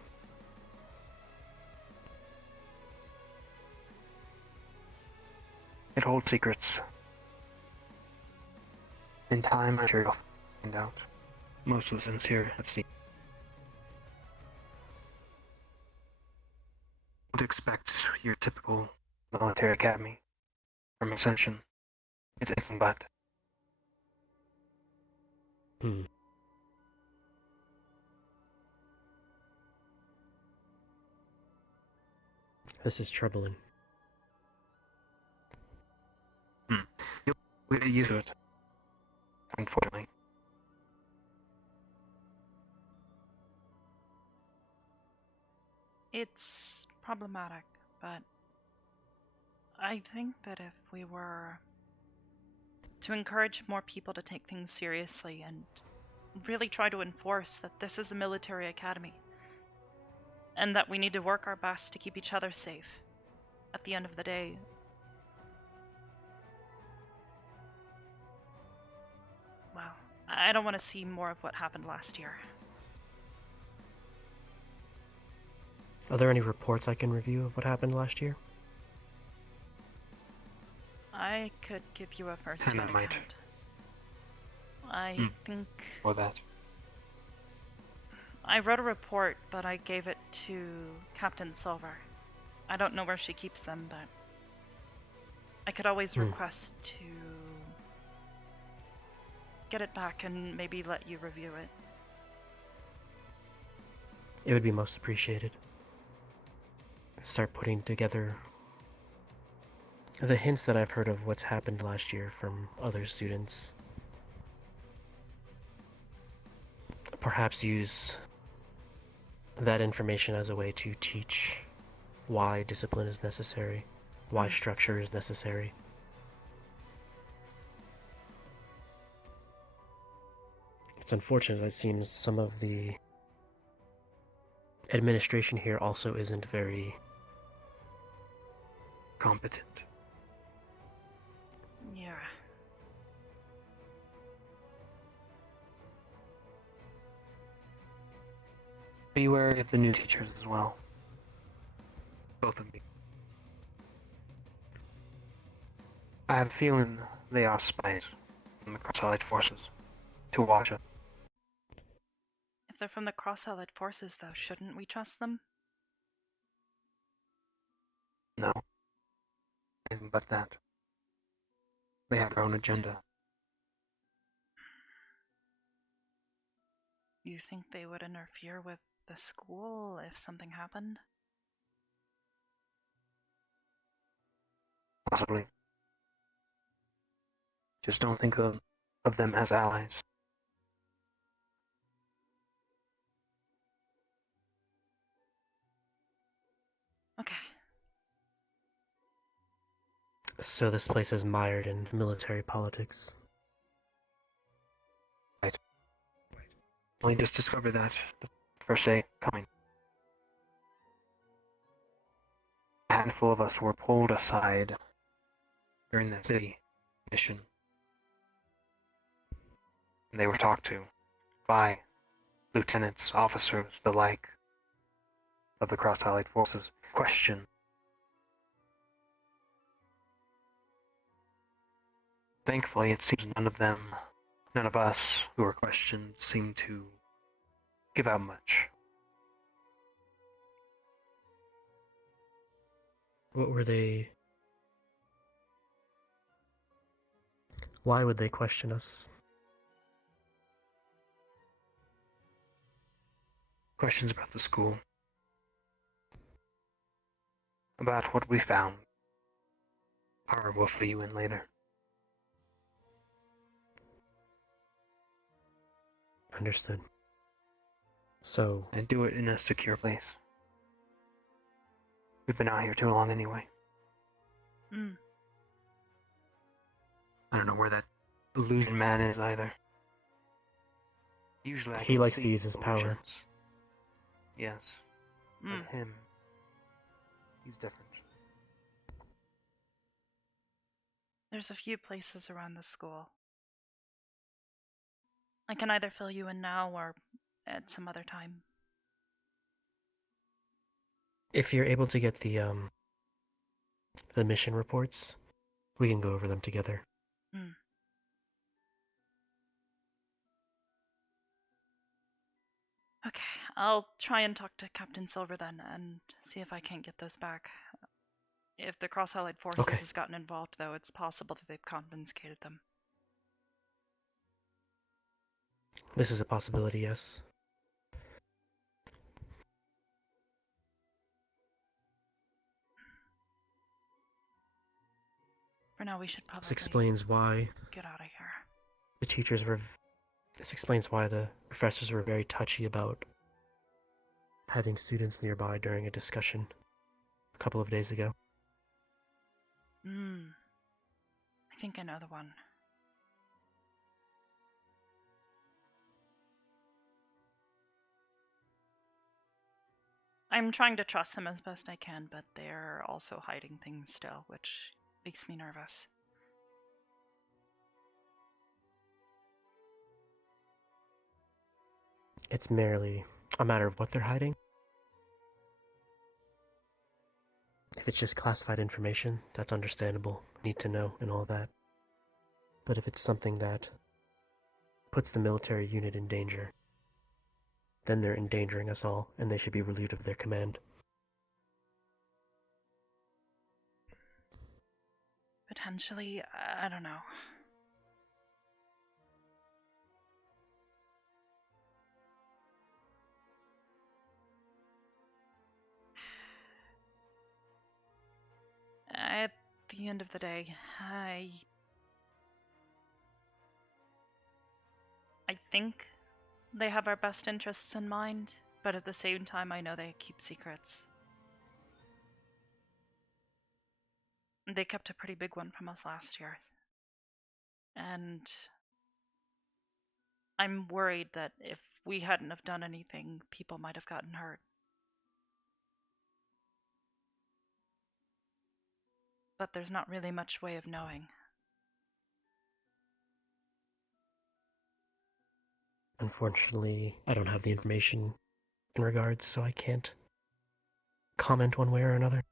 It holds secrets. In time, I'm sure you'll find out. Most of the things here have seen. Would expect your typical military academy from Ascension. It's anything but. This is troubling. You'll get used to it. Unfortunately. It's problematic, but I think that if we were to encourage more people to take things seriously and really try to enforce that this is a military academy and that we need to work our best to keep each other safe at the end of the day. Well, I don't want to see more of what happened last year. Are there any reports I can review of what happened last year? I could give you a first And I hand might. account. I think Or that. I wrote a report, but I gave it to Captain Silver. I don't know where she keeps them, but I could always request to get it back and maybe let you review it. It would be most appreciated. Start putting together the hints that I've heard of what's happened last year from other students. Perhaps use that information as a way to teach why discipline is necessary, why structure is necessary. It's unfortunate, it seems some of the administration here also isn't very competent. Yeah. Be wary of the new teachers as well. Both of me. I have a feeling they are spies from the Cross-Allied forces to watch us. If they're from the Cross-Allied forces, though, shouldn't we trust them? No. Anything but that. They have their own agenda. You think they would interfere with the school if something happened? Possibly. Just don't think of them as allies. Okay. So this place is mired in military politics. Right. Only just discovered that the first day coming. A handful of us were pulled aside during the city mission. And they were talked to by lieutenants, officers, the like, of the Cross-Allied Forces. Questioned. Thankfully, it seems none of us who were questioned seemed to give out much. What were they? Why would they question us? Questions about the school. About what we found. Arbor will fill you in later. Understood. So... And do it in a secure place. We've been out here too long anyway. Mm. I don't know where that illusion man is either. Usually he likes to use his power. Yes. But him, he's different. There's a few places around the school. I can either fill you in now or at some other time. If you're able to get the mission reports, we can go over them together. Mm. Okay, I'll try and talk to Captain Silver then and see if I can't get those back. If the Cross-Allied Forces has gotten involved, though, it's possible that they've confiscated them. This is a possibility, yes. For now, we should probably This explains why get out of here. the teachers were... This explains why the professors were very touchy about having students nearby during a discussion a couple of days ago. I think I know the one. I'm trying to trust them as best I can, but they're also hiding things still, which makes me nervous. It's merely a matter of what they're hiding. If it's just classified information, that's understandable, need to know and all that. But if it's something that puts the military unit in danger, then they're endangering us all, and they should be relieved of their command. Potentially, I don't know. At the end of the day, I think they have our best interests in mind, but at the same time, I know they keep secrets. They kept a pretty big one from us last year. And I'm worried that if we hadn't have done anything, people might have gotten hurt. But there's not really much way of knowing. Unfortunately, I don't have the information in regards, so I can't comment one way or another.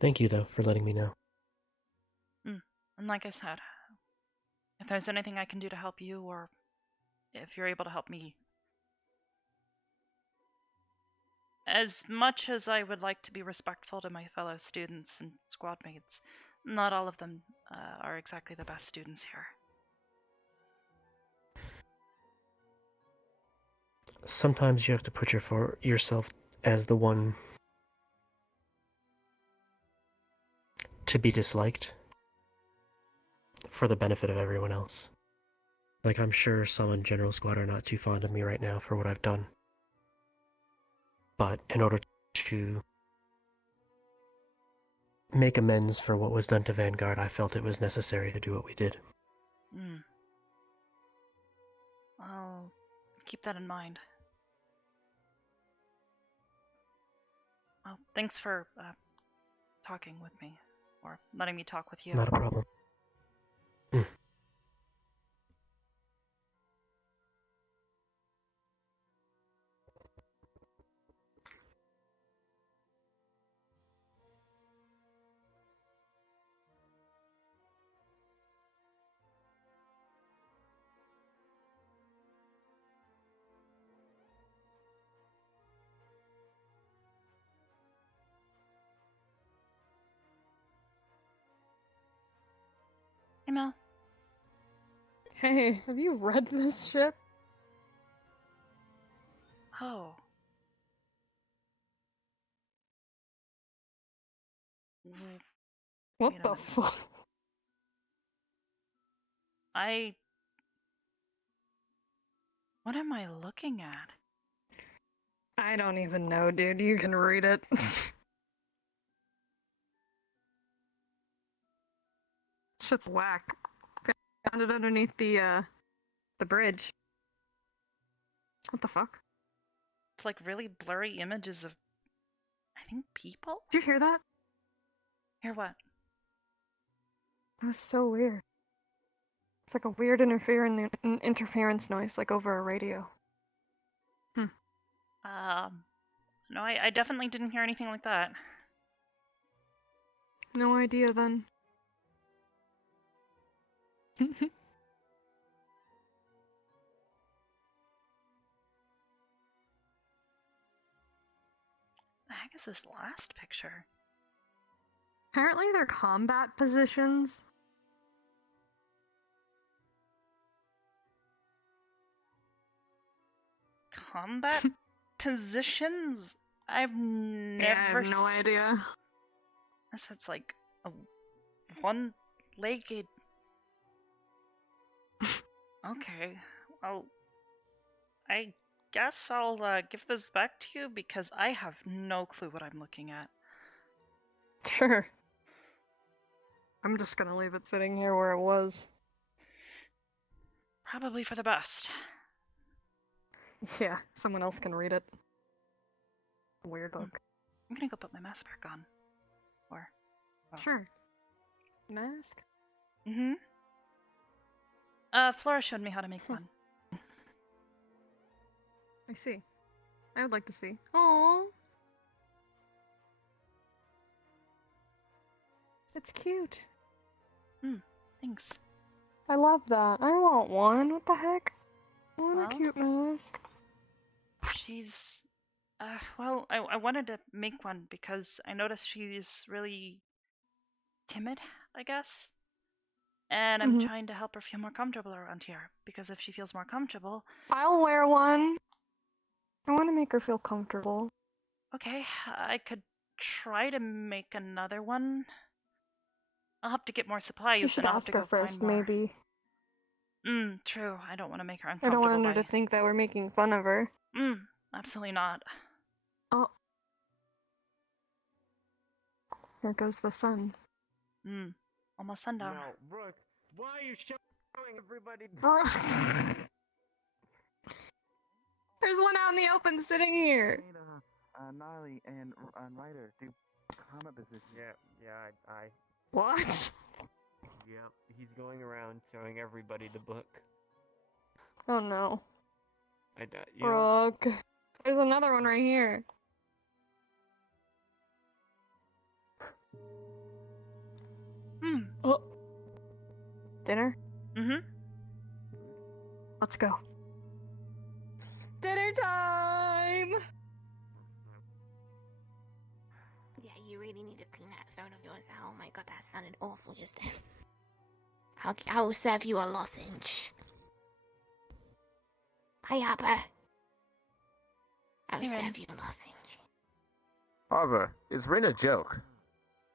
Thank you, though, for letting me know. And like I said, if there's anything I can do to help you, or if you're able to help me, As much as I would like to be respectful to my fellow students and squad mates, not all of them are exactly the best students here. Sometimes you have to put yourself as the one to be disliked for the benefit of everyone else. Like, I'm sure some in General Squad are not too fond of me right now for what I've done. But in order to make amends for what was done to Vanguard, I felt it was necessary to do what we did. I'll keep that in mind. Well, thanks for talking with me, or letting me talk with you. Not a problem. Hey, Mel. Hey, have you read this shit? Oh. What Wait a the minute. fuck? What am I looking at? I don't even know, dude. You can read it. Shit's whack. Found it underneath the bridge. What the fuck? It's like really blurry images of, I think, people? Did you hear that? Hear what? That was so weird. It's like a weird interference noise, like over a radio. No, I definitely didn't hear anything like that. No idea then. The heck is this last picture? Apparently they're combat positions. Combat positions? I've never. Yeah, I have no idea. Unless it's like a one-legged. Okay, well, I guess I'll give this back to you because I have no clue what I'm looking at. Sure. I'm just gonna leave it sitting here where it was. Probably for the best. Yeah, someone else can read it. Weird book. I'm gonna go put my mask back on. Or. Oh. Sure. Mask? Mm-hmm. Flora showed me how to make one. I see. I would like to see. Aww. It's cute. Thanks. I love that. I want one. What the heck? I want Well, a cute mask. She's. Well, I wanted to make one because I noticed she's really timid, I guess. And I'm trying to help her feel more comfortable around here. Because if she feels more comfortable. I'll wear one. I want to make her feel comfortable. Okay, I could try to make another one. I'll have to get more supplies. You should and I'll ask have to her go first, find more. maybe. True. I don't want to make her I uncomfortable. don't want her to think that we're making fun of her. Absolutely not. Oh. There goes the sun. Almost sundown. No, Brooke, why are you showing everybody? There's one out in the open sitting here. Gnarly and Ryder do combat position. Yeah, I. What? Yep, he's going around showing everybody the book. Oh no. You know, Brooke. There's another one right here. Oh. Dinner? Let's go. Dinner time! really need to clean that throat of yours out. Oh my god, that sounded awful just then. I will serve you a lozenge. Hi, Arbor. I will Hey, Rin. serve you a lozenge. Arbor, is Rin a joke?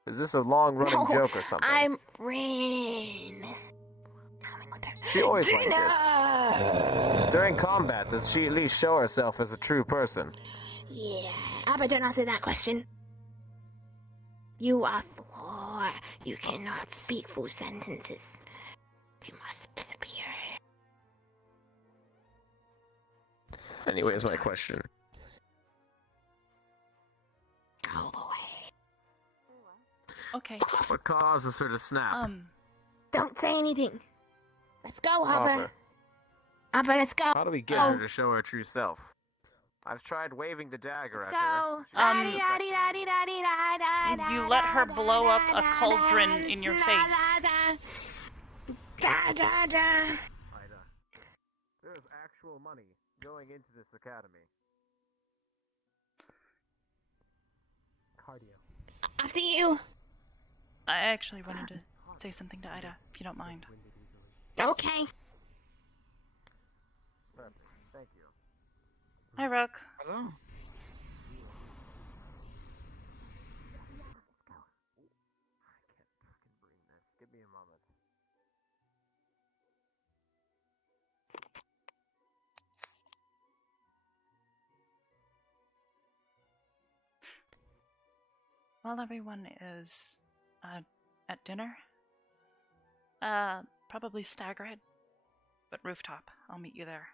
Is this a long-running No, joke or something? I'm Rin. She always like this. During combat, does she at least show herself as a true person? Yeah, Arbor, don't answer that question. You are flawed. You cannot speak full sentences. You must disappear. Anyways, my question. Go away. Okay. What causes her to snap? Don't say anything. Let's go, Arbor. Arbor, Arbor, let's go. how do we get her to show her true self? I've tried waving the dagger at her. You let her blow up a cauldron in your face. Ida, there's actual money going into this academy. Cardio. After you. I actually wanted to say something to Ida, if you don't mind. Okay. Perfect. Thank you. Hi, Rook. Hello. Give me a moment. While everyone is at dinner, probably staggered, but rooftop. I'll meet you there.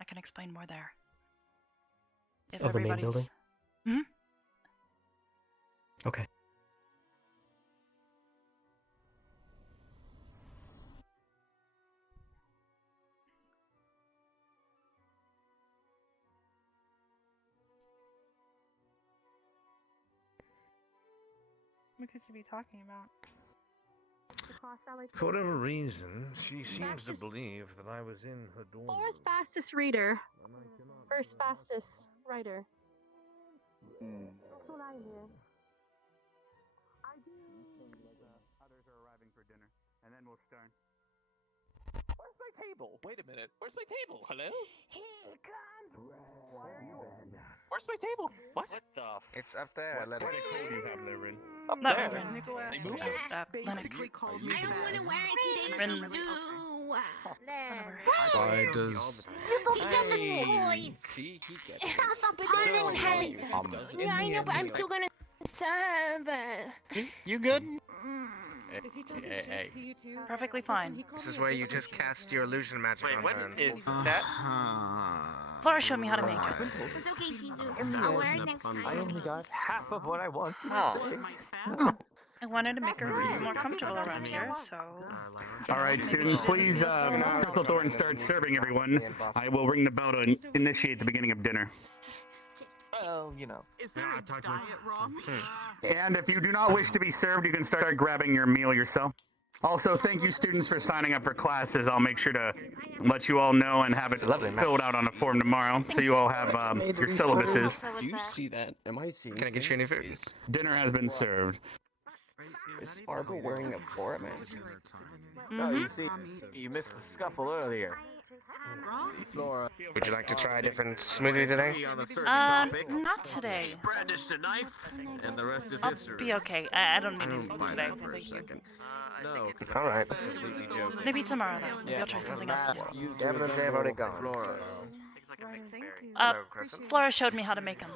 I can explain more there. If Of the main everybody's... building? Okay. What could she be talking about? For whatever reason, she seems to believe that I was in her dorm. Fourth fastest reader. First fastest writer. That's what I hear. Others are arriving for dinner, and then we'll start. Where's my table? Wait a minute. Where's my table? Hello? Here comes Where's my table? What? What the? It's up there. Let What it kind of coat you have there, Rin? Up Not there. Rin. They moved Lennox. it. Basically I called don't want to wear it today, Rin. Shizu. Why does... These are the toys. See, he gets it. But they don't have it. Yeah, I know, but I'm still gonna serve. You good? Is he talking shit to you too? Perfectly fine. This is where you just cast your illusion magic on her. Is that? Flora showed me how to make it. It's okay, Shizu. I'll wear it next time. I only got half of what I wanted. I wanted to make her a little more comfortable around here, so... All right, students, please, Crystal Thornton starts serving everyone. I will ring the bell to initiate the beginning of dinner. Well, you know. Is there a diet wrong? And if you do not wish to be served, you can start grabbing your meal yourself. Also, thank you, students, for signing up for classes. I'll make sure to let you all know and have it filled out on a form tomorrow, so you all have your syllabuses. Do you see that? Am I seeing? Can I get you any food? Dinner has been served. Is Arbor wearing a Borat mask? No, you see, you missed the scuffle earlier. Flora, would you like to try a different smoothie today? Not today. Brandished a knife, and the rest is I'll history. be okay. I don't need anything today. Thank you. No. All right. Maybe tomorrow, though. Maybe I'll try something else. Gavin and Jay have already gone. Flora showed me how to make them.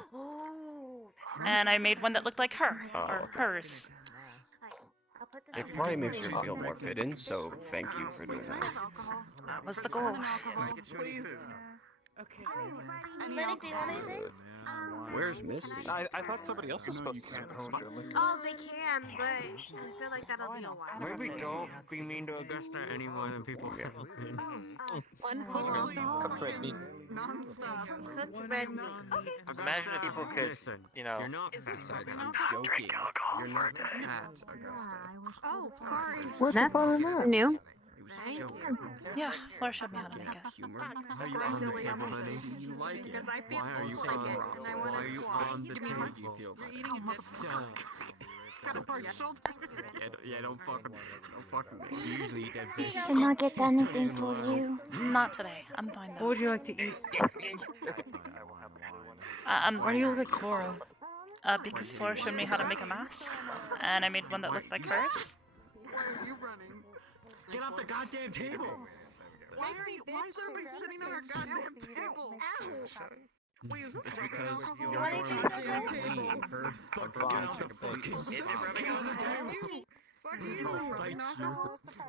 And I made one that looked like her. Or hers. It probably makes you feel more fit in, so thank you for doing that. That was the goal. Okay. Where's Misty? I thought somebody else was supposed to serve us. Oh, they can, but I feel like that'll be a while. Maybe don't be mean to Augusta any more than people can. Cooked red meat. Non-stop. Cooked red meat. Okay. Imagine if people could, you know. You're not fat. I'm joking. You're not fat, Augusta. Oh, sorry. What's the fun in that? New. was Thank joking. Yeah, Flora showed me how to make it. Humor? Are you on the table, honey? Do you like it? Why are you on? Why are you on the table? You feel better. Got a party shoulder. Yeah, don't fuck with me. Don't fuck with me. You usually eat dead fish. Did not get anything for you. Not today. I'm fine though. What would you like to eat? Why do you look like Flora? Because Flora showed me how to make a mask, and I made one that looked like hers. Why are you running? Get off the goddamn table! Why is everybody sitting on our goddamn table? Wait, is this because you're clean? I'm fine. Is it rubbing on the table? Fuck you!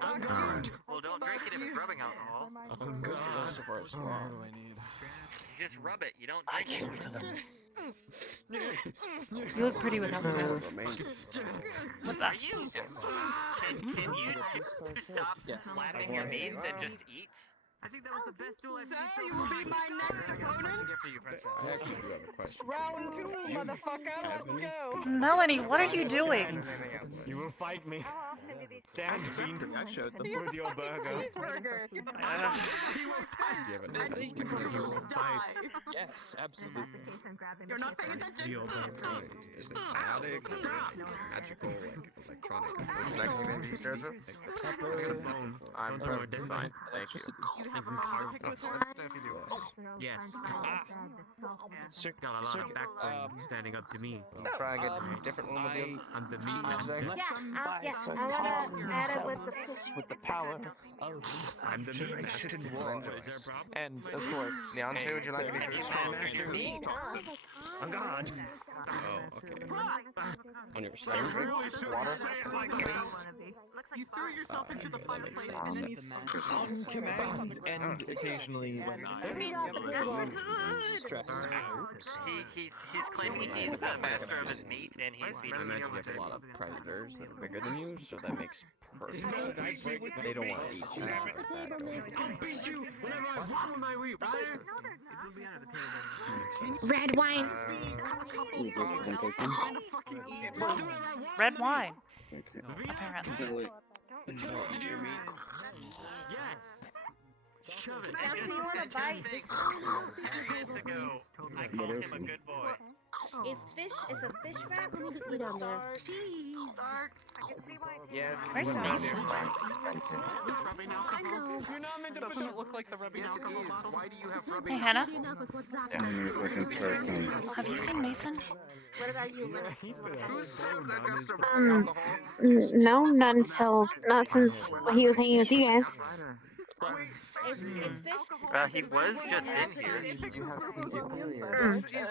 I'm God. Well, don't drink it if it's rubbing alcohol. I'm God. What do I need? You just rub it. You don't drink it. You look pretty without the mask. What's that? Can you stop slapping your meats and just eat? I think that was the best duel I've So seen you will be my next opponent? I actually do have a question. Round 2, motherfucker. Let's go. Melanie, what are you doing? You will fight me. Stand I showed them. with your burger. Cheeseburger. Do you have a I think you will die. Yes, absolutely. You're not paying attention. Is it addict? Magical, like electronic? I'm perfectly fine. Thank you. You have a pick with her? Yes. Got a lot of backbone standing up to me. I'll try and get a different one with you. I'm the meat today. I wanna add it with the fish. With the power of I'm the meat master. shouldn't What is there a problem? And of course, Leonte, would you like me to do Master meat. I'm God. Oh, okay. on your stomach? Water? You threw yourself into the fireplace and then you on command and occasionally when I'm stressed out. He's claiming he's the master of his meat, and he's I feeding imagine you have a lot of predators that are bigger than you, so that makes perfect sense. They don't want to eat you. I'll beat you whenever I waddle my way. Red wine. Red wine. Apparently. Yes. Shove it. If you wanna bite. 2 years ago, I called him a good boy. If fish is a fish wrap with cheese. Yes. Where's Mason? You're not meant to put it look like the rubbing alcohol bottle. Why do you have rubbing Hey, Hannah. Yeah. Have you seen Mason? What about you, Linux? Who served that guy some rubbing alcohol? No, not since he was hanging with you guys. Is fish? He was just in here.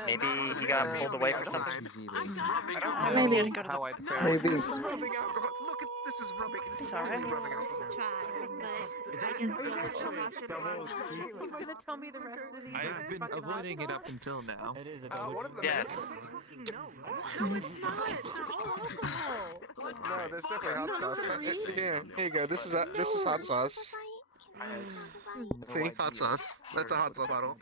Maybe he got pulled away for something. I don't know. Maybe. He had to go to How the... I Maybe. This is rubbing alcohol. Look at this is rubbing. This It's is alright. rubbing alcohol. He's gonna tell me the recipe. I've been avoiding it up until now. It is a What are the Yes. No, it's not. They're all alcohol. No, there's definitely hot sauce. Here you go. This is hot sauce. See, hot sauce. That's a hot sauce bottle.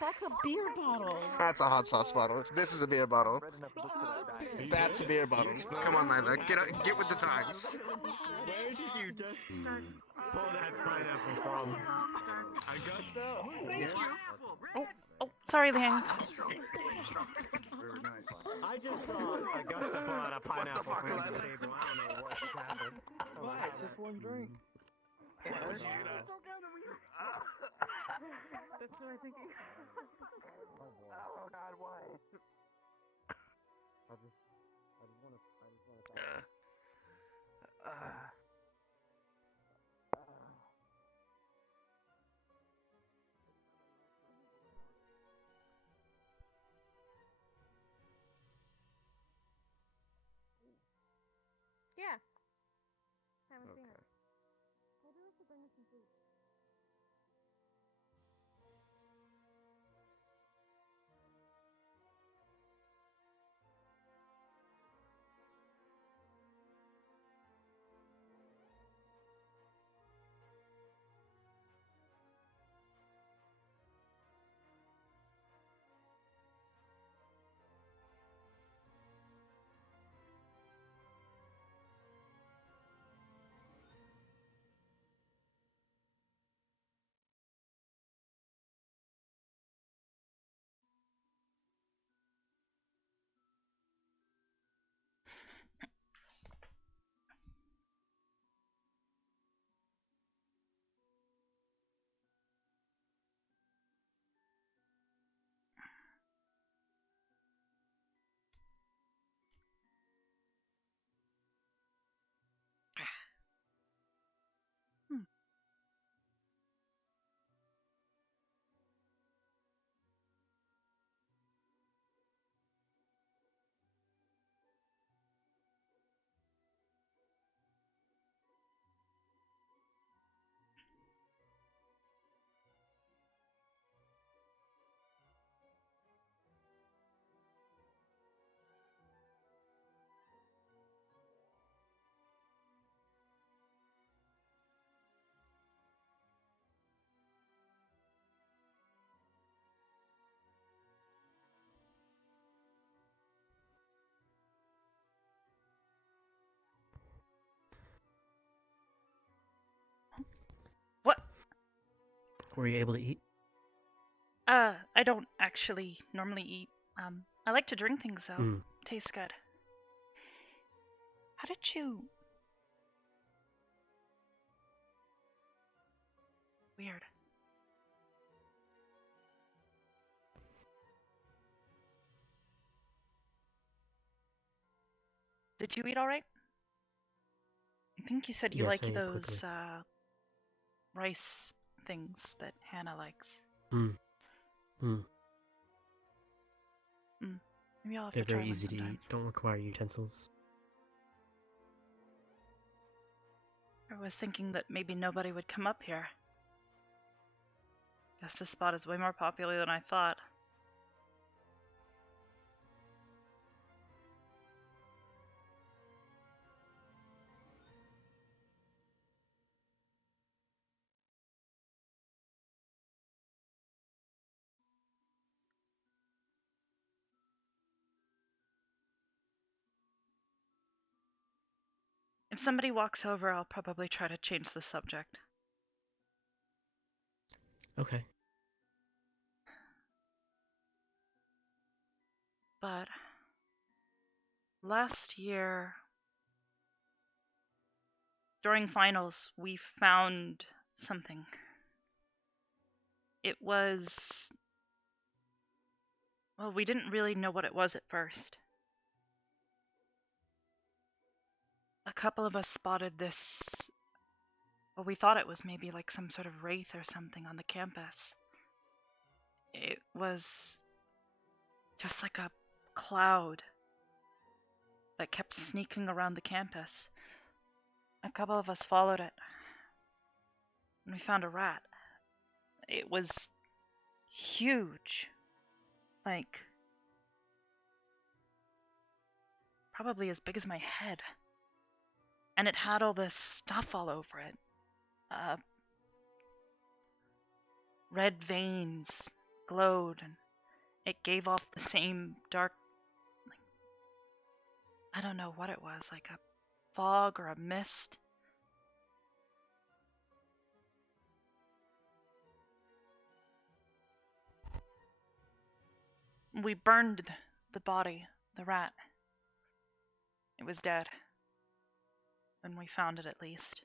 That's a beer bottle. That's a hot sauce bottle. This is a beer bottle. That's a beer bottle. Come on, Lila. Get with the times. Where did you just pull that pineapple from? Augusta? Oh, sorry, Liang. I just saw Augusta pull out a pineapple from the table. I don't know what just happened. What? Just one drink. What was you That's what I'm thinking. Oh God, why? I just want to. Yeah. Haven't seen it. Maybe we should bring us some food. Were you able to eat? I don't actually normally eat. I like to drink things though. Mm. Tastes good. How did you? Weird. Did you eat all right? I think you said you Yes, like I ate those quickly. rice things that Hannah likes. Mm. Mm. Maybe I'll have They're to try very one easy to eat. sometimes. Don't require utensils. I was thinking that maybe nobody would come up here. Guess this spot is way more popular than I thought. If somebody walks over, I'll probably try to change the subject. Okay. But last year, during finals, we found something. It was... Well, we didn't really know what it was at first. A couple of us spotted this... Well, we thought it was maybe like some sort of wraith or something on the campus. It was just like a cloud that kept sneaking around the campus. A couple of us followed it, and we found a rat. It was huge. Like, probably as big as my head. And it had all this stuff all over it. Red veins glowed, and it gave off the same dark, like, I don't know what it was, like a fog or a mist. We burned the body, the rat. It was dead. When we found it, at least.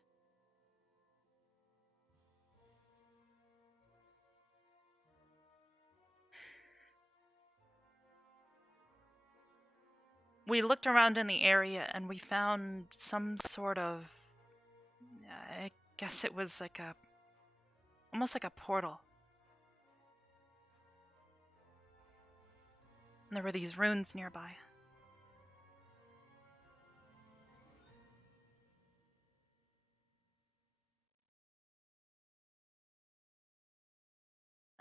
We looked around in the area and we found some sort of... I guess it was like a... almost like a portal. And there were these runes nearby.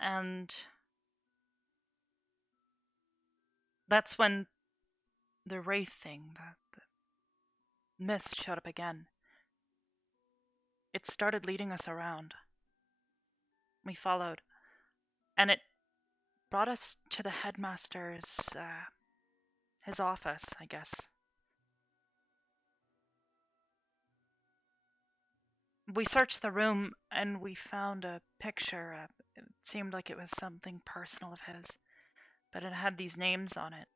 And that's when the wraith thing, the mist showed up again. It started leading us around. We followed. And it brought us to the headmaster's, his office, I guess. We searched the room and we found a picture. It seemed like it was something personal of his, but it had these names on it.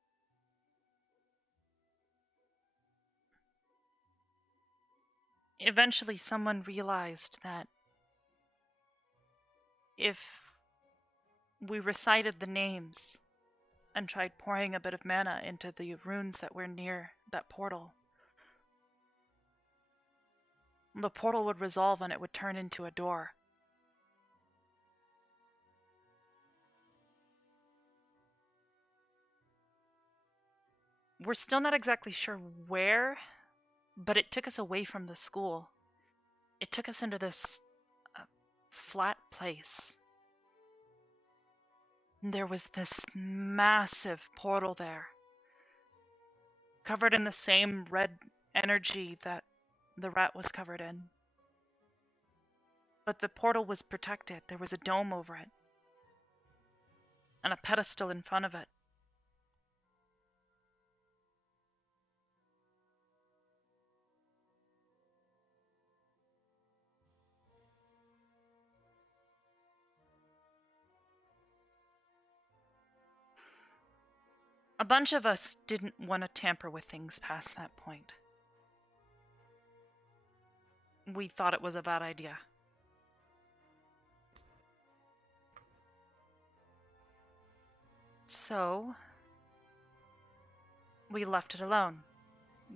Eventually, someone realized that if we recited the names and tried pouring a bit of mana into the runes that were near that portal, the portal would resolve and it would turn into a door. We're still not exactly sure where, but it took us away from the school. It took us into this flat place. And there was this massive portal there, covered in the same red energy that the rat was covered in. But the portal was protected. There was a dome over it, and a pedestal in front of it. A bunch of us didn't want to tamper with things past that point. We thought it was a bad idea. So, we left it alone.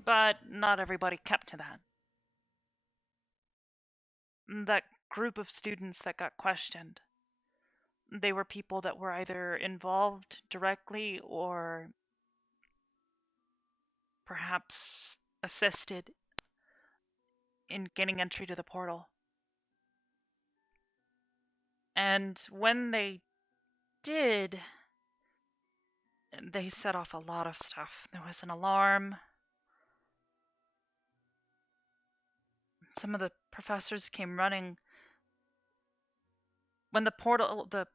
But not everybody kept to that. That group of students that got questioned, they were people that were either involved directly or perhaps assisted in getting entry to the portal. And when they did, they set off a lot of stuff. There was an alarm. Some of the professors came running. When the portal, the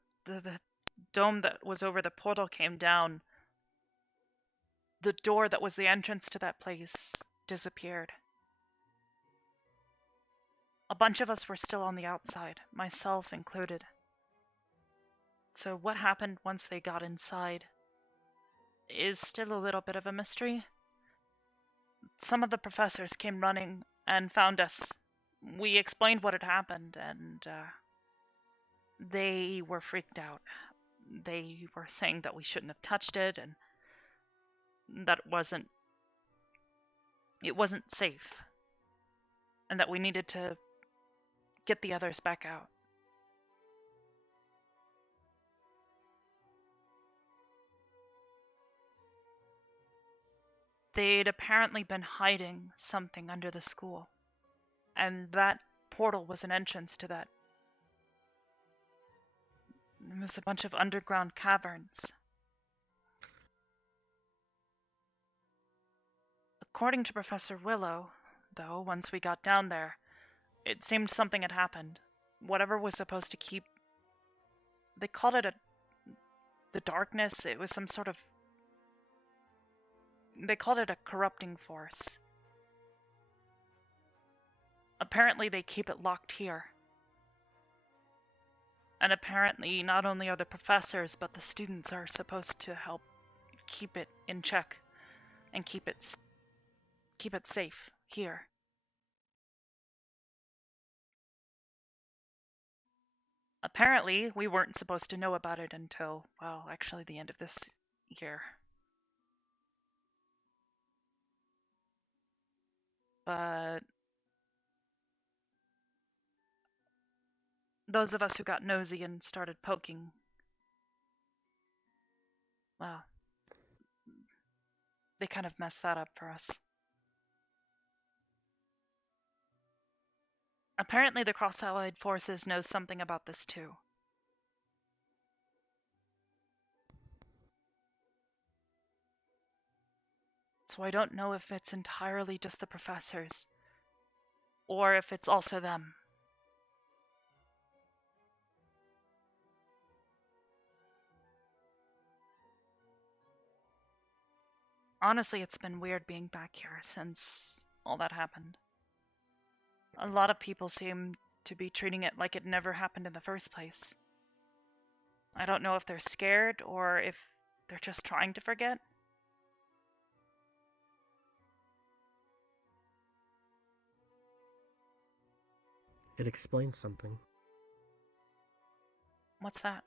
dome that was over the portal came down, the door that was the entrance to that place disappeared. A bunch of us were still on the outside, myself included. So what happened once they got inside is still a little bit of a mystery. Some of the professors came running and found us. We explained what had happened, and they were freaked out. They were saying that we shouldn't have touched it, and that it wasn't safe, and that we needed to get the others back out. They'd apparently been hiding something under the school, and that portal was an entrance to that. There was a bunch of underground caverns. According to Professor Willow, though, once we got down there, it seemed something had happened. Whatever was supposed to keep... They called it the darkness. It was some sort of... They called it a corrupting force. Apparently they keep it locked here. And apparently not only are the professors, but the students are supposed to help keep it in check and keep it safe here. Apparently, we weren't supposed to know about it until, well, actually the end of this year. But those of us who got nosy and started poking, well, they kind of messed that up for us. Apparently the Cross-Allied Forces knows something about this too. So I don't know if it's entirely just the professors, or if it's also them. Honestly, it's been weird being back here since all that happened. A lot of people seem to be treating it like it never happened in the first place. I don't know if they're scared or if they're just trying to forget. It explains something. What's that?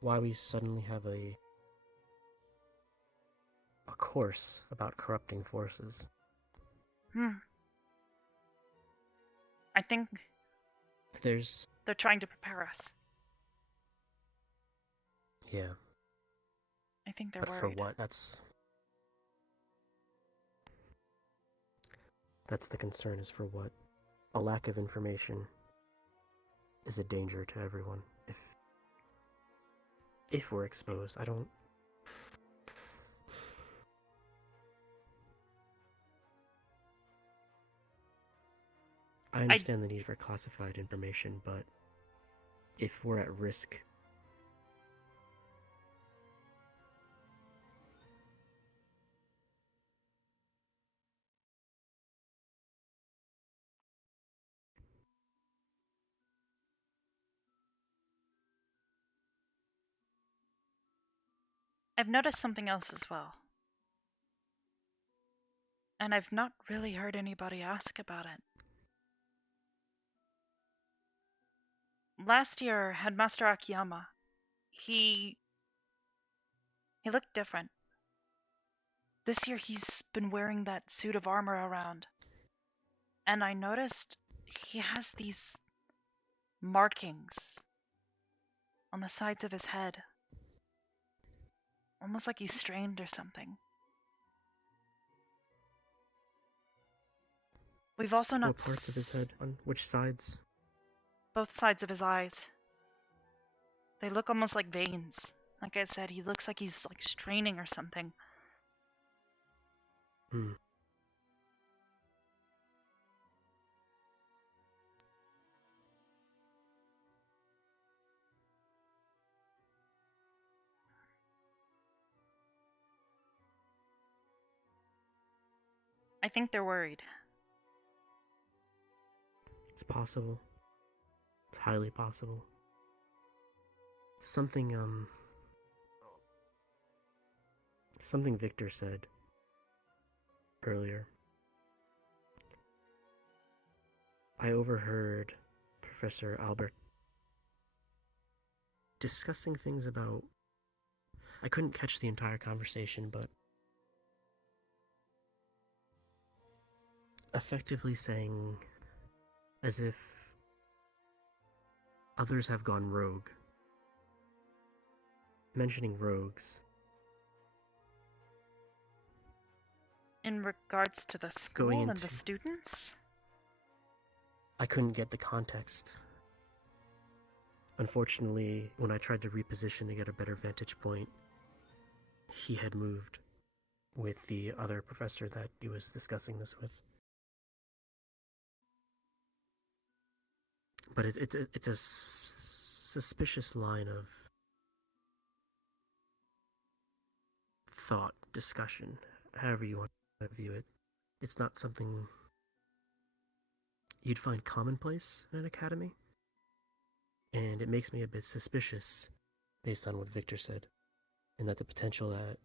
Why we suddenly have a course about corrupting forces. I think they're trying to prepare us. Yeah. I think they're but worried. For what? That's the concern, is for what? A lack of information is a danger to everyone. If we're exposed, I understand the need for classified information, but if we're at risk, I've noticed something else as well. And I've not really heard anybody ask about it. Last year, Headmaster Akiyama, he looked different. This year he's been wearing that suit of armor around. And I noticed he has these markings on the sides of his head. Almost like he's strained or something. We've also not What parts of his head? On which sides? Both sides of his eyes. They look almost like veins. Like I said, he looks like he's like straining or something. Hmm. I think they're worried. It's possible. It's highly possible. Something Victor said earlier. I overheard Professor Albert discussing things about... I couldn't catch the entire conversation, but effectively saying as if others have gone rogue. Mentioning rogues. In regards to the school Going and into... the students? I couldn't get the context. Unfortunately, when I tried to reposition to get a better vantage point, he had moved with the other professor that he was discussing this with. But it's a suspicious line of thought, discussion, however you want to view it. It's not something you'd find commonplace in an academy. And it makes me a bit suspicious, based on what Victor said, and that the potential that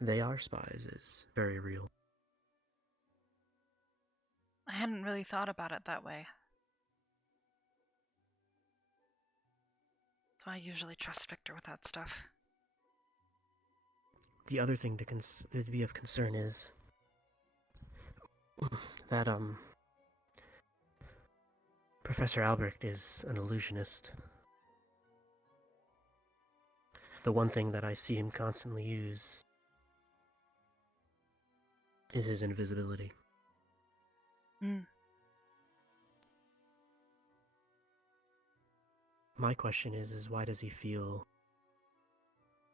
they are spies is very real. I hadn't really thought about it that way. So I usually trust Victor with that stuff. The other thing to be of concern is that Professor Albrecht is an illusionist. The one thing that I see him constantly use is his invisibility. Mm. My question is why does he feel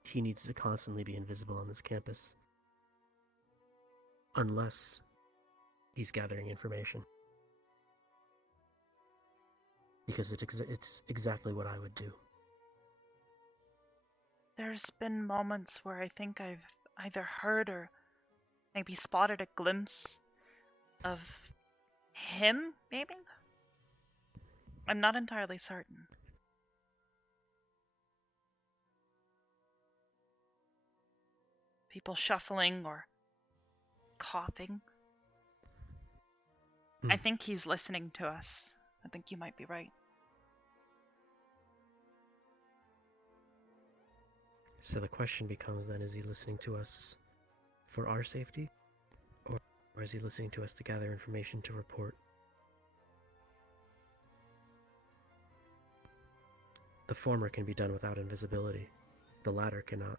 he needs to constantly be invisible on this campus? Unless he's gathering information. Because it's exactly what I would do. There's been moments where I think I've either heard or maybe spotted a glimpse of him, maybe? I'm not entirely certain. People shuffling or coughing. I think he's listening to us. I think you might be right. So the question becomes then, is he listening to us for our safety? Or is he listening to us to gather information to report? The former can be done without invisibility. The latter cannot.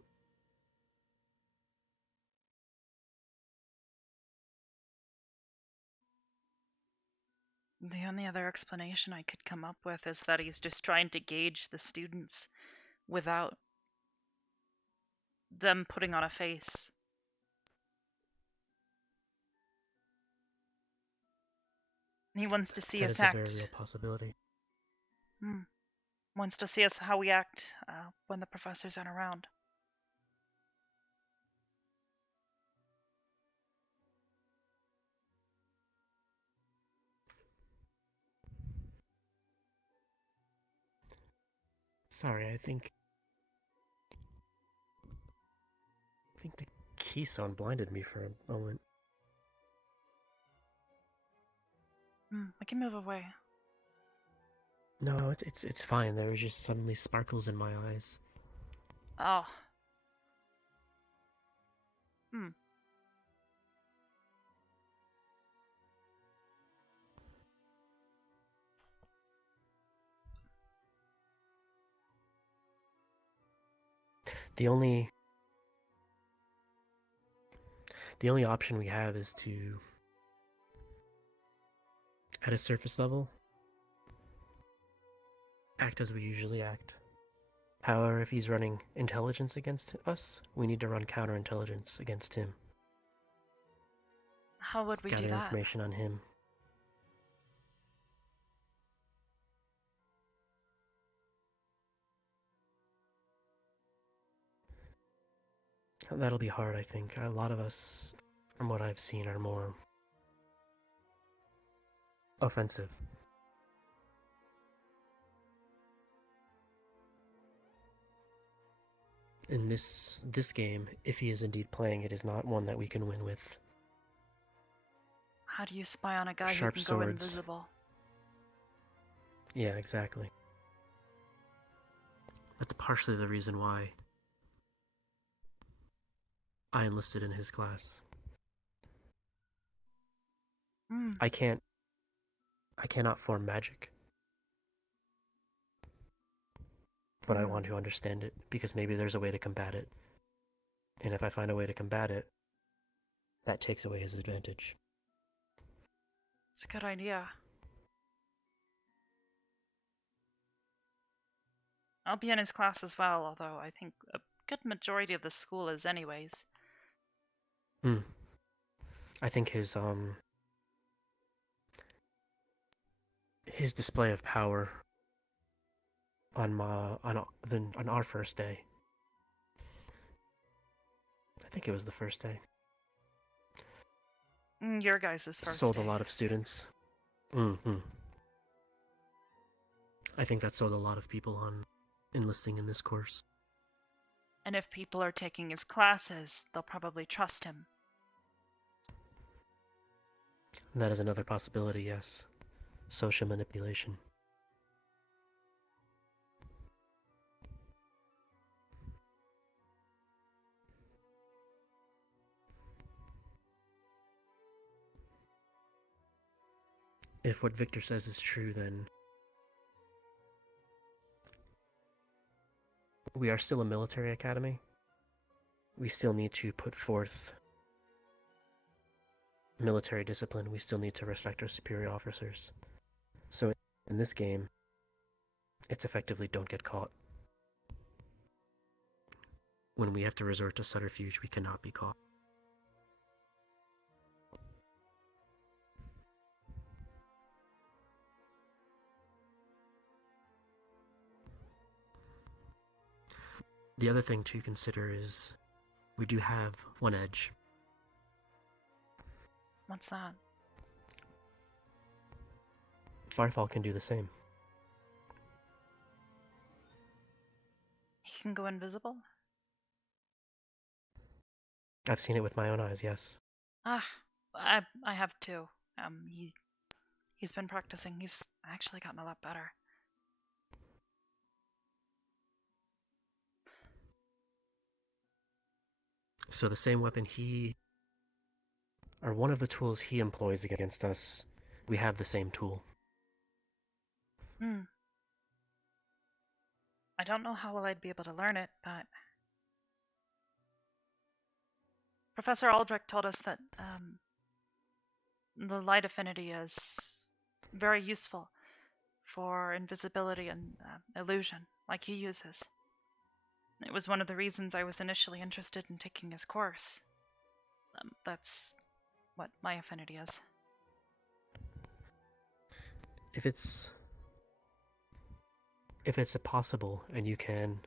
The only other explanation I could come up with is that he's just trying to gauge the students without them putting on a face. He wants to see That us is a act. very real possibility. Wants to see us how we act when the professors aren't around. Sorry, I think keystone blinded me for a moment. We can move away. No, it's fine. There was just suddenly sparkles in my eyes. Oh. Hmm. The only option we have is to, at a surface level, act as we usually act. However, if he's running intelligence against us, we need to run counterintelligence against him. How would we do Gather that? information on him. That'll be hard, I think. A lot of us, from what I've seen, are more offensive. In this game, if he is indeed playing, it is not one that we can win with. How do you spy on a guy Sharp who can go swords. invisible? Yeah, exactly. That's partially the reason why I enlisted in his class. I cannot form magic. But I want to understand it, because maybe there's a way to combat it. And if I find a way to combat it, that takes away his advantage. It's a good idea. I'll be in his class as well, although I think a good majority of the school is anyways. I think his display of power on our first day. I think it was the first day. Your guys' first Sold day. a lot of students. I think that sold a lot of people on enlisting in this course. And if people are taking his classes, they'll probably trust him. That is another possibility, yes. Social manipulation. If what Victor says is true, then we are still a military academy. We still need to put forth military discipline. We still need to respect our superior officers. So in this game, it's effectively don't get caught. When we have to resort to subterfuge, we cannot be caught. The other thing to consider is we do have one edge. What's that? Firefall can do the same. He can go invisible? I've seen it with my own eyes, yes. I have too. He's been practicing. He's actually gotten a lot better. So the same weapon or one of the tools he employs against us, we have the same tool. I don't know how well I'd be able to learn it, but Professor Aldrich told us that the light affinity is very useful for invisibility and illusion, like he uses. It was one of the reasons I was initially interested in taking his course. That's what my affinity is. If it's possible and you can,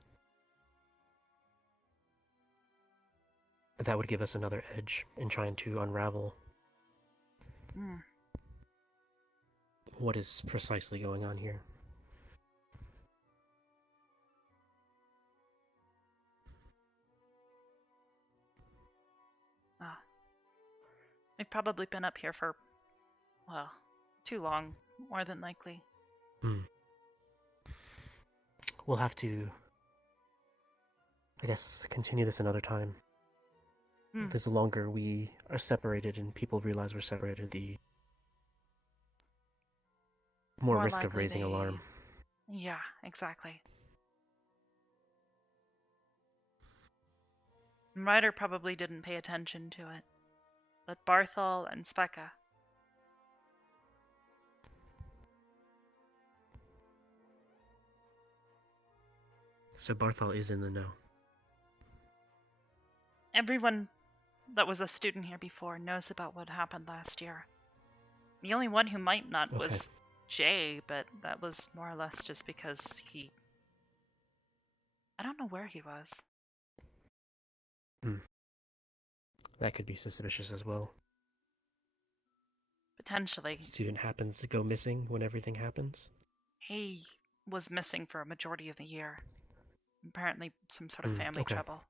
that would give us another edge in trying to unravel what is precisely going on here. We've probably been up here for, well, too long, more than likely. We'll have to, I guess, continue this another time. Because the longer we are separated and people realize we're separated, the more risk of likely raising alarm. Yeah, exactly. Ryder probably didn't pay attention to it, but Barthol and Sveka. So Barthol is in the know. Everyone that was a student here before knows about what happened last year. The only one who might not was Jay, but that was more or less just because I don't know where he was. That could be suspicious as well. Potentially. Student happens to go missing when everything happens. He was missing for a majority of the year. Apparently some sort of family trouble.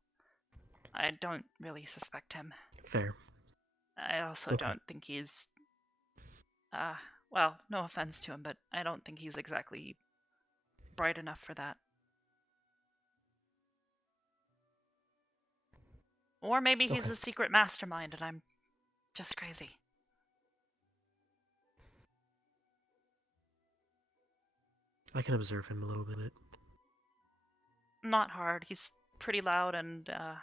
I don't really suspect him. Fair. I also don't think he's... well, no offense to him, but I don't think he's exactly bright enough for that. Or maybe he's a secret mastermind and I'm just crazy. I can observe him a little bit. Not hard. He's pretty loud and kind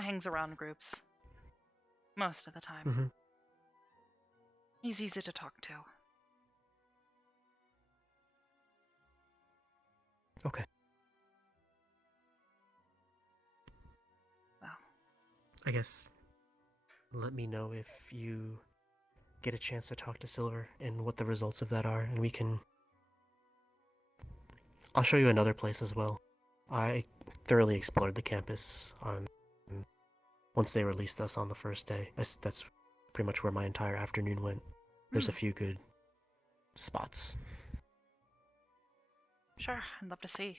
of hangs around groups most of the time. He's easy to talk to. Okay. Well, I guess let me know if you get a chance to talk to Silver and what the results of that are, and we can... I'll show you another place as well. I thoroughly explored the campus once they released us on the first day. That's pretty much where my entire afternoon went. There's a few good spots. Sure, I'd love to see.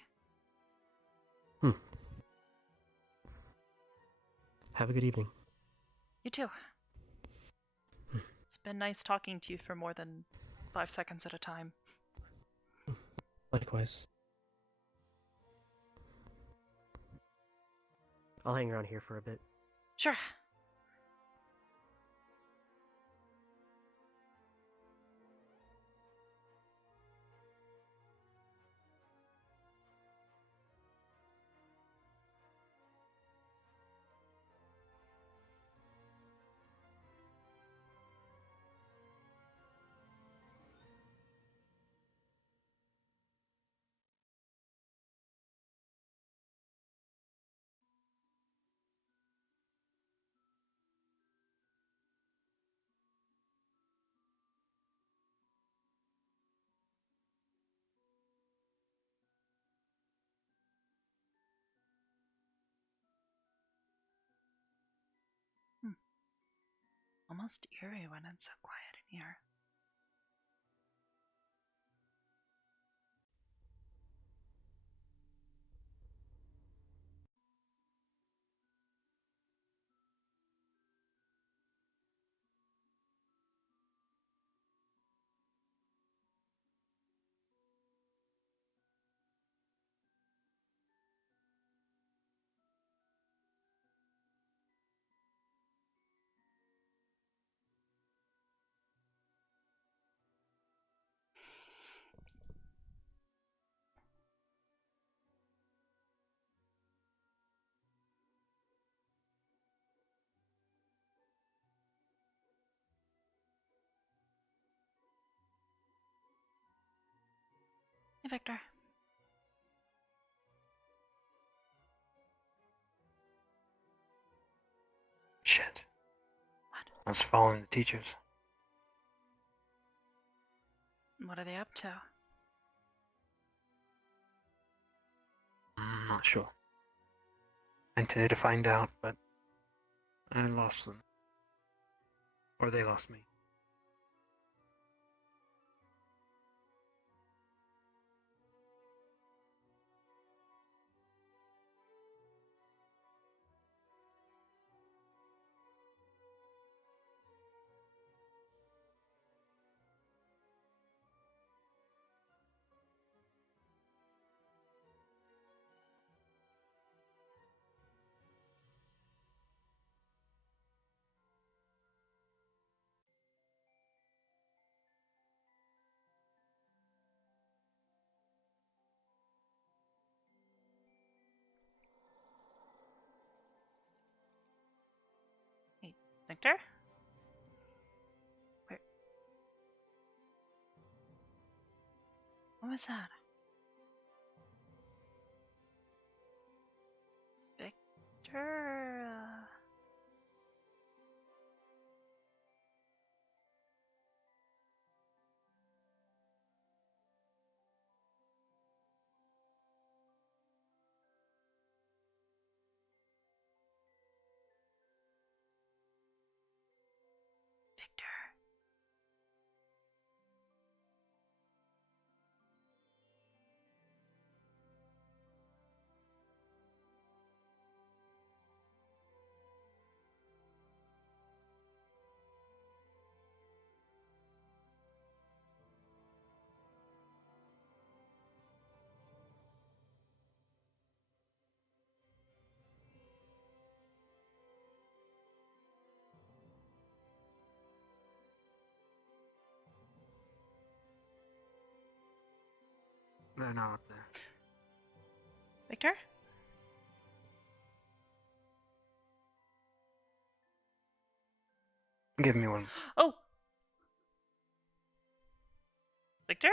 Have a good evening. You too. It's been nice talking to you for more than 5 seconds at a time. Likewise. I'll hang around here for a bit. Sure. Almost eerie when it's so quiet in here. Hey, Victor. Shit. I was following the teachers. What are they up to? I'm not sure. I intended to find out, but I lost them. Or they lost me. Victor? Where? What was that? Victor. They're not up there. Victor? Give me one. Oh! Victor?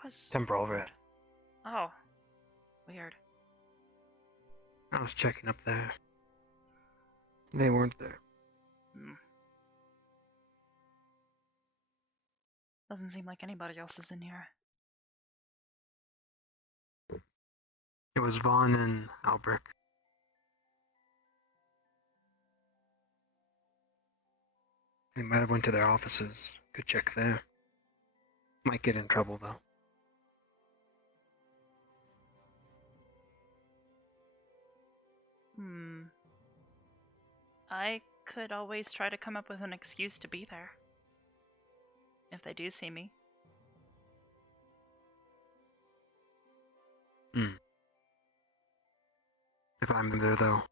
That was... Temporal overhead. Oh. Weird. I was checking up there. They weren't there. Hmm. Doesn't seem like anybody else is in here. It was Vaughn and Albrecht. They might have went to their offices. Could check there. Might get in trouble though. I could always try to come up with an excuse to be there. If they do see me. If I'm there though.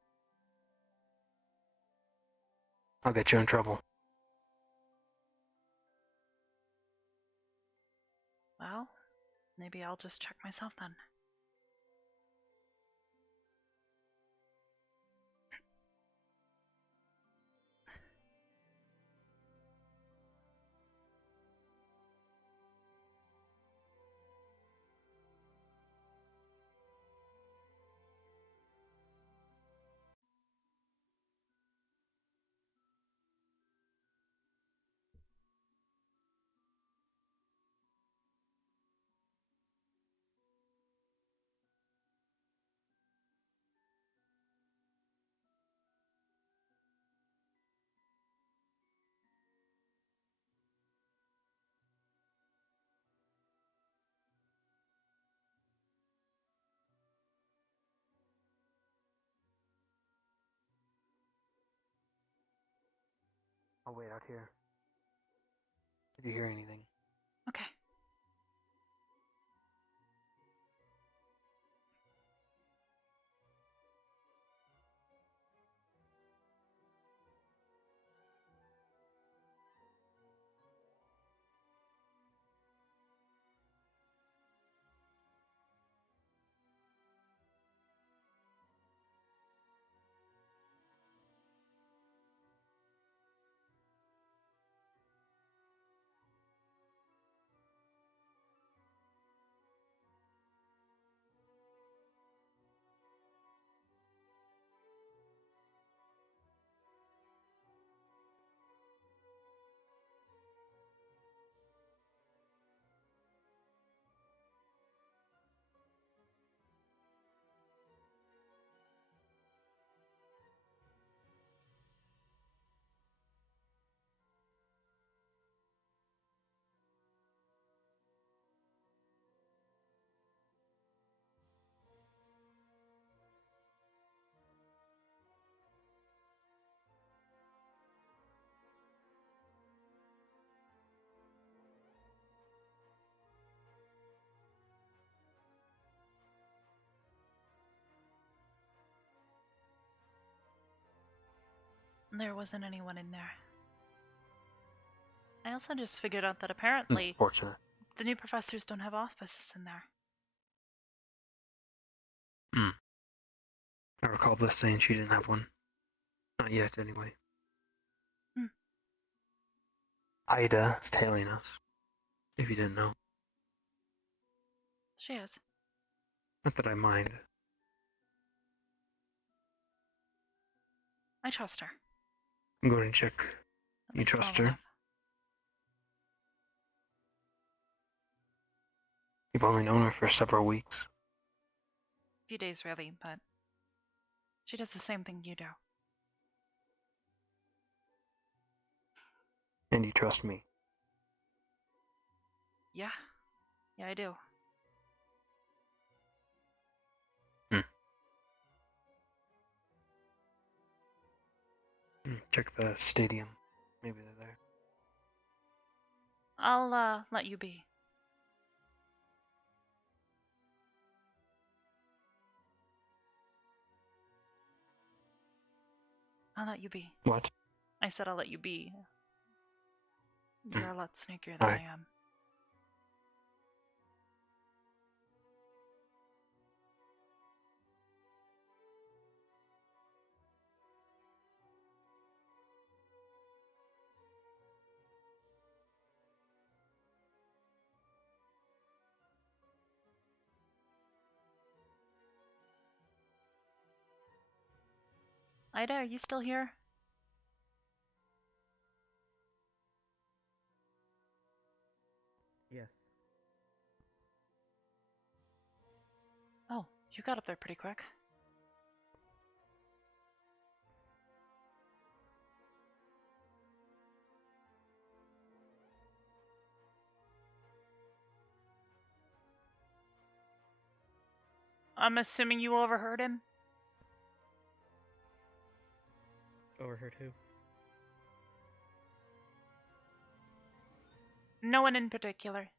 I'll get you in trouble. Well, maybe I'll just check myself then. I'll wait out here. Did you hear anything? Okay. There wasn't anyone in there. I also just figured out that apparently Fortunate. the new professors don't have auspices in there. I recall Bliss saying she didn't have one. Not yet, anyway. Ida is tailing us. If you didn't know. She is. Not that I mind. I trust her. I'm going to check. You trust her? You've only known her for several weeks. A few days, really, but she does the same thing you do. And you trust me. Yeah. Yeah, I do. Check the stadium. Maybe they're there. I'll, let you be. I'll let you be. What? I said I'll let you be. You're a lot sneakier than I am. Ida, are you still here? Yes. Oh, you got up there pretty quick. I'm assuming you overheard him? Overheard who? No one in particular.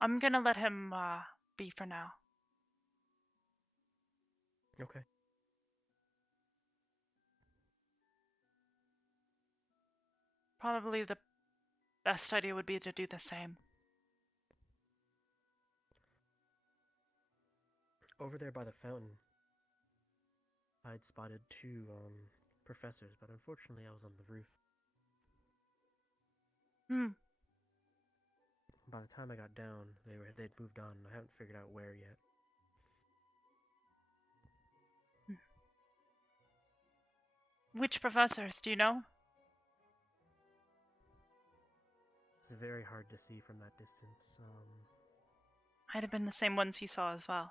I'm gonna let him, be for now. Okay. Probably the best idea would be to do the same. Over there by the fountain, I'd spotted two professors, but unfortunately I was on the roof. By the time I got down, they'd moved on. I haven't figured out where yet. Which professors, do you know? It's very hard to see from that distance. Might have been the same ones he saw as well.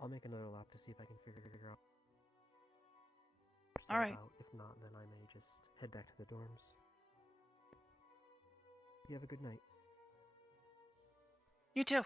I'll make another lap to see if I can figure out. Alright. If not, then I may just head back to the dorms. You have a good night. You too.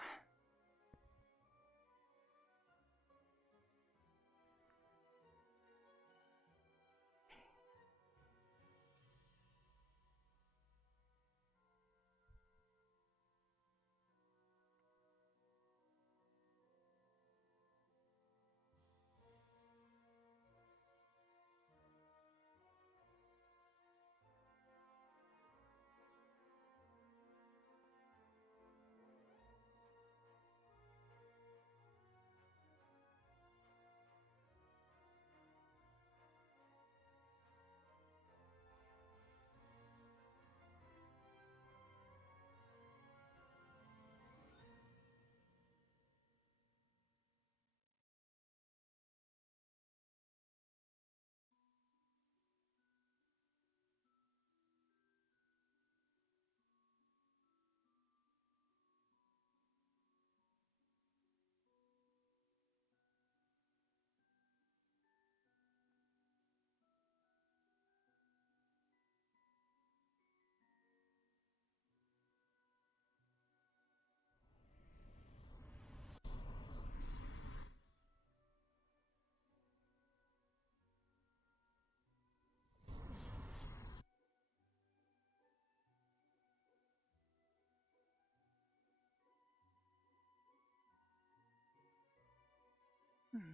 Hmm.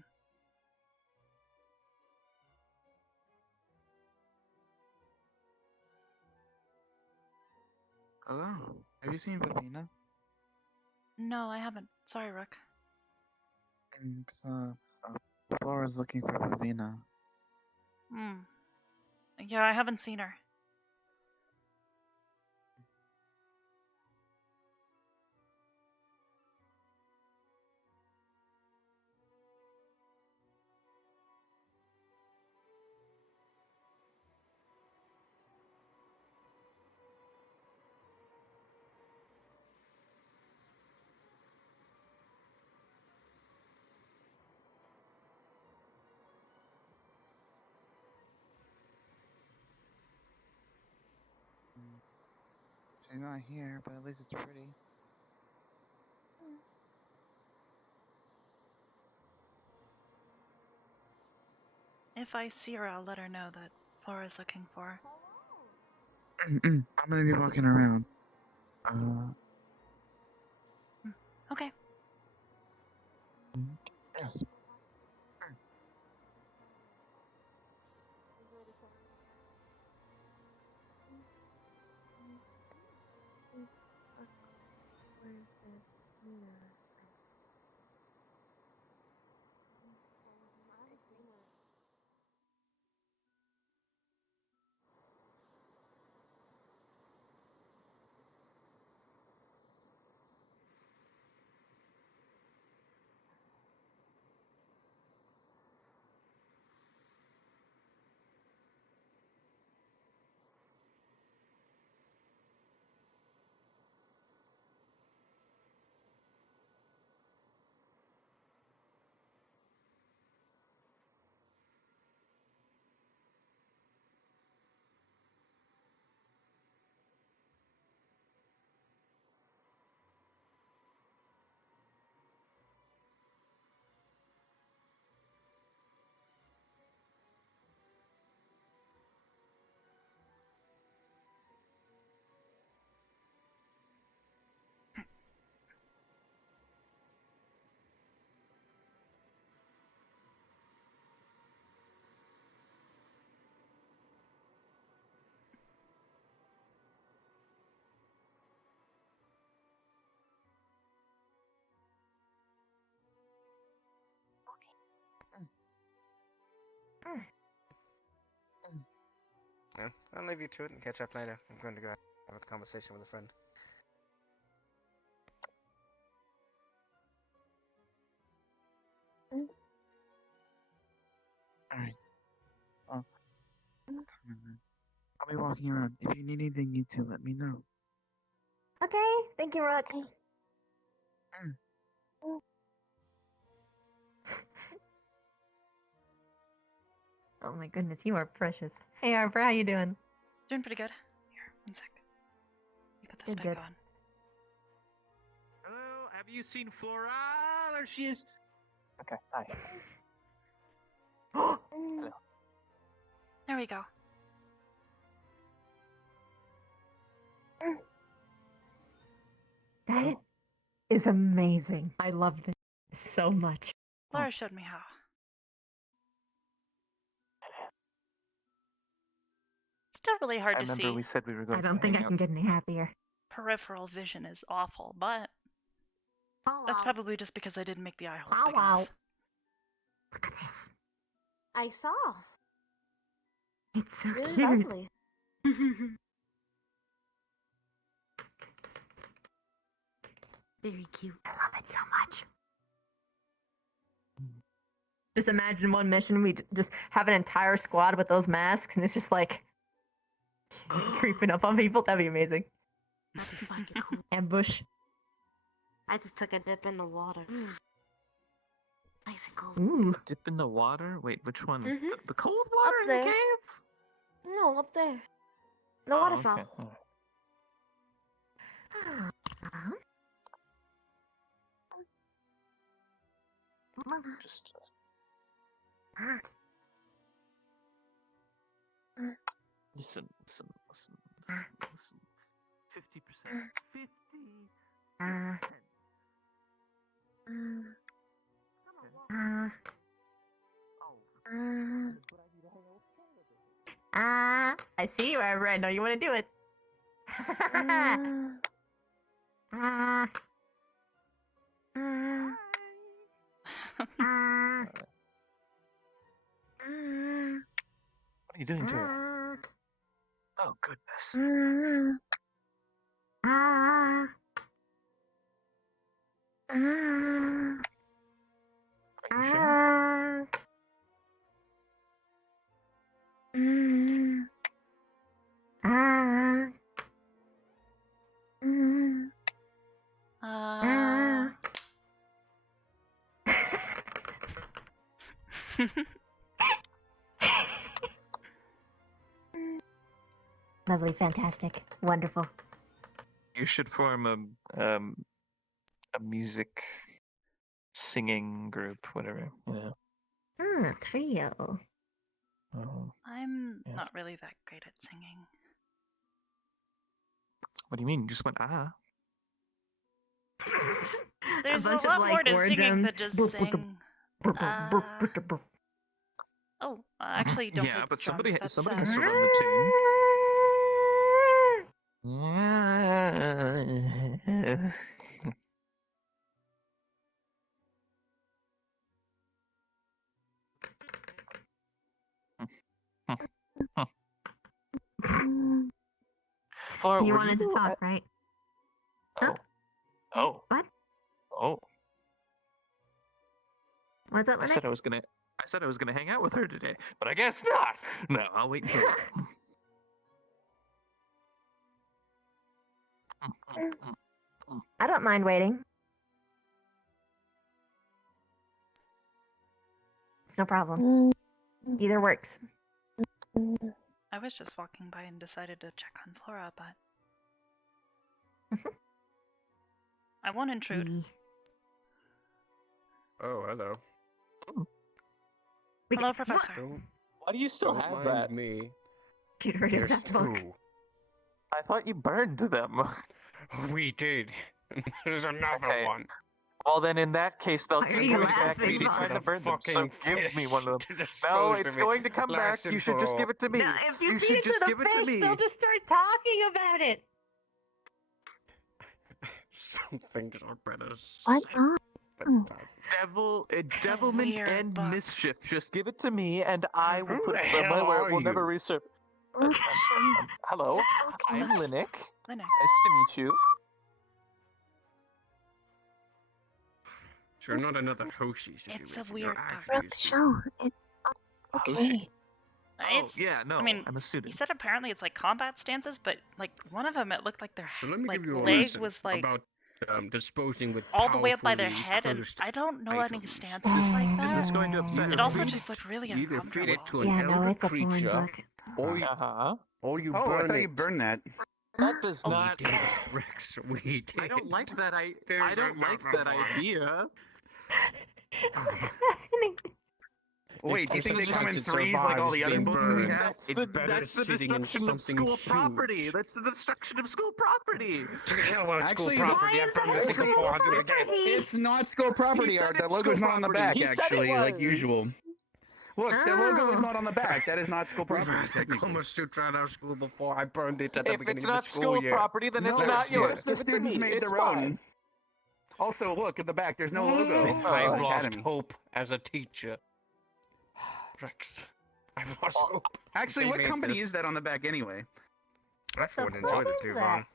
Hello. Have you seen Vivina? No, I haven't. Sorry, Rook. Flora's looking for Vivina. Hmm. Yeah, I haven't seen her. She's not here, but at least it's pretty. If I see her, I'll let her know that Flora's looking for her. I'm gonna be walking around. Okay. Yes. Yeah, I'll leave you to it and catch up later. I'm going to go have a conversation with a friend. Alright. Well, I'll be walking around. If you need anything, you two let me know. Okay, thank you, Rook. Oh my goodness, you are precious. Hey Arbor, how you doing? Doing pretty good. Here, one sec. You put this Good, back good. on. Hello, have you seen Flora? There she is. Okay, hi. Hello. There we go. That is amazing. I love this so much. Flora showed me how. Still really hard I to remember see. we said we were going I don't to think hang I out. can get any happier. Peripheral vision is awful, but that's probably just because I didn't make the eye holes big Wow. enough. Look at this. I saw. It's so Really cute. lovely. Very cute. I love it so much. Just imagine one mission, we just have an entire squad with those masks, and it's just like creeping up on people. That'd be amazing. That'd be fucking cool. Ambush. I just took a dip in the water. Nice and cold. Ooh. Dip in the water? Wait, which one? Mhm. The cold water Up in the there. cave? No, up there. The Oh, waterfall. okay. Alright. Just listen. 50%. 50. I see you, Arbor. I know you want to do it. What are you doing to her? Oh, goodness. Are you sure? Lovely, fantastic, wonderful. You should form a music singing group, whatever. Yeah. Trio. I'm Yes. not really that great at singing. What do you mean? You just went There's a bunch of, lot like, more to war singing drums. than just sing. Actually, don't yeah, play but drums. somebody That's somebody sad. has to run the tune. Flora, You were wanted to talk, right? Oh. What? Oh. What's up, I Linux? said I was gonna hang out with her today, but I guess not. No, I'll wait until. I don't mind waiting. It's no problem. Either works. I was just walking by and decided to check on Flora, but I won't intrude. Oh, hello. Hello, Professor. Why do you still Don't have mind that? me. Get rid of There's that book. two. I thought you burned them. We did. There's another Okay. one. Well, then in that case, they'll Why are keep you coming back laughing, to you Bob? trying to burn them. So Fucking give me one of fish them. to No, dispose it's of it, going to come back. last and You should for just all. give it to me. No, if you feed should it just to the give it to fish, me. they'll just start talking about it. Some things are better. What? Devilment weird and book. mischief. Just give it to me, and I will Who put the it hell somewhere where are it will never you? resurface. Hello, I'm Linux. Nice to meet you. So you're not another Hoshi situation. It's a You're weird actually Brooke, show. It's okay. It's, yeah, no, I mean, I'm a he student. said apparently it's like combat stances, but like one of them, it looked like their So let me like give you a leg lesson was like about disposing with all the way up by their powerfully head, and cursed I don't know any items. stances like that. This is going to upset It her. also just looked really You either feed it uncomfortable. to an Yeah, no, elder it's a porn creature, book. or you, or you burn I thought it. you burned that. That does not. We did, Rex. We did. I don't like that. I There's don't like another that one. idea. Wait, do you think they come in Chance it threes like all the survives other being books that we burned. have? It's better That's the sitting in destruction of something school huge. property. That's the destruction of school property. To hell with school Actually, property. why I is burned that this thing school before. I'll do it again. property? It's not school property He said art. That it's logo's school not on the property. back, He said it actually, like was. usual. Look, the logo is Oh. not on the back. That is not school We've property. had a technically. Kama Sutra at our school before. I burned it at the If beginning it's of not the school school year. property, then it's No, not yours. The Give it to students me. made It's their fine. own. Also, look at the back. There's no logo. I've for lost Academy. hope as a teacher. Rex, I've lost hope. Actually, They what made company this. is that on the back anyway? I would fuck enjoy this is too, that? Ron.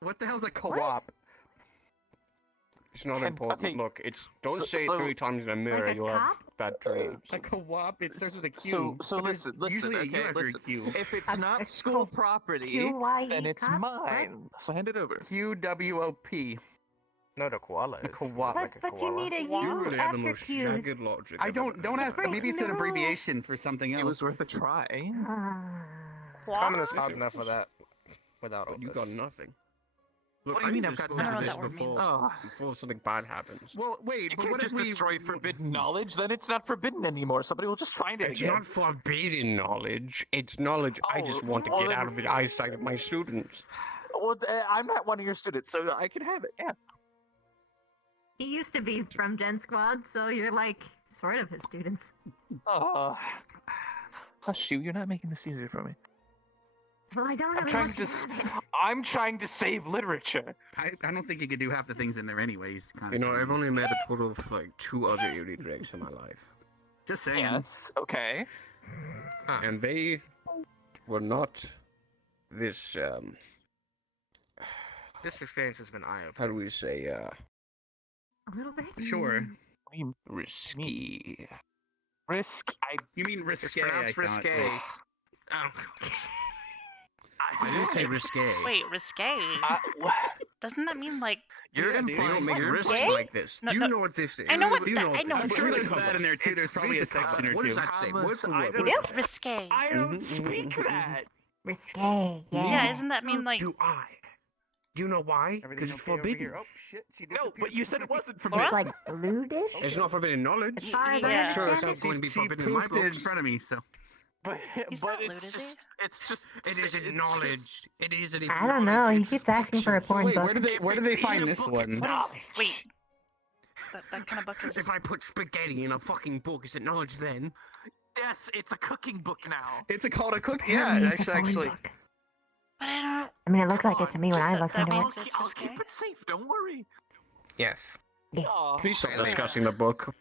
What the hell's a co-op? It's not And- important. okay, Look, it's don't so- say it so- 3 times in a mirror. Like a You'll have cop? bad dreams. A co-op? It starts with a Q. So But there's listen, Usually okay, you have your listen. Q. If it's A- not a school co- property, QYE then it's cop? mine. So hand it over. QWOP. Not a koala. A co-op. But you need a You U really have the after most Q's. jagged logic. I I've don't ever ask. heard. Maybe it's an abbreviation for something It else. was worth a try. Common's hard enough for that. Without all But you this. got nothing. Look, What do you I mean need I've to got dispose of nothing? this I don't know what that word before, means. before something bad happens. Well, wait, You but can't what if just we destroy forbidden knowledge, then it's not forbidden anymore. Somebody will just find it It's again. not forbidden knowledge. It's knowledge I just want to well get then- out of the eyesight of my students. Well, I'm not one of your students, so I can have it. Yeah. He used to be from Gen Squad, so you're like sort of his students. Oh, hush you! You're not making this easier for me. Well, I don't I'm really trying want to to have it. I'm trying to save literature. I don't think you could do half the things in there anyways. You know, I've only met a total of like 2 other Yuri Drakes in my life. Just saying. Yes. Okay. And they were not this, This experience has been eye-opening. how do we say, A little bit. Sure. risky. Risk. You mean It's risque? pronounced I thought. risque. Oh. I didn't say risque. Wait, risque? Doesn't that mean like? Yeah, dude. They don't make risks Risque? like this. No, Do you no. know what this is? I know what Do you that- know I what know this what is? I'm sure Read the there's that cover. in there too. There's probably a section or What does two. that say? Word for I word. don't- What is that? Risque. I don't speak that. Risque, Yeah, isn't that mean like? Do I? Do you know why? Because it's forbidden. Oh shit! She No, but you said it wasn't for It's like lewdish? It's not forbidden knowledge. As far as I Yeah. Sure, it's understand not it, going to be She forbidden in my poofed it in books. front of me, so. But He's but not lewd, it's is he? just it's just It isn't it's knowledge. It isn't even I don't know. knowledge. He It's keeps asking for a fiction. porn Wait, book. where did they find His this book one? is What is? knowledge. Wait. That kind of book is. If I put spaghetti in a fucking book, is it knowledge then? Yes, it's a cooking book now. It's called a cook. Apparently Yeah, it's a porn actually. book. But I don't. I mean, it looked like it to me when I looked that into it. means it's I'll risque. keep it safe. Don't worry. Yes. Oh, Please stop discussing the book.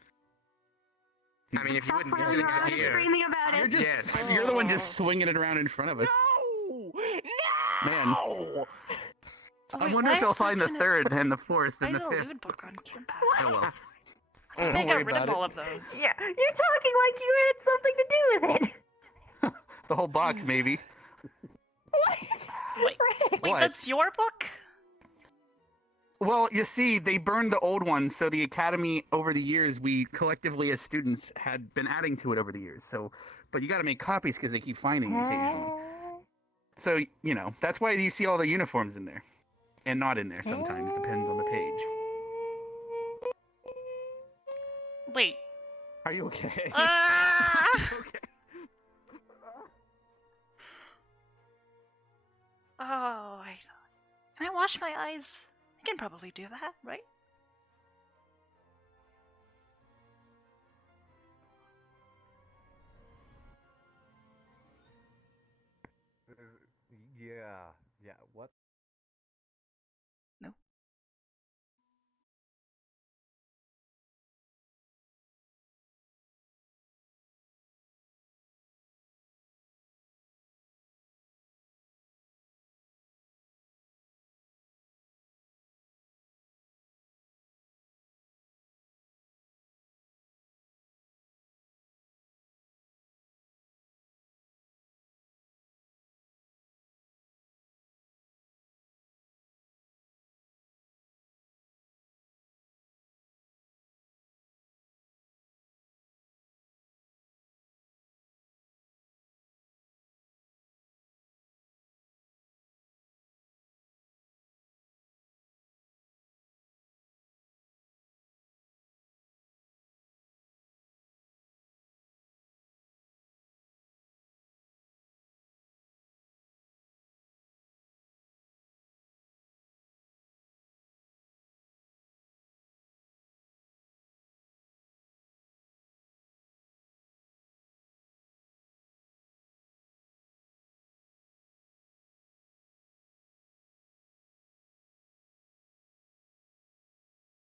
I mean, if you stop wouldn't flailing visit around and here. screaming about You're it. just Yes. you're the one just swinging it around in front of us. No! Man. Oh, I wait, wonder why if they'll is that find the kind of- third and the fourth Why and is the a fifth. lewd book on campus? Oh well. I Don't think I worry got rid about of it. all of those. Yeah, you're talking like you had something to do with it. The whole box, maybe. What? Wait, Rick. wait, What? that's your book? Well, you see, they burned the old one, so the academy over the years, we collectively as students had been adding to it over the years. So, but you got to make copies because they keep finding occasionally. So you know that's why you see all the uniforms in there, and not in there sometimes. Depends on the page. Wait. Are you okay? Ah! Okay. Oh, can I wash my eyes? I can probably do that, right? Yeah. What?